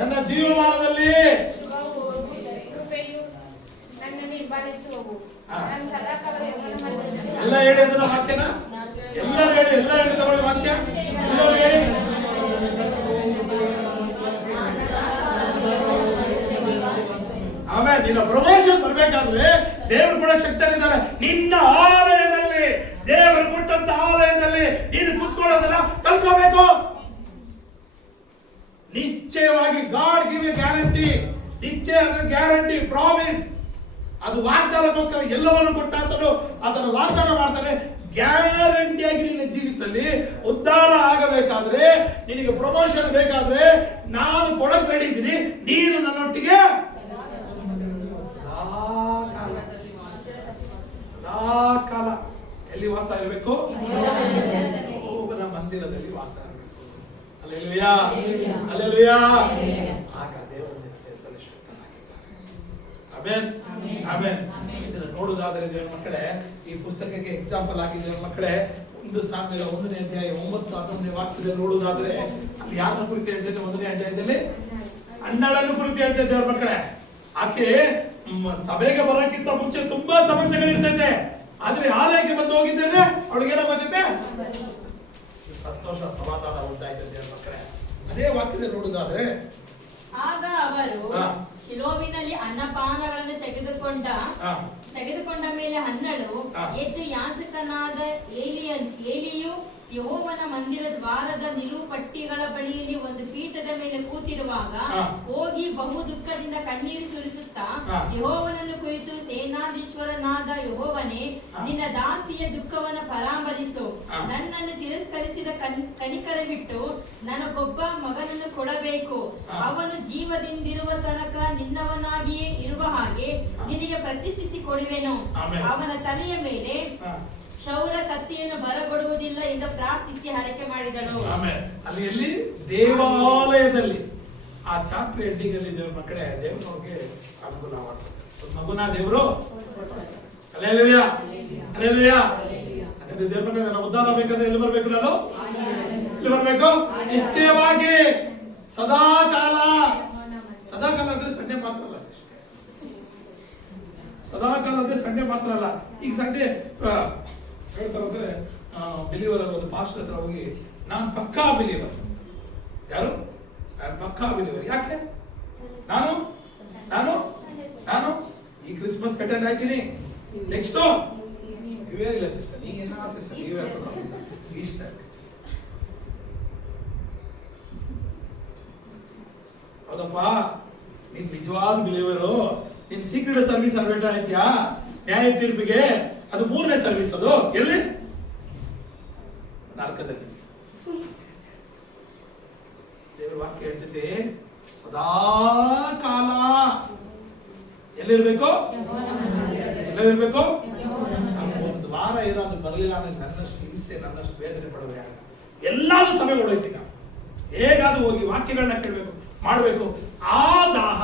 ನನ್ನ ಜೀವಮಾನದಲ್ಲಿ ಕೃಪೆಯು ನನ್ನನ್ನು ಹಿಂಬಾಲಿಸುವವು. ಎಲ್ಲ ಹೇಳಿ ಅದನ್ನ ವಾಕ್ಯನ, ಎಲ್ಲರೂ ಹೇಳಿ ತಗೊಳ್ಳಿ ವಾಕ್ಯ, ಎಲ್ಲರೂ ಹೇಳಿ. ಆಮೇಲೆ ನಿನ್ನ ಪ್ರಮೋಷನ್ ಬರ್ಬೇಕಾದ್ರೆ ದೇವರು ಕೂಡ ಶಕ್ತರಿದ್ದಾರೆ. ನಿನ್ನ ಆಲಯದಲ್ಲಿ, ದೇವರು ಕೊಟ್ಟಂತ ಆಲಯದಲ್ಲಿ ನೀನು ಕೂತ್ಕೊಳ್ಳೋದನ್ನ ಕಲ್ಕೋಬೇಕು. ನಿಶ್ಚಯವಾಗಿ ಗಾಡ್ ಗಿವ್ ಎ ಗ್ಯಾರಂಟಿ. ನಿಶ್ಚಯ ಅಂದ್ರೆ ಗ್ಯಾರಂಟಿ, ಪ್ರಾಮಿಸ್. ಅದು ವಾಗ್ದಾನಕ್ಕೋಸ್ಕರ ಎಲ್ಲವನ್ನು ಕೊಟ್ಟಾತನು ಅದನ್ನು ವಾಗ್ದಾನ ಮಾಡ್ತಾನೆ. ಗ್ಯಾರಂಟಿಯಾಗಿ ನಿನ್ನ ಜೀವಿತದಲ್ಲಿ ಉದ್ಧಾರ ಆಗಬೇಕಾದ್ರೆ, ನಿನಗೆ ಪ್ರಮೋಷನ್ ಬೇಕಾದ್ರೆ ನಾನು ಕೊಡಕ್ ಹೇಳಿದ್ದೀನಿ, ನೀನು ನನ್ನೊಟ್ಟಿಗೆ ಸದಾಕಾಲ ಎಲ್ಲಿ ವಾಸ ಇರಬೇಕು? ಯೆಹೋವನ ಮಂದಿರದಲ್ಲಿ ವಾಸ ಇರಬೇಕು. Hallelujah, hallelujah. ಆಗ ದೇವರ ನೆನಪಲ್ಲಿ ಶಕ್ತನಾಗಿದ್ದಾನೆ. Amen, amen. ಇದನ್ನು ನೋಡುವುದಾದರೆ ದೇವರ ಮಕ್ಕಳೇ, ಈ ಪುಸ್ತಕಕ್ಕೆ ಎಕ್ಸಾಂಪಲ್ ಆಗಿ ದೇವರ ಮಕ್ಕಳೇ, 1 ಸಾಮ್ಯಲ 1ನೇ ಅಧ್ಯಾಯ 9-11ನೇ ವಾಕ್ಯದಲ್ಲಿ ನೋಡುವುದಾದ್ರೆ ಅಲ್ಲಿ ಯಾರನ್ನ ಕುರಿತು ಹೇಳ್ತೈತೆ? 1ನೇ ಅಧ್ಯಾಯದಲ್ಲಿ ಅಣ್ಣಳನ್ನು ಕುರಿತು ಹೇಳ್ತೈತೆ ದೇವರ ಮಕ್ಕಳೇ. ಆಕೆ ಸಭೆಗೆ ಬರೋಕ್ಕಿಂತ ಮುಂಚೆ ತುಂಬಾ ಸಮಸ್ಯೆಗಳಿರ್ತೈತೆ, ಆದ್ರೆ ಆಲಯಕ್ಕೆ ಬಂದು ಹೋಗಿದ್ದೇನೆ ಅವಳಿಗೆ ಏನೋ ಬಂದಿದ್ದೆ ಸಂತೋಷ, ಸಮಾಧಾನ ಉಂಟಾಯ್ತದೆ ದೇವರ ಮಕ್ಕಳೇ. ಅದೇ ವಾಕ್ಯದಲ್ಲಿ ನೋಡುವುದಾದ್ರೆ, ಆಗ ಅವರು ಶಿಲೋವಿನಲ್ಲಿ ಅನ್ನಪಾನಗಳನ್ನು ತೆಗೆದುಕೊಂಡ ಮೇಲೆ ಹನ್ನಳು ಎದ್ದು ಯಾಜಕನಾದ ಏಲಿಯು ಯೆಹೋವನ ಮಂದಿರ ದ್ವಾರದ ನಿಲುವು ಪಟ್ಟಿಗಳ ಬಳಿಯಲ್ಲಿ ಒಂದು ಪೀಠದ ಮೇಲೆ ಕೂತಿರುವಾಗ ಹೋಗಿ ಬಹು ದುಃಖದಿಂದ ಕಣ್ಣೀರು ಸುರಿಸುತ್ತಾ ಯೆಹೋವನನ್ನು ಕುರಿತು, ಸೇನಾಧೀಶ್ವರನಾದ ಯೆಹೋವನೇ, ನಿನ್ನ ದಾಸಿಯ ದುಃಖವನ್ನು ಪರಾಮರಿಸು, ನನ್ನನ್ನು ತಿರಸ್ಕರಿಸಿದ ಕನಿಕರವಿಟ್ಟು ನನಗೊಬ್ಬ ಮಗನನ್ನು ಕೊಡಬೇಕು, ಅವನು ಜೀವದಿಂದಿರುವ ತನಕ ನಿನ್ನವನಾಗಿಯೇ ಇರುವ ಹಾಗೆ ನಿನಗೆ ಪ್ರತಿಷ್ಠಿಸಿ ಕೊಡುವೆನು, ಅವನ ತಲೆಯ ಮೇಲೆ ಕ್ಷೌರ ಕತ್ತಿಯನ್ನು ಬರಗೊಡುವುದಿಲ್ಲ ಎಂದು ಪ್ರಾರ್ಥಿಸಿ ಹರಕೆ ಮಾಡಿದಳು. ಅಲ್ಲಿ ಎಲ್ಲಿ? ದೇವಾಲಯದಲ್ಲಿ. ಆ ಚಾಪ್ಟರ್ ಎಂಡಿಂಗ್ ಅಲ್ಲಿ ದೇವ್ರ ಮಕ್ಕಳೇ, ದೇವ್ರ ನಮಗೆ ಅನುಕೂಲ ಮಾಡ್ತಾರೆ. ಮಗುನ ದೇವರು ಹಲ್ಲೆಲೂಯಾ, ಹಲ್ಲೆಲೂಯಾ. ಹಾಗಾದ್ರೆ ದೇವ್ರ ಮಕ್ಕಳೇ, ನನ್ನ ಉದ್ಧಾರ ಬೇಕಾದ್ರೆ ಎಲ್ಲಿ ಬರ್ಬೇಕು? ನಾನು ಎಲ್ಲಿ ಬರ್ಬೇಕು? ನಿಶ್ಚಯವಾಗಿ ಸದಾಕಾಲ. ಸದಾಕಾಲ ಅಂದ್ರೆ ಸಂಡೆ ಮಾತ್ರ ಅಲ್ಲ, ಸದಾಕಾಲ ಅಂದ್ರೆ ಸಂಡೆ ಮಾತ್ರ ಅಲ್ಲ. ಈಗ ಸಂಡೆ ಹೇಳ್ತಾರೆ ಬಿಲೀವರ್ ಒಂದು ಪಾಸ್ಟರ್ ಹತ್ರ ಹೋಗಿ, ನಾನು ಪಕ್ಕಾ ಬಿಲೀವರ್. ಯಾರು? ನಾನು ಪಕ್ಕಾ ಬಿಲೀವರ್. ಯಾಕೆ? ನಾನು ನಾನು ನಾನು ಈ ಕ್ರಿಸ್ಮಸ್ ಅಟೆಂಡ್ ಆಯ್ತೀನಿ, ನೆಕ್ಸ್ಟ್ ಇವೇನಿಲ್ಲ ಸಿಸ್ಟರ್, ನೀವೇನ ಸಿಸ್ಟರ್ ನೀವೇ ಈಸ್ಟರ್. ಹೌದಪ್ಪ, ನೀನ್ ನಿಜವಾದ ಬಿಲೀವರು. ನಿನ್ ಸೀಕ್ರೆಟ್ ಸರ್ವಿಸ್ ಅಡ್ವರ್ಟ್ ಆಯ್ತ್ಯಾ ನ್ಯಾಯ ತೀರ್ಪಿಗೆ? ಅದು 3ನೇ ಸರ್ವಿಸ್. ಅದು ಎಲ್ಲಿ? ನರಕದಲ್ಲಿ. ದೇವರ ವಾಕ್ಯ ಹೇಳ್ತೈತೆ, ಸದಾ ಕಾಲ ಎಲ್ಲಿರ್ಬೇಕು? ಎಲ್ಲಿರ್ಬೇಕು? ಒಂದು ವಾರ ಏನಾದ್ರು ಬರಲಿಲ್ಲ ಅಂದ್ರೆ ನನ್ನಷ್ಟು ಹಿಂಸೆ, ನನ್ನಷ್ಟು ವೇದನೆ ಪಡೋರು ಯಾರು? ಎಲ್ಲಾದ್ರೂ ಸಮಯ ಹೊಡೋಯ್ತೀಗ. ಹೇಗಾದ್ರೂ ಹೋಗಿ ವಾಕ್ಯಗಳನ್ನ ಕೇಳಬೇಕು, ಮಾಡಬೇಕು. ಆ ದಾಹ,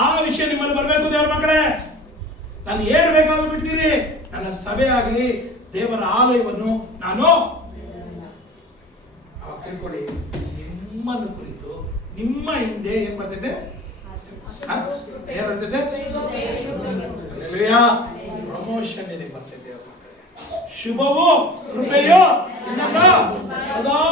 ಆ ವಿಷಯ ನಿಮ್ಮಲ್ಲಿ ಬರಬೇಕು ದೇವರ ಮಕ್ಕಳೇ. ನಾನು ಏನು ಬೇಕಾದ್ರೂ ಬಿಡ್ತೀನಿ, ನನ್ನ ಸಭೆ ಆಗಲಿ ದೇವರ ಆಲಯವನ್ನು ನಾನು ತಿಳ್ಕೊಳ್ಳಿ. ನಿಮ್ಮನ್ನು ಕುರಿತು ನಿಮ್ಮ ಹಿಂದೆ ಏನ್ ಬರ್ತೈತೆ, ಏನ್ ಬರ್ತೈತೆ? ಪ್ರಮೋಷನ್ ನಿನಗೆ ಬರ್ತೈತೆ. ಶುಭವೋ ಕೃಪೆಯೋ ನಿನ್ನನ್ನ ಸದಾ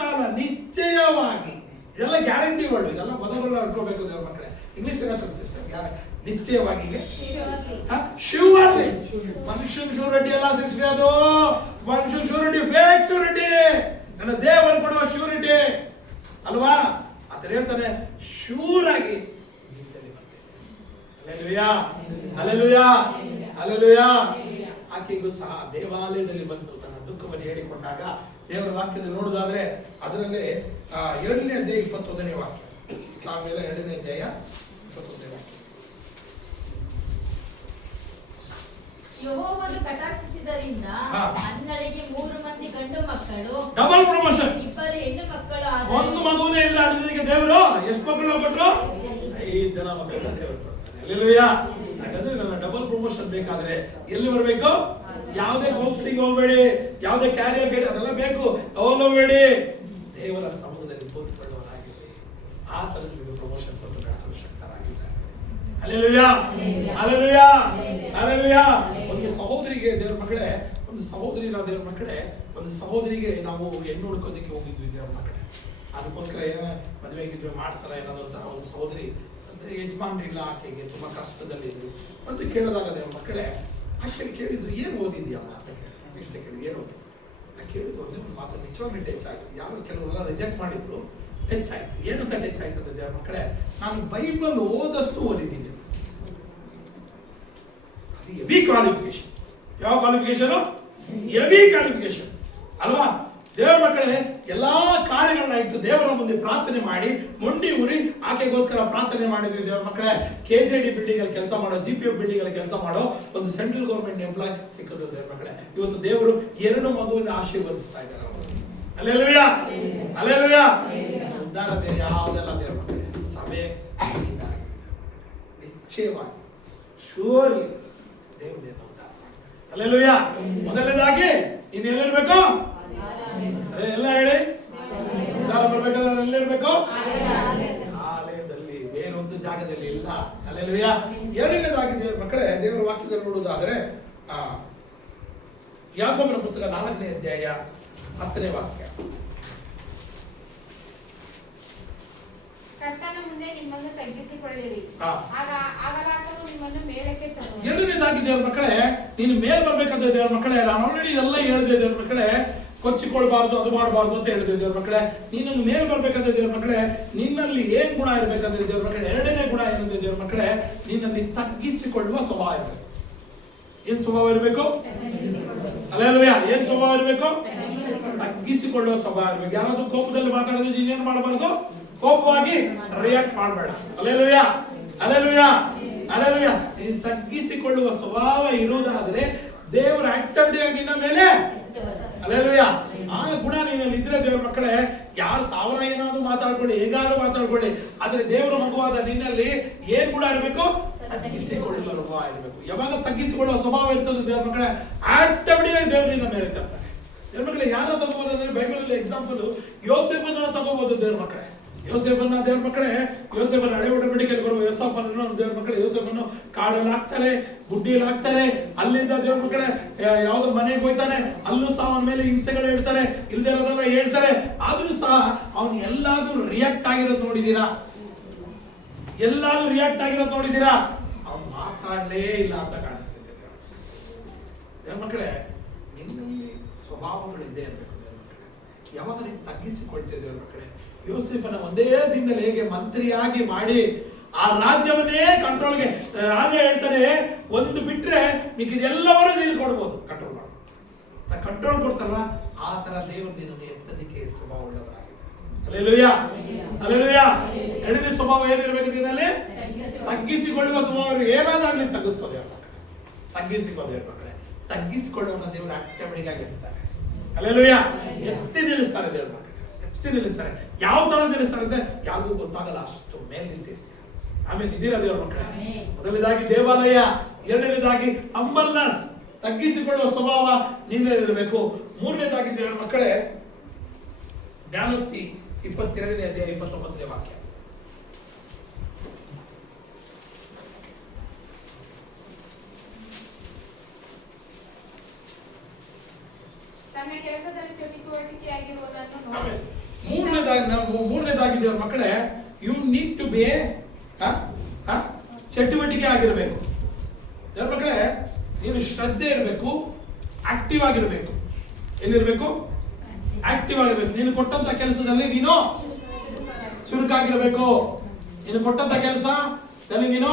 ಕಾಲ ನಿಶ್ಚಯವಾಗಿ, ಇದೆಲ್ಲ ಗ್ಯಾರಂಟಿಗಳು, ಇದೆಲ್ಲ ಪದಗಳು ಅಡ್ಕೋಬೇಕು ದೇವ್ರ ಮಕ್ಕಳೇ. ಇಂಗ್ಲಿಷ್ ಸಿಸ್ಟಮ್ ನಿಶ್ಚಯವಾಗಿ, ಶ್ಯೂರ್ಲಿ. ಮನುಷ್ಯನ ಶ್ಯೂರಿಟಿ ಅಲ್ಲ ಸಿಸ್ಟರ್, ಅದು ಮನುಷ್ಯನ ಶ್ಯೂರಿಟಿ ಫೇಕ್ ಶ್ಯೂರಿಟಿ, ನನ್ನ ದೇವರು ಕೊಡುವ ಶ್ಯೂರಿಟಿ ಅಲ್ವಾ? ಆತರ ಹೇಳ್ತಾನೆ, ಶ್ಯೂರ್ ಆಗಿ ಆಕೆಗೂ ಸಹ ದೇವಾಲಯದಲ್ಲಿ ಬಂದು ತನ್ನ ದುಃಖವನ್ನು ಹೇಳಿಕೊಂಡಾಗ ದೇವರ ವಾಕ್ಯದಲ್ಲಿ ನೋಡುವುದಾದ್ರೆ ಅದರಲ್ಲಿ 2ನೇ ಅಧ್ಯಾಯ 21ನೇ ವಾಕ್ಯ, ಸಾಮ್ಯೇಲ 2ನೇ ಅಧ್ಯಾಯ 21ನೇ ವಾಕ್ಯ. ಯೆಹೋವನು ಕಟಾಕ್ಷಿಸಿದ್ದರಿಂದ ಅನ್ನಳಿಗೆ 3 ಮಂದಿ ಗಂಡು ಮಕ್ಕಳು, ಡಬಲ್ ಪ್ರಮೋಷನ್. 2 ಹೆಣ್ಣು ಮಕ್ಕಳು, ಒಂದು ಮಗುವೇ ಇಲ್ಲ ಅಡಿಗೆ ದೇವರು ಎಷ್ಟು ಮಕ್ಕಳು ಕೊಟ್ಟರು? 5 ಜನ ಮಕ್ಕಳನ್ನ ದೇವರು ಕೊಡ್ತಾರೆ. ಹಲ್ಲೆಲೂಯಾ. ಹಾಗಾದ್ರೆ ನನ್ನ ಡಬಲ್ ಪ್ರಮೋಷನ್ ಬೇಕಾದ್ರೆ ಎಲ್ಲಿ ಬರಬೇಕು? ಯಾವುದೇ ಕೌನ್ಸಿಲಿಂಗ್ ಹೋಗ್ಬೇಡಿ, ಯಾವುದೇ ಕ್ಯಾರಿಯರ್ ಗೈಡ್ ಅದೆಲ್ಲ ಬೇಕು ಹೋಗಬೇಡಿ, ದೇವರ ಸಮ್ಮುಖದಲ್ಲಿ ಕೂತ್ಕೊಳ್ಳುವರಾಗಿರ್ಲಿ. ಆ ತರದಲ್ಲಿ ಪ್ರಮೋಷನ್ ಕೊಟ್ಟು ನಡೆಸಲು ಶಕ್ತರಾಗಿದ್ದಾರೆ. Hallelujah, hallelujah, hallelujah. ಒಂದು ಸಹೋದರಿಗೆ ದೇವರ ಮಕ್ಕಳೇ, ಒಂದು ಸಹೋದರಿನ ದೇವರ ಮಕ್ಕಳೇ, ಒಂದು ಸಹೋದರಿಗೆ ನಾವು ಹೆಣ್ಣು ಹುಡುಕೋದಕ್ಕೆ ಹೋಗಿದ್ವಿ ದೇವರ ಮಕ್ಕಳೇ. ಅದಕ್ಕೋಸ್ಕರ ಏನೋ ಮದುವೆಗಿದ್ವಿ ಮಾಡ್ಸಲ್ಲ ಏನಾದ್ರು ಅಂತ ಒಂದು ಸಹೋದರಿ ಯಜಮಾನ್ರಿಲ್ಲ, ಆಕೆಗೆ ತುಂಬಾ ಕಷ್ಟದಲ್ಲಿದ್ರು ಅಂತ ಕೇಳಿದಾಗ ದೇವರ ಮಕ್ಕಳೇ, ಆಕೆ ಕೇಳಿದ್ರು ಏನು ಓದಿದ್ಯಮ್ಮ ಅಂತ ಕೇಳಿದ್ರು. ಏನು ಓದಿದ್ರು? ನಾ ಕೇಳಿದ್ರು ಒಂದು ಮಾತು ನಿಜವಾಗ್ಲೂ ಟಚ್ ಆಯ್ತು. ಯಾರೋ ಕೆಲವರೆಲ್ಲ ರಿಜೆಕ್ಟ್ ಮಾಡಿದ್ರು, ಟಚ್ ಆಯ್ತು. ಏನಂತ ಟಚ್ ಆಯ್ತು ಅಂತ ದೇವರ ಮಕ್ಕಳೇ, ನಾನು ಬೈಬಲ್ ಓದಷ್ಟು ಓದಿದ್ದೀನಿ. ಅದು ಹೆವಿ ಕ್ವಾಲಿಫಿಕೇಶನ್. ಯಾವ ಕ್ವಾಲಿಫಿಕೇಶನ್? ಹೆವಿ ಕ್ವಾಲಿಫಿಕೇಶನ್ ಅಲ್ವಾ? ದೇವರ ಮಕ್ಕಳೇ, ಎಲ್ಲಾ ಕಾರ್ಯಗಳನ್ನ ಇಟ್ಟು ದೇವರ ಮುಂದೆ ಪ್ರಾರ್ಥನೆ ಮಾಡಿ ಮೊಂಡಿ ಉರಿ ಆಕೆಗೋಸ್ಕರ ಪ್ರಾರ್ಥನೆ ಮಾಡಿದ್ವಿ ದೇವರ ಮಕ್ಕಳೇ. KJD ಬಿಲ್ಡಿಂಗ್ ಅಲ್ಲಿ ಕೆಲಸ ಮಾಡೋ, GPF ಬಿಲ್ಡಿಂಗ್ ಅಲ್ಲಿ ಕೆಲಸ ಮಾಡೋ ಒಂದು ಸೆಂಟ್ರಲ್ ಗವರ್ಮೆಂಟ್ ಎಂಪ್ಲಾಯ್ ಸಿಕ್ಕಿದ್ರು ದೇವರ ಮಕ್ಕಳೇ. ಇವತ್ತು ದೇವರು 2 ಮಗುವಿನ ಆಶೀರ್ವದಿಸ್ತಾ ಇದ್ದಾರೆ. Hallelujah, hallelujah. ಉದ್ಧಾರ ಬೇರೆ ಯಾವುದೆಲ್ಲ ದೇವರ ಮಕ್ಕಳೇ, ಸಭೆ ನಿಶ್ಚಯವಾಗಿ ಶ್ಯೂರ್ಲಿ ದೇವರು ಉದ್ಧಾರ ಮಾಡ್ತಾರೆ. ಹಲ್ಲೆಲೂಯಾ. ಮೊದಲನೇದಾಗಿ ಇನ್ನೇನಿರ್ಬೇಕು? ಎಲ್ಲ ಹೇಳಿ. ಉದ್ಧಾರ ಬರ್ಬೇಕಾದ್ರೆ ಎಲ್ಲಿರ್ಬೇಕು? ಆಲಯದಲ್ಲಿ, ಬೇರೊಂದು ಜಾಗದಲ್ಲಿ ಇಲ್ಲ. ಹಲ್ಲೆಲೂಯಾ. 2ನೇದಾಗಿ ದೇವರ ಮಕ್ಕಳೇ, ದೇವರ ವಾಕ್ಯದಲ್ಲಿ ನೋಡುವುದಾದರೆ ಯಾಕೋಬನ ಪುಸ್ತಕ 4ನೇ ಅಧ್ಯಾಯ 10ನೇ ವಾಕ್ಯ. ಕರ್ತನ ಮುಂದೆ ನಿಮ್ಮನ್ನು ತಗ್ಗಿಸಿಕೊಳ್ಳಿರಿ, ಆಗ ಆತನು ನಿಮ್ಮನ್ನು ಮೇಲಕ್ಕೆ ತರುವನು. 2ನೇದಾಗಿ ದೇವರ ಮಕ್ಕಳೇ, ನೀನು ಮೇಲ್ ಬರ್ಬೇಕಂತ ದೇವರ ಮಕ್ಕಳೇ, ನಾನು ಆಲ್ರೆಡಿ ಎಲ್ಲ ಹೇಳಿದೆ ದೇವರ ಮಕ್ಕಳೇ. ಕೊಚ್ಚಿಕೊಳ್ಬಾರ್ದು, ಅದು ಮಾಡಬಾರ್ದು ಅಂತ ಹೇಳಿದೆ ದೇವರ ಮಕ್ಕಳೇ. ನೀನನ್ನು ಮೇಲ್ ಬರ್ಬೇಕಂತ ದೇವರ ಮಕ್ಕಳೇ, ನಿನ್ನಲ್ಲಿ ಏನ್ ಗುಣ ಇರ್ಬೇಕಂದ್ರೆ ದೇವರ ಮಕ್ಕಳೇ, 2ನೇ ಗುಣ ಏನಿದೆ ದೇವರ ಮಕ್ಕಳೇ, ನಿನ್ನಲ್ಲಿ ತಗ್ಗಿಸಿಕೊಳ್ಳುವ ಸ್ವಭಾವ ಇರಬೇಕು. ಏನ್ ಸ್ವಭಾವ ಇರಬೇಕು? ಹಲ್ಲೆಲೂಯಾ. ಏನ್ ಸ್ವಭಾವ ಇರಬೇಕು? ತಗ್ಗಿಸಿಕೊಳ್ಳುವ ಸ್ವಭಾವ ಇರಬೇಕು. ಯಾರಾದ್ರೂ ಕೋಪದಲ್ಲಿ ಮಾತಾಡಿದ್ರೆ ನೀನೇನ್ ಮಾಡಬಾರ್ದು? ಕೋಪವಾಗಿ ರಿಯಾಕ್ಟ್ ಮಾಡಬೇಡ. Hallelujah, hallelujah, hallelujah. ನೀನು ತಗ್ಗಿಸಿಕೊಳ್ಳುವ ಸ್ವಭಾವ ಇರುವುದಾದರೆ ದೇವರ ಆಕ್ಟಿವಿಟಿಯಾಗಿ ನಿನ್ನ ಮೇಲೆ, ಹಲ್ಲೆಲೂಯಾ, ಆ ಗುಣ ನೀನಲ್ಲಿ ಇದ್ರೆ ದೇವರ ಮಕ್ಕಳೇ, ಯಾರು 1000 ಏನಾದ್ರು ಮಾತಾಡ್ಕೊಳ್ಳಿ, ಹೇಗಾದ್ರೂ ಮಾತಾಡ್ಕೊಳ್ಳಿ, ಆದ್ರೆ ದೇವರ ಮಗುವಾದ ನಿನ್ನಲ್ಲಿ ಏನ್ ಗುಣ ಇರಬೇಕು? ತಗ್ಗಿಸಿಕೊಳ್ಳುವ ಸ್ವಭಾವ ಇರಬೇಕು. ಯಾವಾಗ ತಗ್ಗಿಸಿಕೊಳ್ಳುವ ಸ್ವಭಾವ ಇರ್ತದೆ ದೇವರ ಮಕ್ಕಳೇ, ಆಕ್ಟಿವಿಟಿಯಾಗಿ ದೇವರು ನಿನ್ನ ಮೇಲೆ ತರ್ತಾರೆ. ದೇವರ ಮಕ್ಕಳೇ, ಯಾರನ್ನ ತಗೋಬಹುದು ಅಂದ್ರೆ ಬೈಬಲ್ ಅಲ್ಲಿ ಎಕ್ಸಾಂಪಲ್ ಯೋಸೇಫನ್ನ ತಗೋಬಹುದು ದೇವರ ಮಕ್ಕಳೇ. ಯೋಸೇಫನ್ನ ದೇವರ ಮಕ್ಕಳೇ, ಯೋಸೇಫನ ಹಳೆ ಒಡಂಬಡಿಕೆಯಲ್ಲಿ ಬರುವ ಯೋಸೇಫನನ್ನು ದೇವರ ಮಕ್ಕಳೇ, ಯೋಸೇಫನ್ನು ಕಾಡಲ್ಲಿ ಹಾಕ್ತಾರೆ, ಗುಡ್ಡಿಯಲ್ಲಿ ಹಾಕ್ತಾರೆ. ಅಲ್ಲಿಂದ ದೇವರ ಮಕ್ಕಳೇ ಯಾವ್ದೋ ಮನೆಗೆ ಹೋಗ್ತಾನೆ, ಅಲ್ಲೂ ಸಹ ಅವನ ಮೇಲೆ ಹಿಂಸೆಗಳು ಹೇಳ್ತಾರೆ, ಇಲ್ದೇ ಇರೋದೆಲ್ಲ ಹೇಳ್ತಾರೆ. ಆದ್ರೂ ಸಹ ಅವನು ಎಲ್ಲಾದ್ರೂ ರಿಯಾಕ್ಟ್ ಆಗಿರೋದು ನೋಡಿದೀರಾ? ಎಲ್ಲಾದ್ರೂ ರಿಯಾಕ್ಟ್ ಆಗಿರೋದು ನೋಡಿದೀರಾ? ಅವನು ಮಾತಾಡಲೇ ಇಲ್ಲ ಅಂತ ಕಾಣಿಸ್ತಿದೆ ದೇವರ ಮಕ್ಕಳೇ. ನಿನ್ನಲ್ಲಿ ಸ್ವಭಾವಗಳು ಇದ್ದೇ ಇರಬೇಕು ದೇವರ ಮಕ್ಕಳೇ. ಯಾವಾಗ ನೀವು ತಗ್ಗಿಸಿಕೊಳ್ತೇವೆ ದೇವರ ಮಕ್ಕಳೇ, ಯೋಸೇಫನ ಒಂದೇ ದಿನದಲ್ಲಿ ಹೇಗೆ ಮಂತ್ರಿಯಾಗಿ ಮಾಡಿ ಆ ರಾಜ್ಯವನ್ನೇ ಕಂಟ್ರೋಲ್ಗೆ, ರಾಜ ಹೇಳ್ತಾರೆ ಒಂದು ಬಿಟ್ರೆ ಮಿಕ್ಕಿದೆಲ್ಲವರೂ ನೀನು ಕೊಡ್ಬೋದು, ಕಂಟ್ರೋಲ್ ಮಾಡ್ಬೋದು. ಕಂಟ್ರೋಲ್ ಕೊಡ್ತಾರಲ್ಲ, ಆ ತರ ದೇವರು ನಿನ್ನನ್ನು ಎತ್ತದಕ್ಕೆ ಸ್ವಭಾವ ಉಳ್ಳವರಾಗಿದೆ. Hallelujah, hallelujah. 2ನೇ ಸ್ವಭಾವ ಏನಿರ್ಬೇಕು ನಿನ್ನಲ್ಲಿ? ತಗ್ಗಿಸಿಕೊಳ್ಳುವ ಸ್ವಭಾವ. ಏನಾದಾಗ್ಲಿ ತಗ್ಗಿಸ್ಕೊಳ್ಳಿ ತಗ್ಗಿಸಿಕೊಳ್ಳಿ ಮಕ್ಕಳೇ. ತಗ್ಗಿಸಿಕೊಳ್ಳುವ ದೇವರು ಆಕ್ಟಿವಿಟಿಗೆ ಆಗಿರ್ತಾರೆ. ಹಲ್ಲೆಲೂಯಾ. ಎತ್ತಿ ನಿಲ್ಲಿಸ್ತಾರೆ ದೇವರು ಮಕ್ಕಳೇ, ಎತ್ತಿ ನಿಲ್ಲಿಸ್ತಾರೆ. ಯಾವ ತರ ನಿಲ್ಲಿಸ್ತಾರೆ ಅಂದ್ರೆ ಯಾರಿಗೂ ಗೊತ್ತಾಗಲ್ಲ, ಅಷ್ಟು ಮೇಲೆ ನಿಂತಿರ್ತಾರೆ. ಆಮೇಲೆ ಇದೀರಾ ದೇವರ ಮಕ್ಕಳೇ? ಮೊದಲನೇದಾಗಿ ದೇವಾಲಯ, ಎರಡನೇದಾಗಿ ಹಂಬಲ್ನೆಸ್, ತಗ್ಗಿಸಿಕೊಳ್ಳುವ ಸ್ವಭಾವ ನಿನ್ನಲ್ಲಿರಬೇಕು. ಮೂರನೇದಾಗಿ ದೇವರ ಮಕ್ಕಳೇ ಜ್ಞಾನೋಕ್ತಿ 22ನೇ ಅಧ್ಯಾಯ 29ನೇ ವಾಕ್ಯ. ತನ್ನ ಕೆಲಸದಲ್ಲಿ ಚಟುವಟಿಕೆಯಾಗಿರುವುದನ್ನು ಆಮೇಲೆ ನೋಡಿ. ಮೂರನೇದಾಗಿ ದೇವರ ಮಕ್ಕಳೇ, ಯು ನೀಡ್ ಟು ಬಿ ಚಟುವಟಿಕೆ ಆಗಿರಬೇಕು. ದೇವರ ಮಕ್ಕಳೇ, ನೀನು ಶ್ರದ್ಧೆ ಇರಬೇಕು, ಆಕ್ಟಿವ್ ಆಗಿರಬೇಕು. ಏನಿರಬೇಕು? ಆಕ್ಟಿವ್ ಆಗಿರ್ಬೇಕು. ನೀನು ಕೊಟ್ಟಂತ ಕೆಲಸದಲ್ಲಿ ನೀನು ಚುರುಕಾಗಿರ್ಬೇಕು. ನೀನು ಕೊಟ್ಟಂತ ಕೆಲಸದಲ್ಲಿ ನೀನು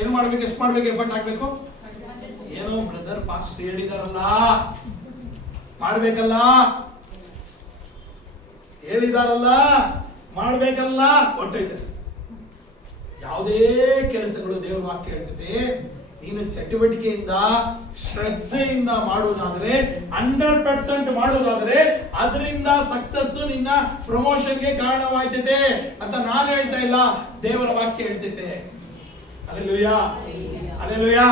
ಏನ್ ಮಾಡ್ಬೇಕು? ಎಷ್ಟು ಮಾಡ್ಬೇಕು? ಎಫರ್ಟ್ ಹಾಕ್ಬೇಕು. ಏನೋ ಬ್ರದರ್ ಪಾಸ್ಟ್ ಹೇಳಿದಾರಲ್ಲ, ಮಾಡ್ಬೇಕಲ್ಲ, ಹೇಳಿದಾರಲ್ಲ, ಮಾಡ್ಬೇಕಲ್ಲ ಹೊಟ್ಟೈತೆ. ಯಾವುದೇ ಕೆಲಸಗಳು ದೇವರ ವಾಕ್ಯ ಹೇಳ್ತೈತೆ, ನೀನು ಚಟುವಟಿಕೆಯಿಂದ ಶ್ರದ್ಧೆಯಿಂದ ಮಾಡುವುದಾದ್ರೆ 100% ಮಾಡುವುದಾದ್ರೆ ಅದರಿಂದ ಸಕ್ಸಸ್ ನಿನ್ನ ಪ್ರಮೋಷನ್ಗೆ ಕಾರಣವಾಯ್ತೈತೆ ಅಂತ ನಾನು ಹೇಳ್ತಾ ಇಲ್ಲ, ದೇವರ ವಾಕ್ಯ ಹೇಳ್ತೈತೆ. Hallelujah, hallelujah.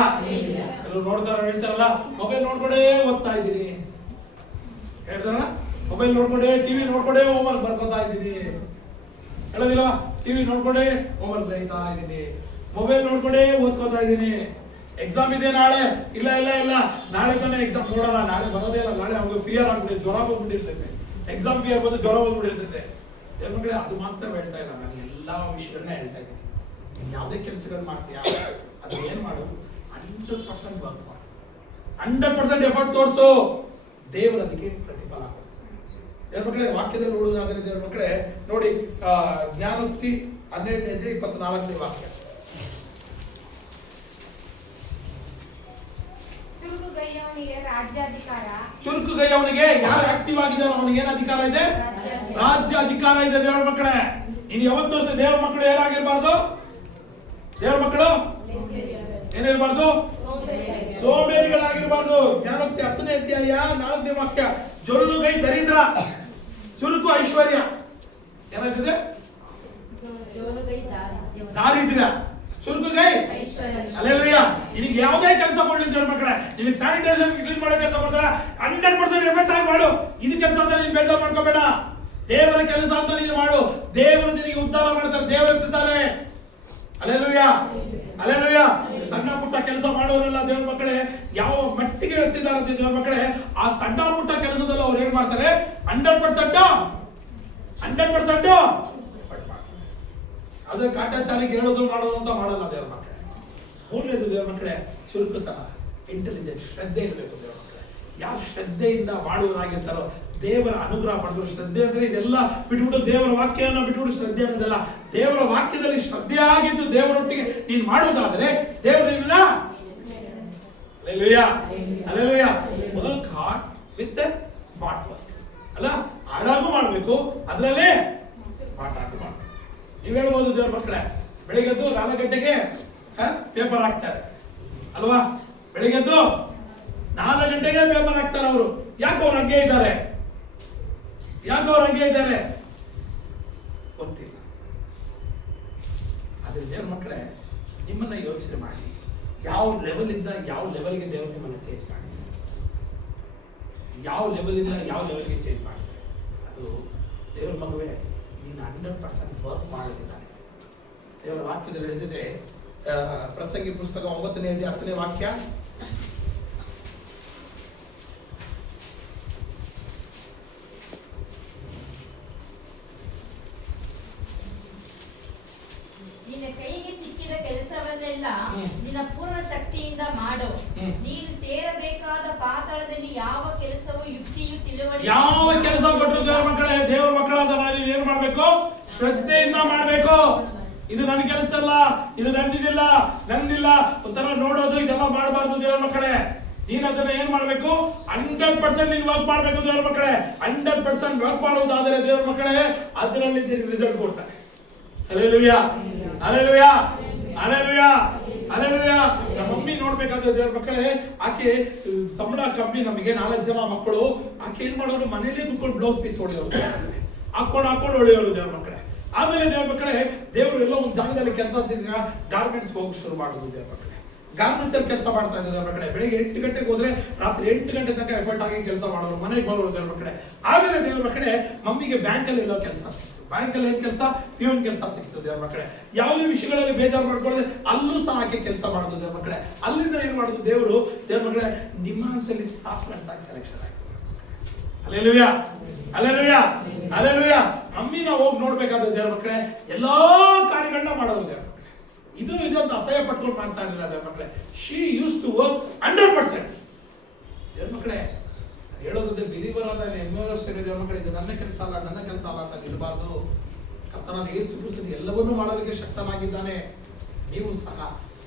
ಕೆಲವರು ಹೇಳ್ತಾರಲ್ಲ, ಮೊಬೈಲ್ ನೋಡ್ಕೊಂಡೇ ಓದ್ತಾ ಇದ್ದೀನಿ ಹೇಳ್ತಾರಲ್ಲ, ಮೊಬೈಲ್ ನೋಡ್ಕೊಂಡೇ, ಟಿವಿ ನೋಡ್ಕೊಂಡೇ ಹೋಮ್ವರ್ಕ್ ಬರ್ಕೋತಾ ಇದ್ದೀನಿ ಹೇಳೋದಿಲ್ವಾ? ಟಿವಿ ನೋಡ್ಕೊಂಡೇ ಹೋಮ್ವರ್ಕ್ ಬರೀತಾ ಇದ್ದೀನಿ, ಮೊಬೈಲ್ ನೋಡ್ಕೊಂಡೇ ಓದ್ಕೋತಾ ಇದ್ದೀನಿ. ಎಕ್ಸಾಮ್ ಇದೆ ನಾಳೆ, ಇಲ್ಲ ಇಲ್ಲ ಇಲ್ಲ ನಾಳೆ ತಾನೇ ಎಕ್ಸಾಮ್, ನೋಡಲ್ಲ ನಾಳೆ ಬರೋದೇ ಇಲ್ಲ, ನಾಳೆ ಅವ್ರಿಗೆ ಫಿಯರ್ ಆಗ್ಬಿಟ್ಟಿದೆ, ಜ್ವರ ಬಂದ್ಬಿಟ್ಟಿರ್ತೈತೆ, ಎಕ್ಸಾಮ್ ಫಿಯರ್ ಬಂದು ಜ್ವರ ಬಂದ್ಬಿಟ್ಟಿರ್ತೈತೆ. ಮಕ್ಕಳೇ, ಅದು ಮಾತ್ರ ಹೇಳ್ತಾ ಇಲ್ಲ, ನಾನು ಎಲ್ಲಾ ವಿಷಯಗಳನ್ನ ಹೇಳ್ತಾ ಇದ್ದೀನಿ. ನೀನು ಯಾವುದೇ ಕೆಲಸಗಳು ಮಾಡ್ತೀಯಾ ಅದು ಏನ್ ಮಾಡು, 100% ವರ್ಕ್ ಮಾಡು, 100% ಎಫರ್ಟ್ ತೋರಿಸು, ದೇವರ ಅದಕ್ಕೆ ಪ್ರತಿಫಲ ಕೊಡ್ತಾರೆ. ದೇವ್ರ ಮಕ್ಕಳೇ, ವಾಕ್ಯದಲ್ಲಿ ನೋಡುವುದಾದರೆ ದೇವ್ರ ಮಕ್ಕಳೇ ನೋಡಿ, ಜ್ಞಾನೋಕ್ತಿ 12ನೇ ಅಧ್ಯಾಯ 24ನೇ ವಾಕ್ಯ. ಚುರುಕುಗೈಯವನಿಗೆ ರಾಜ್ಯಾಧಿಕಾರ. ಚುರುಕುಗೈಯವನಿಗೆ ಯಾರು ಆಕ್ಟಿವ್ ಆಗಿದ್ದಾರೋ ಅವನಿಗೆ ಏನು ಅಧಿಕಾರ ಇದೆ? ರಾಜ್ಯ ಅಧಿಕಾರ ಇದೆ. ದೇವರ ಮಕ್ಕಳೇ, ಇನ್ನು ಯಾವತ್ತೂ ಅಷ್ಟೇ ದೇವರ ಮಕ್ಕಳು ಏನಾಗಿರ್ಬಾರ್ದು? ದೇವರ ಮಕ್ಕಳು ಏನಿರಬಾರ್ದು? ಸೋಮೇರಿಗಳಾಗಿರ್ಬಾರ್ದು. ಜ್ಞಾನೋಕ್ತಿ 10ನೇ ಅಧ್ಯಾಯ 4ನೇ ವಾಕ್ಯ. ಜೊಲ್ಲುಗೈ ದರಿದ್ರ, ಚುರುಕು ಐಶ್ವರ್ಯ. ಏನಾಗ್ತದೆ? ದಾರಿದ್ರ್ಯ, ಚುರುಕುಗೈ ಹಲ್ಲೆಲೂಯಾ. ನಿನಗೆ ಯಾವುದೇ ಕೆಲಸ ಕೊಡ್ಲಿ ದೇವರ ಮಕ್ಕಳೇ, ನಿನಗೆ ಸ್ಯಾನಿಟೈಸರ್ ಕ್ಲೀನ್ ಮಾಡೋ ಕೆಲಸ ಕೊಡ್ತಾರೆ, 100% ಎಫರ್ಟ್ ಆಗಿ ಮಾಡು. ಇದು ಕೆಲಸ ಅಂತ ನೀನು ಬೇಜಾರು ಮಾಡ್ಕೋಬೇಡ, ದೇವರ ಕೆಲಸ ಅಂತ ನೀನು ಮಾಡು. ದೇವರು ನಿನಗೆ ಉದ್ಧಾರ ಮಾಡ್ತಾರೆ, ದೇವರು ಇರ್ತಿದ್ದಾರೆ. Hallelujah, hallelujah. ಸಣ್ಣ ಪುಟ್ಟ ಕೆಲಸ ಮಾಡೋರೆಲ್ಲ ದೇವರ ಮಕ್ಕಳೇ ಯಾವ ಮಟ್ಟಿಗೆ ಇರ್ತಿದ್ದಾರೆ ಅಂತ ದೇವರ ಮಕ್ಕಳೇ, ಆ ಸಣ್ಣ ಪುಟ್ಟ ಕೆಲಸದಲ್ಲಿ ಅವ್ರು ಏನ್ ಮಾಡ್ತಾರೆ? 100% ಅದೇ ಕಾಟಾಚಾರಿಗೆ ಹೇಳೋದು ಮಾಡೋದು ಅಂತ ಮಾಡಲ್ಲ ದೇವರ ಮಕ್ಕಳೇ. ಮೂರನೇದು ದೇವರ ಮಕ್ಕಳೇ, ಚುರುಕುತನ, ಇಂಟೆಲಿಜೆನ್ಸ್, ಶ್ರದ್ಧೆ ಇರಬೇಕು ದೇವರ ಮಕ್ಕಳೇ. ಯಾರು ಶ್ರದ್ಧೆಯಿಂದ ಮಾಡುವುದಾಗಿರ್ತಾರೋ ದೇವರ ಅನುಗ್ರಹ ಪಡೆದ್ರು. ಶ್ರದ್ಧೆ ಅಂದ್ರೆ ಇದೆಲ್ಲ ಬಿಟ್ಬಿಟ್ಟು ದೇವರ ವಾಕ್ಯವನ್ನು ಬಿಟ್ಬಿಟ್ಟು ಶ್ರದ್ಧೆ ಅನ್ನೋದಲ್ಲ. ದೇವರ ವಾಕ್ಯದಲ್ಲಿ ಶ್ರದ್ಧೆ ಆಗಿದ್ದು ದೇವರೊಟ್ಟಿಗೆ ನೀನು ಮಾಡುವುದಾದ್ರೆ ದೇವರು ನಿನ್ನ hallelujah, hallelujah. Work hard with smart work ಅಲ್ಲ, ಹಾಡಾಗೂ ಮಾಡಬೇಕು, ಅದರಲ್ಲೇ ಸ್ಮಾರ್ಟ್ ಆಗಿ ಮಾಡಬೇಕು. ನೀವು ಹೇಳ್ಬೋದು ದೇವ್ರ ಮಕ್ಕಳೇ, ಬೆಳಿಗ್ಗೆದ್ದು 4 ಗಂಟೆಗೆ ಪೇಪರ್ ಹಾಕ್ತಾರೆ ಅಲ್ವಾ? ಬೆಳಿಗ್ಗೆದ್ದು 4 ಗಂಟೆಗೆ ಪೇಪರ್ ಹಾಕ್ತಾರೆ ಅವರು. ಯಾಕೆ ಅವ್ರು ಹಂಗೆ ಇದ್ದಾರೆ? ಯಾಕೆ ಅವ್ರು ಹಂಗೆ ಇದ್ದಾರೆ ಗೊತ್ತಿಲ್ಲ. ಆದ್ರೆ ದೇವ್ರ ಮಕ್ಕಳೇ, ನಿಮ್ಮನ್ನ ಯೋಚನೆ ಮಾಡಿ, ಯಾವ ಲೆವೆಲ್ ಇಂದ ಯಾವ ಲೆವೆಲ್ಗೆ ದೇವರು ನಿಮ್ಮನ್ನ ಚೇಂಜ್ ಮಾಡಿ, ಯಾವ ಲೆವೆಲ್ ಇಂದ ಯಾವ ಲೆವೆಲ್ಗೆ ಚೇಂಜ್ ಮಾಡಿದ್ದಾರೆ. ಅದು ದೇವರ ಮಗುವೆ, ನೀನು 100% ವರ್ಕ್ ಮಾಡುತ್ತಿದ್ದಾನೆ. ದೇವರ ವಾಕ್ಯದಲ್ಲಿ ಹೇಳ್ತಿದೆ, ಪ್ರಸಂಗಿ ಪುಸ್ತಕ 9ನೇ ಅಧ್ಯಾಯ 10ನೇ ವಾಕ್ಯ. ನಿನ್ನ ಕೈಗೆ ಸಿಕ್ಕಿದ ಕೆಲಸವನ್ನೆಲ್ಲ ನಿನ್ನ ಪೂರ್ಣ ಶಕ್ತಿಯಿಂದ ಮಾಡು. ನೀನು ಸೇರಬೇಕಾದ ಪಾತಾಳದಲ್ಲಿ ಯಾವ ಕೆಲಸವು ಯುಕ್ತಿಯು ತಿಳುವಳಿಕೆ, ಯಾವ ಕೆಲಸ ಕೊಟ್ಟರು ದೇವರ ಮಕ್ಕಳೇ, ದೇವರ ಮಕ್ಕಳಾದ ನೀವು ಏನ್ ಮಾಡ್ಬೇಕು? ಶ್ರದ್ಧೆಯಿಂದ ಮಾಡ್ಬೇಕು. ಇದು ನನ್ನ ಕೆಲಸ ಅಲ್ಲ, ಇದು ನಂದಿಲ್ಲ, ಒಂಥರ ನೋಡೋದು ಇದೆಲ್ಲ ಮಾಡಬಾರ್ದು ದೇವರ ಮಕ್ಕಳೇ. ನೀನು ಅದನ್ನ ಏನ್ ಮಾಡ್ಬೇಕು? 100% ನೀನು ವರ್ಕ್ ಮಾಡ್ಬೇಕು ದೇವರ ಮಕ್ಕಳೇ. 100% ವರ್ಕ್ ಮಾಡುವುದಾದರೆ ದೇವರ ಮಕ್ಕಳೇ ಅದರಲ್ಲಿ ರಿಸಲ್ಟ್ ಕೊಡ್ತಾರೆ. Hallelujah, hallelujah, hallelujah, hallelujah. ನಮ್ಮ ಮಮ್ಮಿ ನೋಡ್ಬೇಕಾದ್ರೆ ದೇವರ ಮಕ್ಕಳೇ, ಆಕೆ ಸಂಬಳ ಕಮ್ಮಿ, ನಮಗೆ 4 ಜನ ಮಕ್ಕಳು. ಆಕೆ ಏನ್ ಮಾಡೋರು? ಮನೇಲಿ ಕುತ್ಕೊಂಡು ಬ್ಲೌಸ್ ಪೀಸ್ ಹೊಡೆಯೋರು, ಹಾಕೊಂಡು ಹೊಡೆಯೋರು ದೇವರ ಮಕ್ಕಳೇ. ಆಮೇಲೆ ದೇವ್ರ ಮಕ್ಕಳೇ, ದೇವರು ಎಲ್ಲೋ ಒಂದು ಜಾಗದಲ್ಲಿ ಕೆಲಸ ಸಿಗ ಗಾರ್ಮೆಂಟ್ಸ್ ಹೋಗಿ ಶುರು ಮಾಡೋದು. ದೇವ್ರ ಮಕ್ಕಳೇ, ಗಾರ್ಮೆಂಟ್ಸ್ ಅಲ್ಲಿ ಕೆಲಸ ಮಾಡ್ತಾ ಇದ್ದಾರೆ ದೇವ್ರ ಮಕ್ಕಳೇ. ಬೆಳಿಗ್ಗೆ 8 ಗಂಟೆಗೆ ಹೋದ್ರೆ ರಾತ್ರಿ 8 ಗಂಟೆ ತನಕ ಎಫರ್ಟ್ ಆಗಿ ಕೆಲಸ ಮಾಡೋರು, ಮನೆಗೆ ಬರೋರು ದೇವ್ರ ಮಕ್ಕಳೇ. ಆಮೇಲೆ ದೇವ್ರ ಮಕ್ಕಳೇ, ಮಮ್ಮಿಗೆ ಬ್ಯಾಂಕಲ್ಲಿ ಎಲ್ಲೋ ಕೆಲಸ ಸಿಕ್ತು. ಬ್ಯಾಂಕಲ್ಲಿ ಏನ್ ಕೆಲಸ? ಪ್ಯೂನ್ ಕೆಲಸ ಸಿಕ್ತು ದೇವ್ರ ಮಕ್ಕಳೇ. ಯಾವುದೇ ವಿಷಯಗಳಲ್ಲಿ ಬೇಜಾರು ಮಾಡ್ಕೊಳ್ಳದೆ ಅಲ್ಲೂ ಸಹ ಆಕೆ ಕೆಲಸ ಮಾಡುದು ದೇವ್ರ ಮಕ್ಕಳೇ. ಅಲ್ಲಿಂದ ಏನ್ ಮಾಡುದು ದೇವರು? ದೇವ್ರ ಮಕ್ಕಳೇ, ನಿಮ್ಹಾನ್ಸಲ್ಲಿ ಸ್ಟಾಫ್ ನರ್ಸ್ ಆಗಿ ಸೆಲೆಕ್ಷನ್ ಆಯ್ತು. Hallelujah, hallelujah, hallelujah. ಮಮ್ಮಿನ ಹೋಗಿ ನೋಡ್ಬೇಕಾದ ದೇವ್ರ ಮಕ್ಕಳೇ, ಎಲ್ಲಾ ಕಾರ್ಯಗಳನ್ನ ಮಾಡೋದು ದೇವ್ರ ಮಕ್ಕಳೇ. ಇದೊಂದು ಅಸಹ್ಯ ಪಟ್ಕೊಂಡು ಮಾಡ್ತಾ ಇರಲಿಲ್ಲ ದೇವ್ರ ಮಕ್ಕಳೇ. She used to work 100%. ದೇವ್ರ ಮಕ್ಕಳೇ, ಹೇಳೋದಂದ್ರೆ ಬಿಲೀವರ್ ಆದ ದೇವ್ರ ಮಕ್ಕಳೇ, ಇದು ನನ್ನ ಕೆಲಸ ಅಲ್ಲ ಅಂತ ನಿಲ್ಲಬಾರ್ದು. ಕರ್ತನಾದ ಯೇಸು ಕ್ರಿಸ್ತನು ಎಲ್ಲವನ್ನೂ ಮಾಡೋದಕ್ಕೆ ಶಕ್ತನಾಗಿದ್ದಾನೆ. ನೀವು ಸಹ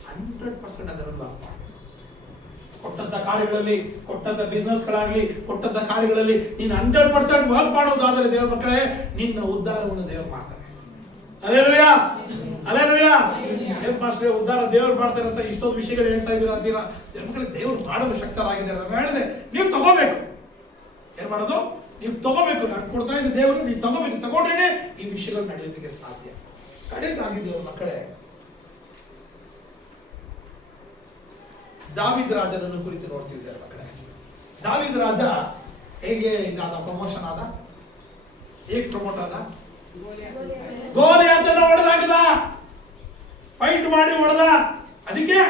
100% ಅದರಲ್ಲಿ ವರ್ಕ್ ಮಾಡಿ. ಕೊಟ್ಟಂತ ಕಾರ್ಯಗಳಲ್ಲಿ, ಕೊಟ್ಟಂತ ಬಿಸ್ನೆಸ್ಗಳಾಗ್ಲಿ, ಕೊಟ್ಟಂತ ಕಾರ್ಯಗಳಲ್ಲಿ ನೀನು 100% ವರ್ಕ್ ಮಾಡೋದಾದರೆ ದೇವ್ರ ಮಕ್ಕಳೇ, ನಿನ್ನ ಉದ್ಧಾರವನ್ನು ದೇವರು ಮಾಡ್ತಾನೆ. Hallelujah, hallelujah. ಏನ್ ಪಾಸ್ಟರ್ ಉದ್ಧಾರ ದೇವರು ಮಾಡ್ತಾರೆ ಅಂತ ಇಷ್ಟೊಂದು ವಿಷಯಗಳು ಹೇಳ್ತಾ ಇದ್ದೀರಾ ಅಂತೀರಾ? ದೇವ್ರ ಮಕ್ಕಳೇ, ದೇವರು ಮಾಡಲು ಶಕ್ತರಾಗಿದ್ದಾರೆ. ನಾನು ಹೇಳಿದೆ, ನೀವು ತಗೋಬೇಕು. ಏನ್ ಮಾಡೋದು? ನೀವು ತಗೋಬೇಕು. ನಾನು ಕೊಡ್ತಾ ಇದ್ದ ದೇವರು ನೀವು ತಗೋಬೇಕು. ತಗೊಂಡ್ರೇನೆ ಈ ವಿಷಯಗಳು ನಡೆಯೋದಕ್ಕೆ ಸಾಧ್ಯ. ಕಡೆಯದಾಗಿದ್ದೇವೆ ಮಕ್ಕಳೇ, ದಾವೀದ ರಾಜನನ್ನು ಕುರಿತು ನೋಡ್ತಿದ್ದಾರೆ ಮಕ್ಕಳೇ. ದಾವೀದ ರಾಜ ಹೇಗೆ ಇದಾದ? ಪ್ರಮೋಷನ್ ಆದ. ಹೇಗೆ ಪ್ರಮೋಟ್ ಆದ? ಗೋಲಿಯಾತನ ಹೊಡೆದಾಗದ, ಫೈಟ್ ಮಾಡಿ ಹೊಡೆದ. ಅದಕ್ಕೆ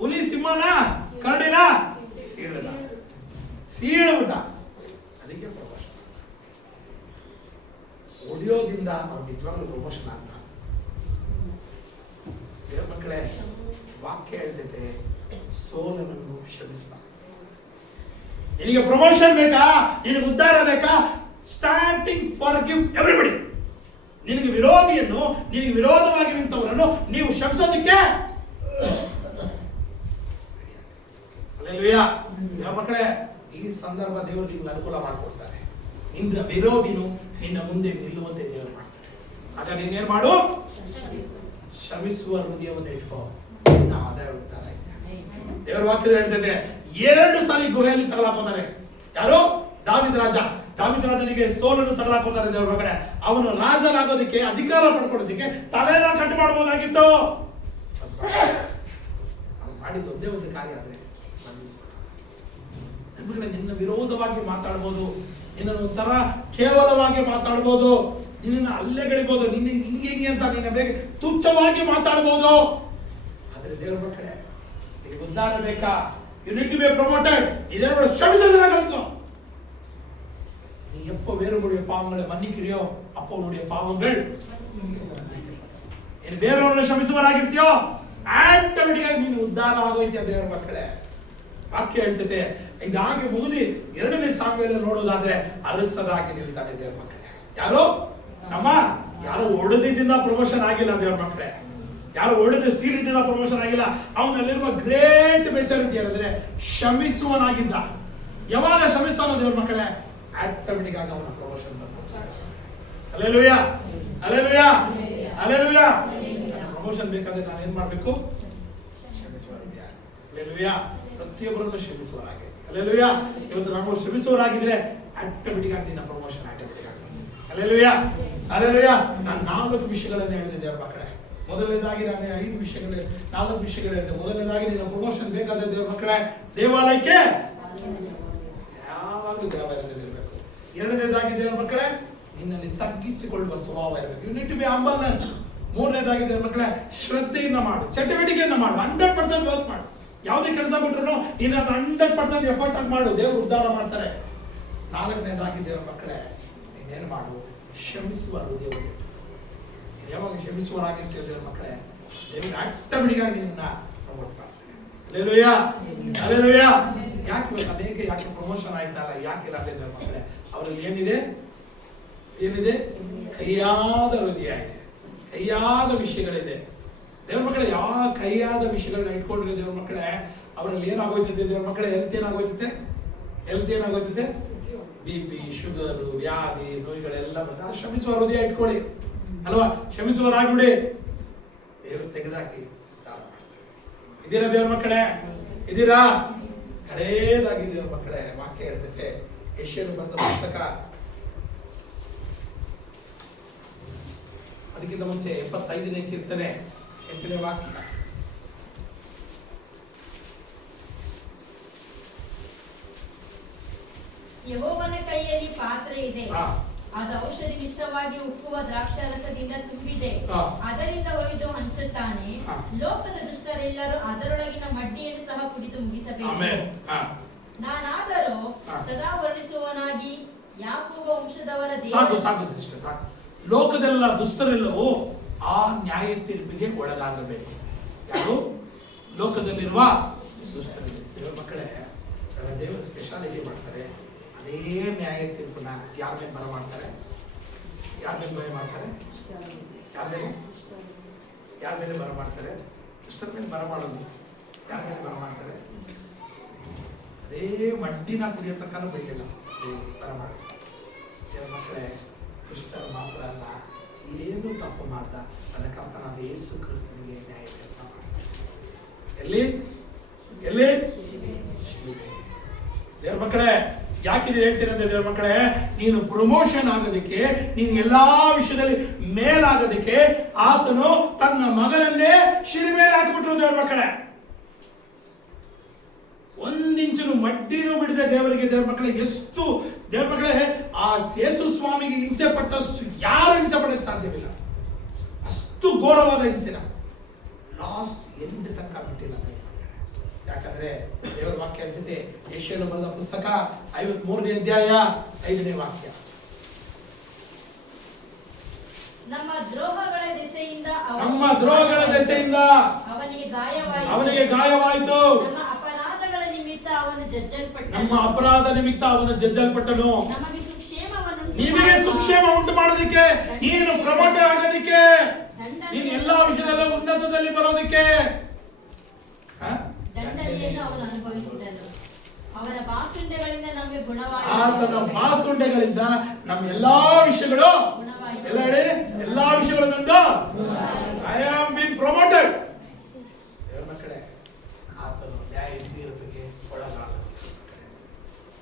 ಹುಲಿ ಸಿಂಹನ ಕರಡಿನ ಸೀಳಬಿಟ್ಟ. ಅದಕ್ಕೆ ಪ್ರಮೋಷನ್. ಹೊಡೆಯೋದಿಂದ ಅವ್ರು ನಿಜವಾಗ್ಲೂ ಪ್ರಮೋಷನ್ ಆಗ. ದೇವ್ರ ಮಕ್ಕಳೇ, ವಾಕ್ಯ ಹೇಳ್ತೈತೆ, ಸೋಲನ್ನು ಕ್ಷಮಿಸ್ತಾ. ನಿನಗೆ ಪ್ರಮೋಷನ್ ಬೇಕಾ? ನಿನಗೆ ಉದ್ಧಾರ ಬೇಕಾ? Starting forgive everybody. ನಿನಗೆ ವಿರೋಧಿಯನ್ನು, ನಿನಗೆ ವಿರೋಧವಾಗಿ ನಿಂತವರನ್ನು ನೀವು ಕ್ಷಮಿಸೋದಕ್ಕೆ ಹಲ್ಲೆಲೂಯಾ. ದೇವ್ರ ಮಕ್ಕಳೇ, ಈ ಸಂದರ್ಭ ದೇವರು ನಿಮ್ಗೆ ಅನುಕೂಲ ಮಾಡಿಕೊಡ್ತಾರೆ. ನಿನ್ನ ವಿರೋಧಿನು ನಿನ್ನ ಮುಂದೆ ನಿಲ್ಲುವಂತೆ ದೇವರು ಮಾಡ್ತಾರೆ. ಆಗ ನೀನೇನ್ ಮಾಡು? ಕ್ಷಮಿಸುವ ಹೃದಯವನ್ನು ಇಟ್ಕೋ, ನಿನ್ನ ಆದಾಯ ಉಳಿತಾರ. ದೇವರ ವಾಕ್ಯದಲ್ಲಿ ಹೇಳ್ತೈತೆ, 2 ಸಾರಿ ಗುಹೆಯಲ್ಲಿ ತಗಲಾಕೋತಾರೆ. ಯಾರು? ದಾವೀದ ರಾಜ. ದಾವೀದ ರಾಜನಿಗೆ ಸೋಲನ್ನು ತಗಲಾಕೋತಾರೆ ದೇವರ ಮಕ್ಕಳೇ. ಅವನು ರಾಜನಾಗೋದಕ್ಕೆ, ಅಧಿಕಾರ ಪಡ್ಕೊಳ್ಳೋದಕ್ಕೆ ತಲೆನ ಕಟ್ ಮಾಡಬಹುದಾಗಿತ್ತು. ಅವನು ಮಾಡಿದ ಒಂದೇ ಒಂದು ಕಾರ್ಯ ಆದ್ರೆ ನಿನ್ನ ವಿರೋಧವಾಗಿ ಮಾತಾಡ್ಬೋದು, ನಿನ್ನನ್ನು ಒಂಥರ ಕೇವಲವಾಗಿ ಮಾತಾಡ್ಬೋದು, ನಿನ್ನ ಅಲ್ಲೆಗಳಿಬೋದು, ನಿನ್ನ ಹಿಂಗೆ ಅಂತ ನಿನ್ನ ಬೇಗ ತುಚ್ಛವಾಗಿ ಮಾತಾಡ್ಬೋದು. ಆದ್ರೆ ದೇವರ ಮಕ್ಕಳೇ, ನಿನಗೆ ಉದ್ಧಾರ ಬೇಕಾ? You need to be promoted. ಇದೇನು ಕ್ಷಮಿಸೋದನ್ನ ಕಲ್ತ್ಕೋ. நீ எப்போ வேறுபடைய பாவங்களை மன்னிக்கிறியோ அப்போ உன்னுடைய பாவங்கள் ನೀನು ಬೇರೆಯವರನ್ನು ಕ್ಷಮಿಸುವರಾಗಿರ್ತೀಯೋ ಆಟೋಮೆಟಿಕ್ ಆಗಿ ನೀನು ಉದ್ಧಾರ ಆಗೋಯ್ತೀಯ ದೇವರ ಮಕ್ಕಳೇ. ವಾಕ್ಯ ಹೇಳ್ತದೆ, ಇದಾಗಿ ಮುಗಿದಿ 2ನೇ ಸಾಮ್ಯದಲ್ಲಿ ನೋಡೋದಾದ್ರೆ ಅರಸರಾಗಿ ನಿಲ್ತಾನೆ ದೇವರ ಮಕ್ಕಳೇ. ಯಾರು? ಯಾರು ಹೊಡೆದಿದ್ದಿಂದ ಪ್ರಮೋಷನ್ ಆಗಿಲ್ಲ ದೇವರ ಮಕ್ಕಳೇ. ಯಾರು ಹೊಡೆದ ಸೀರಿದ್ದಿಂದ ಪ್ರಮೋಷನ್ ಆಗಿಲ್ಲ. ಅವನಲ್ಲಿರುವ ಗ್ರೇಟ್ ಮೆಚುರಿಟಿ ಅಂದ್ರೆ ಕ್ಷಮಿಸುವನಾಗಿದ್ದ. ಯಾವಾಗ ಕ್ಷಮಿಸ್ತಾನೋ ದೇವರ ಮಕ್ಕಳೇ, ಆಟೋಮೆಟಿಕ್ ಆಗಿ ಅವನ ಪ್ರಮೋಷನ್ ಬರ್ತಾರೆ. Hallelujah, hallelujah, hallelujah. ಪ್ರಮೋಷನ್ ಬೇಕಾದ್ರೆ ನಾನು ಏನ್ ಮಾಡ್ಬೇಕು? ಕ್ಷಮಿಸುವವರಾಗಿದ್ಯಾ? ಹಲ್ಲೆಲೂಯಾ. ಪ್ರತಿಯೊಬ್ಬರನ್ನು ಕ್ಷಮಿಸುವವರಾಗಿ. ಹಲ್ಲೆಲೂಯಾ. ಇವತ್ತು ನಾವು ಕ್ಷಮಿಸುವವರಾಗಿದ್ರೆ ಆಟೋಮೆಟಿಕ್ ಆಗಿ ನಿನ್ನ ಪ್ರಮೋಷನ್ ಆಟೋಮೆಟಿಕ್ ಆಗಿ. Hallelujah, hallelujah. ನಾನು 4 ವಿಷಯಗಳನ್ನು ಹೇಳಿದೆ ದೇವರ ಮಕ್ಕಳೇ. ಮೊದಲನೇದಾಗಿ ನಾನು 4 ವಿಷಯಗಳು ಹೇಳಿದೆ. ಮೊದಲನೇದಾಗಿ ನಿನ್ನ ಪ್ರಮೋಷನ್ ಬೇಕಾದ್ರೆ ದೇವರ ಮಕ್ಕಳೇ, ದೇವಾಲಯಕ್ಕೆ ಯಾವಾಗಲೂ ದೇವಾಲಯದಲ್ಲಿ ಇರಬೇಕು. 2ನೇದಾಗಿ ದೇವರ ಮಕ್ಕಳೇ, ನಿನ್ನಲ್ಲಿ ತಗ್ಗಿಸಿಕೊಳ್ಳುವ ಸ್ವಭಾವ ಇರಬೇಕು. You need to be humbleness. 3ನೇದಾಗಿ ದೇವರ ಮಕ್ಕಳೇ, ಶ್ರದ್ಧೆಯಿಂದ ಮಾಡು, ಚಟುವಟಿಕೆಯಿಂದ ಮಾಡು, 100% ವರ್ಕ್ ಮಾಡು. ಯಾವುದೇ ಕೆಲಸ ಬಿಟ್ಟರು ನೀನು ಅದು 100% ಎಫರ್ಟ್ ಆಗಿ ಮಾಡು, ದೇವರು ಉದ್ಧಾರ ಮಾಡ್ತಾರೆ. 4ನೇದಾಗಿ ದೇವರ ಮಕ್ಕಳೇ, ನೀನೇನು ಮಾಡು? ಕ್ಷಮಿಸುವ ಹೃದಯವನ್ನು. ಯಾವಾಗ ಕ್ಷಮಿಸುವರಾಗಿರ್ತೀವಿ ದೇವರ ಮಕ್ಕಳೇ, ದೇವರು ಆಟೋಮೆಟಿಕ್ ಆಗಿ ನಿನ್ನ ಪ್ರಮೋಟ್ ಮಾಡ್ತಾರೆ. Hallelujah, hallelujah. ಯಾಕೆ ಪ್ರಮೋಷನ್ ಆಯ್ತಲ್ಲ? ಯಾಕಿಲ್ಲ ದೇವರ ಮಕ್ಕಳೇ? ಅವರಲ್ಲಿ ಏನಿದೆ? ಕೈಯಾದ ಹೃದಯ ಇದೆ, ಕೈಯಾದ ವಿಷಯಗಳಿದೆ ದೇವರ ಮಕ್ಕಳೇ. ಯಾವ ಕೈಯಾದ ವಿಷಯಗಳನ್ನ ಇಟ್ಕೊಂಡಿರೋ ದೇವರ ಮಕ್ಕಳೇ, ಅವರಲ್ಲಿ ಏನಾಗೋಯ್ತದೆ ದೇವರ ಮಕ್ಕಳೇ? ಹೆಲ್ತ್ ಏನಾಗೋಯ್ತದೆ? BP, ಶುಗರ್, ವ್ಯಾಧಿ, ನೋವುಗಳೆಲ್ಲ ಬರ್ತದೆ. ಕ್ಷಮಿಸುವ ಹೃದಯ ಇಟ್ಕೊಳ್ಳಿ ಅಲ್ವಾ? ಕ್ಷಮಿಸುವರಾಗ್ಬಿಡಿ, ದೇವರು ತೆಗೆದಾಕಿ. ಇದೀರಾ ದೇವರ ಮಕ್ಕಳೇ? ಇದೀರಾ? ಕಡೆಯದಾಗಿ ದೇವರ ಮಕ್ಕಳೇ, ವಾಕ್ಯ ಹೇಳ್ತೈತೆ, ಯೆಶಾಯನು ಬರೆದ ಪುಸ್ತಕ ಅದಕ್ಕಿಂತ ಮುಂಚೆ 75ನೇ ಕೀರ್ತನೆ 8ನೇ ವಾಕ್ಯ. ಯೆಹೋವನ ಕೈಯಲ್ಲಿ ಪಾತ್ರೆ ಇದೆ, ಅದು ಔಷಧಿ ಮಿಶ್ರವಾಗಿ ಉಕ್ಕುವ ದ್ರಾಕ್ಷಾರಸದಿಂದ ತುಂಬಿದೆ, ಅದರಿಂದ ಒಯ್ದು ಹಂಚುತ್ತಾನೆ. ಲೋಕದ ದುಷ್ಟರೆಲ್ಲರೂ ಅದರೊಳಗಿನ ಮಡ್ಡಿಯನ್ನು ಸಹ ಕುಡಿದು ಮುಗಿಸಬೇಕು. ನಾನಾದರೂ ಸದಾ ವರ್ಣಿಸುವನಾಗಿ ಯಾಕೋಬ ವಂಶದವರ ಸಾಕು ಸಾಕು ಸಿಸ್ಟರ್ ಸಾಕು. ಲೋಕದೆಲ್ಲ ದುಷ್ಟರೆಲ್ಲವೂ ಆ ನ್ಯಾಯ ತೀರ್ಪಿಗೆ ಒಳಗಾಗಬೇಕು. ಯಾರು? ಲೋಕದಲ್ಲಿರುವ ದುಷ್ಟರಿಗೆ. ದೇವರ ಮಕ್ಕಳೇ, ದೇವರು ಸ್ಪೆಷಾಲಿಟಿ ಮಾಡ್ತಾರೆ. ಅದೇ ನ್ಯಾಯ ತೀರ್ಪನ್ನ ಯಾರ ಮೇಲೆ ಬರ ಮಾಡ್ತಾರೆ? ಯಾರ ಮೇಲೆ ಭಯ ಮಾಡ್ತಾರೆ? ಯಾರ ಮೇಲೆ ಬರ ಮಾಡ್ತಾರೆ? ದುಷ್ಟರ ಮೇಲೆ ಬರ ಮಾಡೋದು. ಯಾರ ಮೇಲೆ ಬರ ಮಾಡ್ತಾರೆ? ಅದೇ ಮಡ್ಡಿನ ಕುಡಿಯತಕ್ಕನೂ ಬೈಲಿಲ್ಲ, ಬರ ಮಾಡಿ. ದೇವರ ಮಕ್ಕಳೇ, ದುಷ್ಟರು ಮಾತ್ರ ಅಲ್ಲ, ಏನು ತಪ್ಪು ಮಾಡ್ದ ನನ್ನ ಕರ್ತನಾದ ಯೇಸು ಕ್ರಿಸ್ತನಿಗೆ ನ್ಯಾಯ ತೀರ್ಪ ಮಾಡ್ತಾರೆ. ಎಲ್ಲಿ? ದೇವರ ಮಕ್ಕಳೇ, ಯಾಕಿದೆ ಹೇಳ್ತೀರಂದ್ರೆ ದೇವರ ಮಕ್ಕಳೇ, ನೀನು ಪ್ರಮೋಷನ್ ಆಗೋದಕ್ಕೆ, ನೀನು ಎಲ್ಲಾ ವಿಷಯದಲ್ಲಿ ಮೇಲಾಗೋದಕ್ಕೆ ಆತನು ತನ್ನ ಮಗನನ್ನೇ ಶಿಲೆ ಮೇಲೆ ಹಾಕಿಬಿಟ್ರು. ದೇವರ ಮಕ್ಕಳೇ, ಒಂದಿಂಚು ಮಡ್ಡಿನೂ ಬಿಡದೆ ದೇವರಿಗೆ, ದೇವರ ಮಕ್ಕಳೇ, ಎಷ್ಟು ದೇವರ ಮಕ್ಕಳೇ, ಆ ಯೇಸು ಸ್ವಾಮಿಗೆ ಹಿಂಸೆ ಪಟ್ಟಷ್ಟು ಯಾರು ಹಿಂಸೆ ಪಡಕ್ಕೆ ಸಾಧ್ಯವಿಲ್ಲ. ಅಷ್ಟು ಘೋರವಾದ ಹಿಂಸೆನ ಲಾಸ್ಟ್ ಎಂಡ್ ತನಕ ಬಿಟ್ಟಿಲ್ಲ. ಯಾಕಂದ್ರೆ ದೇವರ ವಾಕ್ಯ ಜೊತೆ ಯೆಶಾಯನು ಬರೆದ ಪುಸ್ತಕ 53ನೇ ಅಧ್ಯಾಯ 5ನೇ ವಾಕ್ಯ. ನಮ್ಮ ದ್ರೋಹಗಳ ದೆಸೆಯಿಂದ ಅವನಿಗೆ ಗಾಯವಾಯಿತು. ನಮ್ಮ ಅಪರಾಧಗಳ ನಿಮಿತ್ತ ಅವನು ಜಜ್ಜಲ್ಪಟ್ಟನು. ನಿಮಗೆ ಸುಕ್ಷೇಮ ಉಂಟು ಮಾಡೋದಕ್ಕೆ, ನೀನು ಪ್ರಮೋಟ್ ಆಗೋದಕ್ಕೆ, ನೀನು ಎಲ್ಲಾ ವಿಷಯದಲ್ಲೂ ಉನ್ನತದಲ್ಲಿ ಬರೋದಕ್ಕೆ ದಂಡನೆಯನ್ನು ಅವನು ಅನುಭವಿಸಿದನು. ಅವನ ಬಾಸುಂಡೆಗಳಿಂದ ನಮಗೆ ಆತನ ಬಾಸುಂಡೆಗಳಿಂದ ನಮ್ಮ ಎಲ್ಲಾ ವಿಷಯಗಳು ಎಲ್ಲಾ ವಿಷಯಗಳು ನಂದು ಐ ಆಮ್ ಬೀನ್ ಪ್ರಮೋಟೆಡ್. ದೇವರ ಮಕ್ಕಳೇ, ಆತನು ನ್ಯಾಯ ತೀರ್ಪಿಗೆ ಒಳಗಾದ.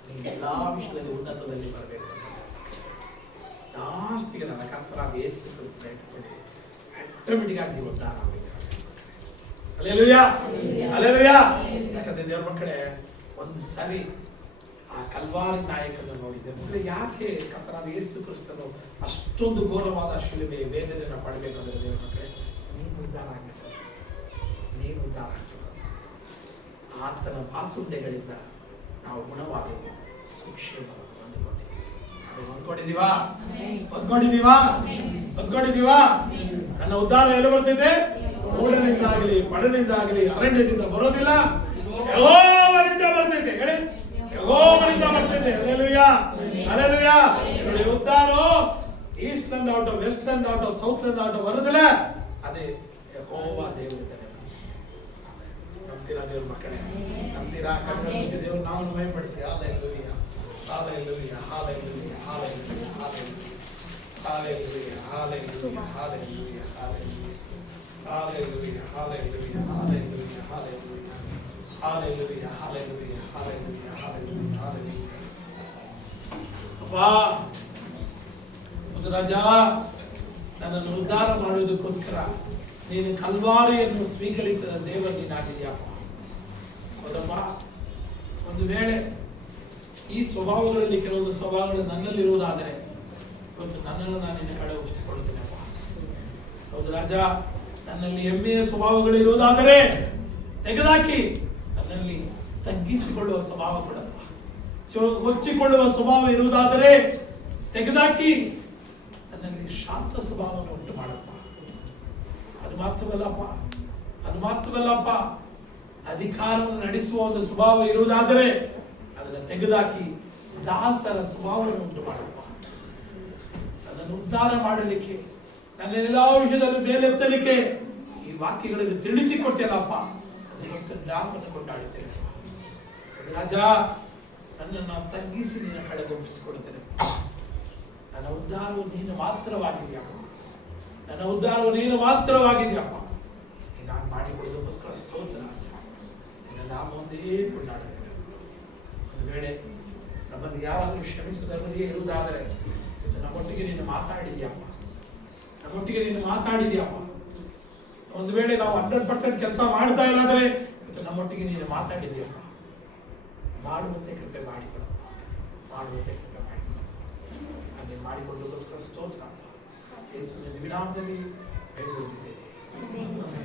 ನೀವು ಎಲ್ಲಾ ವಿಷಯದಲ್ಲಿ ಉನ್ನತದಲ್ಲಿ ಬರಬೇಕು. ಲಾಸ್ಟಿಗೆ ನನ್ನ ಕರ್ತನಾದ ಯೇಸು ಕ್ರಿಸ್ತನ ಇಟ್ಕೊಂಡು ಆಟೋಮೆಟಿಕ್ ಆಗಿ ನೀವು ಉದ್ಧಾರ ಆಗಬೇಕು. Hallelujah, hallelujah. ಯಾಕಂದ್ರೆ ದೇವರ ಮಕ್ಕಳೇ, ಒಂದು ಸರಿ ಆ ಕಲ್ವಾರಿ ನಾಯಕನ ನೋಡಿದ್ದೆ. ಮಕ್ಕಳೇ, ಯಾಕೆ ಕರ್ತನಾದ ಯೇಸು ಕ್ರಿಸ್ತನು ಅಷ್ಟೊಂದು ಘೋರವಾದ ಶಿಲುಬೆ ವೇದನೆಯನ್ನು ಪಡಬೇಕಂದ್ರೆ ದೇವರ ಮಕ್ಕಳೇ, ನೀನು ಉದ್ಧಾರ ಆಗಬೇಕು. ಆತನ ಬಾಸುಂಡೆಗಳಿಂದ ನಾವು ಗುಣವಾದೆವು, ಸುಕ್ಷೇಮವನ್ನು ಹೊಂದ್ಕೊಂಡಿದೀವಾ? ನನ್ನ ಉದ್ಧಾರ ಎಲ್ಲಿ ಬರ್ತಿದೆ? ಊರಿನಿಂದಾಗಲಿ, ಪಡನಿಂದಾಗಲಿ, ಅರಣ್ಯದಿಂದ ಬರೋದಿಲ್ಲ, ಯೆಹೋವನಿಂದ ಬರ್ತೈತೆ. ಹೇಳಿ, ಯೆಹೋವನಿಂದ ಬರ್ತೈತೆ. Hallelujah, hallelujah. ನೋಡಿ, ಉದ್ಧಾರ ಈಸ್ಟ್ ನಿಂದ ಔಟ್, ವೆಸ್ಟ್ ನಿಂದ ಔಟ್, ಸೌತ್ ನಿಂದ ಔಟ್ ಬರೋದಿಲ್ಲ. ಅದೇ ಯೆಹೋವ ದೇವರಿಂದ. ನಂಬ್ತೀರಾ ದೇವ್ರ ಮಕ್ಕಳೇ? ನಂಬ್ತೀರಾ? ಕಣ್ಣು ಮುಚ್ಚಿ ದೇವ್ರ ನಾಮವನ್ನು ಮಹಿಮೆಪಡಿಸಿ. Hallelujah, hallelujah, hallelujah, hallelujah, hallelujah, hallelujah, hallelujah, Hallelujah, hallelujah, hallelujah, hallelujah, hallelujah, hallelujah, hallelujah, hallelujah, hallelujah. ಅಪ್ಪಾ, ಒಂದು ರಾಜ, ನನ್ನನ್ನು ಉದ್ಧಾರ ಮಾಡುವುದಕ್ಕೋಸ್ಕರ ನೀನು ಕಲ್ವಾರಿಯನ್ನು ಸ್ವೀಕರಿಸಿದ ದೇವ ನೀನಾಗಿದೆಯಪ್ಪ. ಹೌದಪ್ಪ. ಒಂದು ವೇಳೆ ಈ ಸ್ವಭಾವಗಳಲ್ಲಿ ಕೆಲವೊಂದು ಸ್ವಭಾವಗಳು ನನ್ನಲ್ಲಿ ಇರುವುದಾದರೆ ಇವತ್ತು ನನ್ನನ್ನು ನಾನು ನಿನ್ನ ಕಡೆ ಒಪ್ಪಿಸಿಕೊಳ್ಳುತ್ತೇನೆಪ್ಪ. ಹೌದು ರಾಜ, ನನ್ನಲ್ಲಿ ಹೆಮ್ಮೆಯ ಸ್ವಭಾವಗಳು ಇರುವುದಾದರೆ ತೆಗೆದಾಕಿ, ನನ್ನಲ್ಲಿ ತಗ್ಗಿಸಿಕೊಳ್ಳುವ ಸ್ವಭಾವ ಕೊಡಪ್ಪ. ಹೊಚ್ಚಿಕೊಳ್ಳುವ ಸ್ವಭಾವ ಇರುವುದಾದರೆ ತೆಗೆದಾಕಿ, ನನ್ನಲ್ಲಿ ಶಾಂತ ಸ್ವಭಾವವನ್ನು ಉಂಟು ಮಾಡಪ್ಪ. ಅದು ಮಾತ್ರವಲ್ಲಪ್ಪ, ಅಧಿಕಾರವನ್ನು ನಡೆಸುವ ಒಂದು ಸ್ವಭಾವ ಇರುವುದಾದರೆ ಅದನ್ನು ತೆಗೆದಾಕಿ ದಾಸರ ಸ್ವಭಾವವನ್ನು ಉಂಟು ಮಾಡಪ್ಪ. ನನ್ನನ್ನು ಉದ್ಧಾರ ಮಾಡಲಿಕ್ಕೆ, ನನ್ನ ಎಲ್ಲಾ ವಿಷಯದಲ್ಲಿ ಮೇಲೆತ್ತಲಿಕ್ಕೆ ಈ ವಾಕ್ಯಗಳನ್ನು ತಿಳಿಸಿಕೊಟ್ಟೆನಪ್ಪ. ಅದಕ್ಕೋಸ್ಕರ ನಾಮವನ್ನು ಕೊಂಡಾಡುತ್ತೇನೆ ರಾಜ. ನನ್ನನ್ನು ತಗ್ಗಿಸಿ ನಿನ್ನ ಕಡೆಗೊಪ್ಪಿಸಿಕೊಡುತ್ತೇನೆ. ನನ್ನ ಉದ್ಧಾರವು ನೀನು ಮಾತ್ರವಾಗಿದೆಯಪ್ಪ. ನಾನು ಮಾಡಿಕೊಡೋದಕ್ಕೋಸ್ಕರ ಸ್ತೋತ್ರ. ನಿನ್ನ ನಾಮ ಒಂದೇ ಕೊಂಡಾಡುತ್ತೇನೆ. ಒಂದು ವೇಳೆ ನಮ್ಮನ್ನು ಯಾವಾಗಲೂ ಕ್ಷಮಿಸದವರಿಗೆ ಇರುವುದಾದರೆ ನಮ್ಮೊಟ್ಟಿಗೆ ನೀನು ಮಾತಾಡಿದ್ಯಪ್ಪ. ನಮ್ಮೊಟ್ಟಿಗೆ ನೀನು ಮಾತಾಡಿದ್ಯಪ್ಪ. ಒಂದು ವೇಳೆ ನಾವು 100% ಕೆಲಸ ಮಾಡ್ತಾ ಇಲ್ಲ ಅಂದ್ರೆ ಇವತ್ತು ನಮ್ಮೊಟ್ಟಿಗೆ ನೀನು ಮಾತಾಡಿದ್ಯಪ್ಪ. ಮಾಡುವಂತೆ ಕೃಪೆ ಮಾಡಿಕೊಡಪ್ಪ, ಮಾಡುವಂತೆ ಕೃಪೆ ಮಾಡಿಕೊಡ. ಹಾಗೆ ಮಾಡಿಕೊಳ್ಳೋದಕ್ಕೋಸ್ಕರ ಸ್ತೋತ್ರ ಯೇಸುವಿನ ವಿನಾಮದಲ್ಲಿ ಬೇಡಿಕೊಳ್ಳುತ್ತಿದ್ದೇನೆ.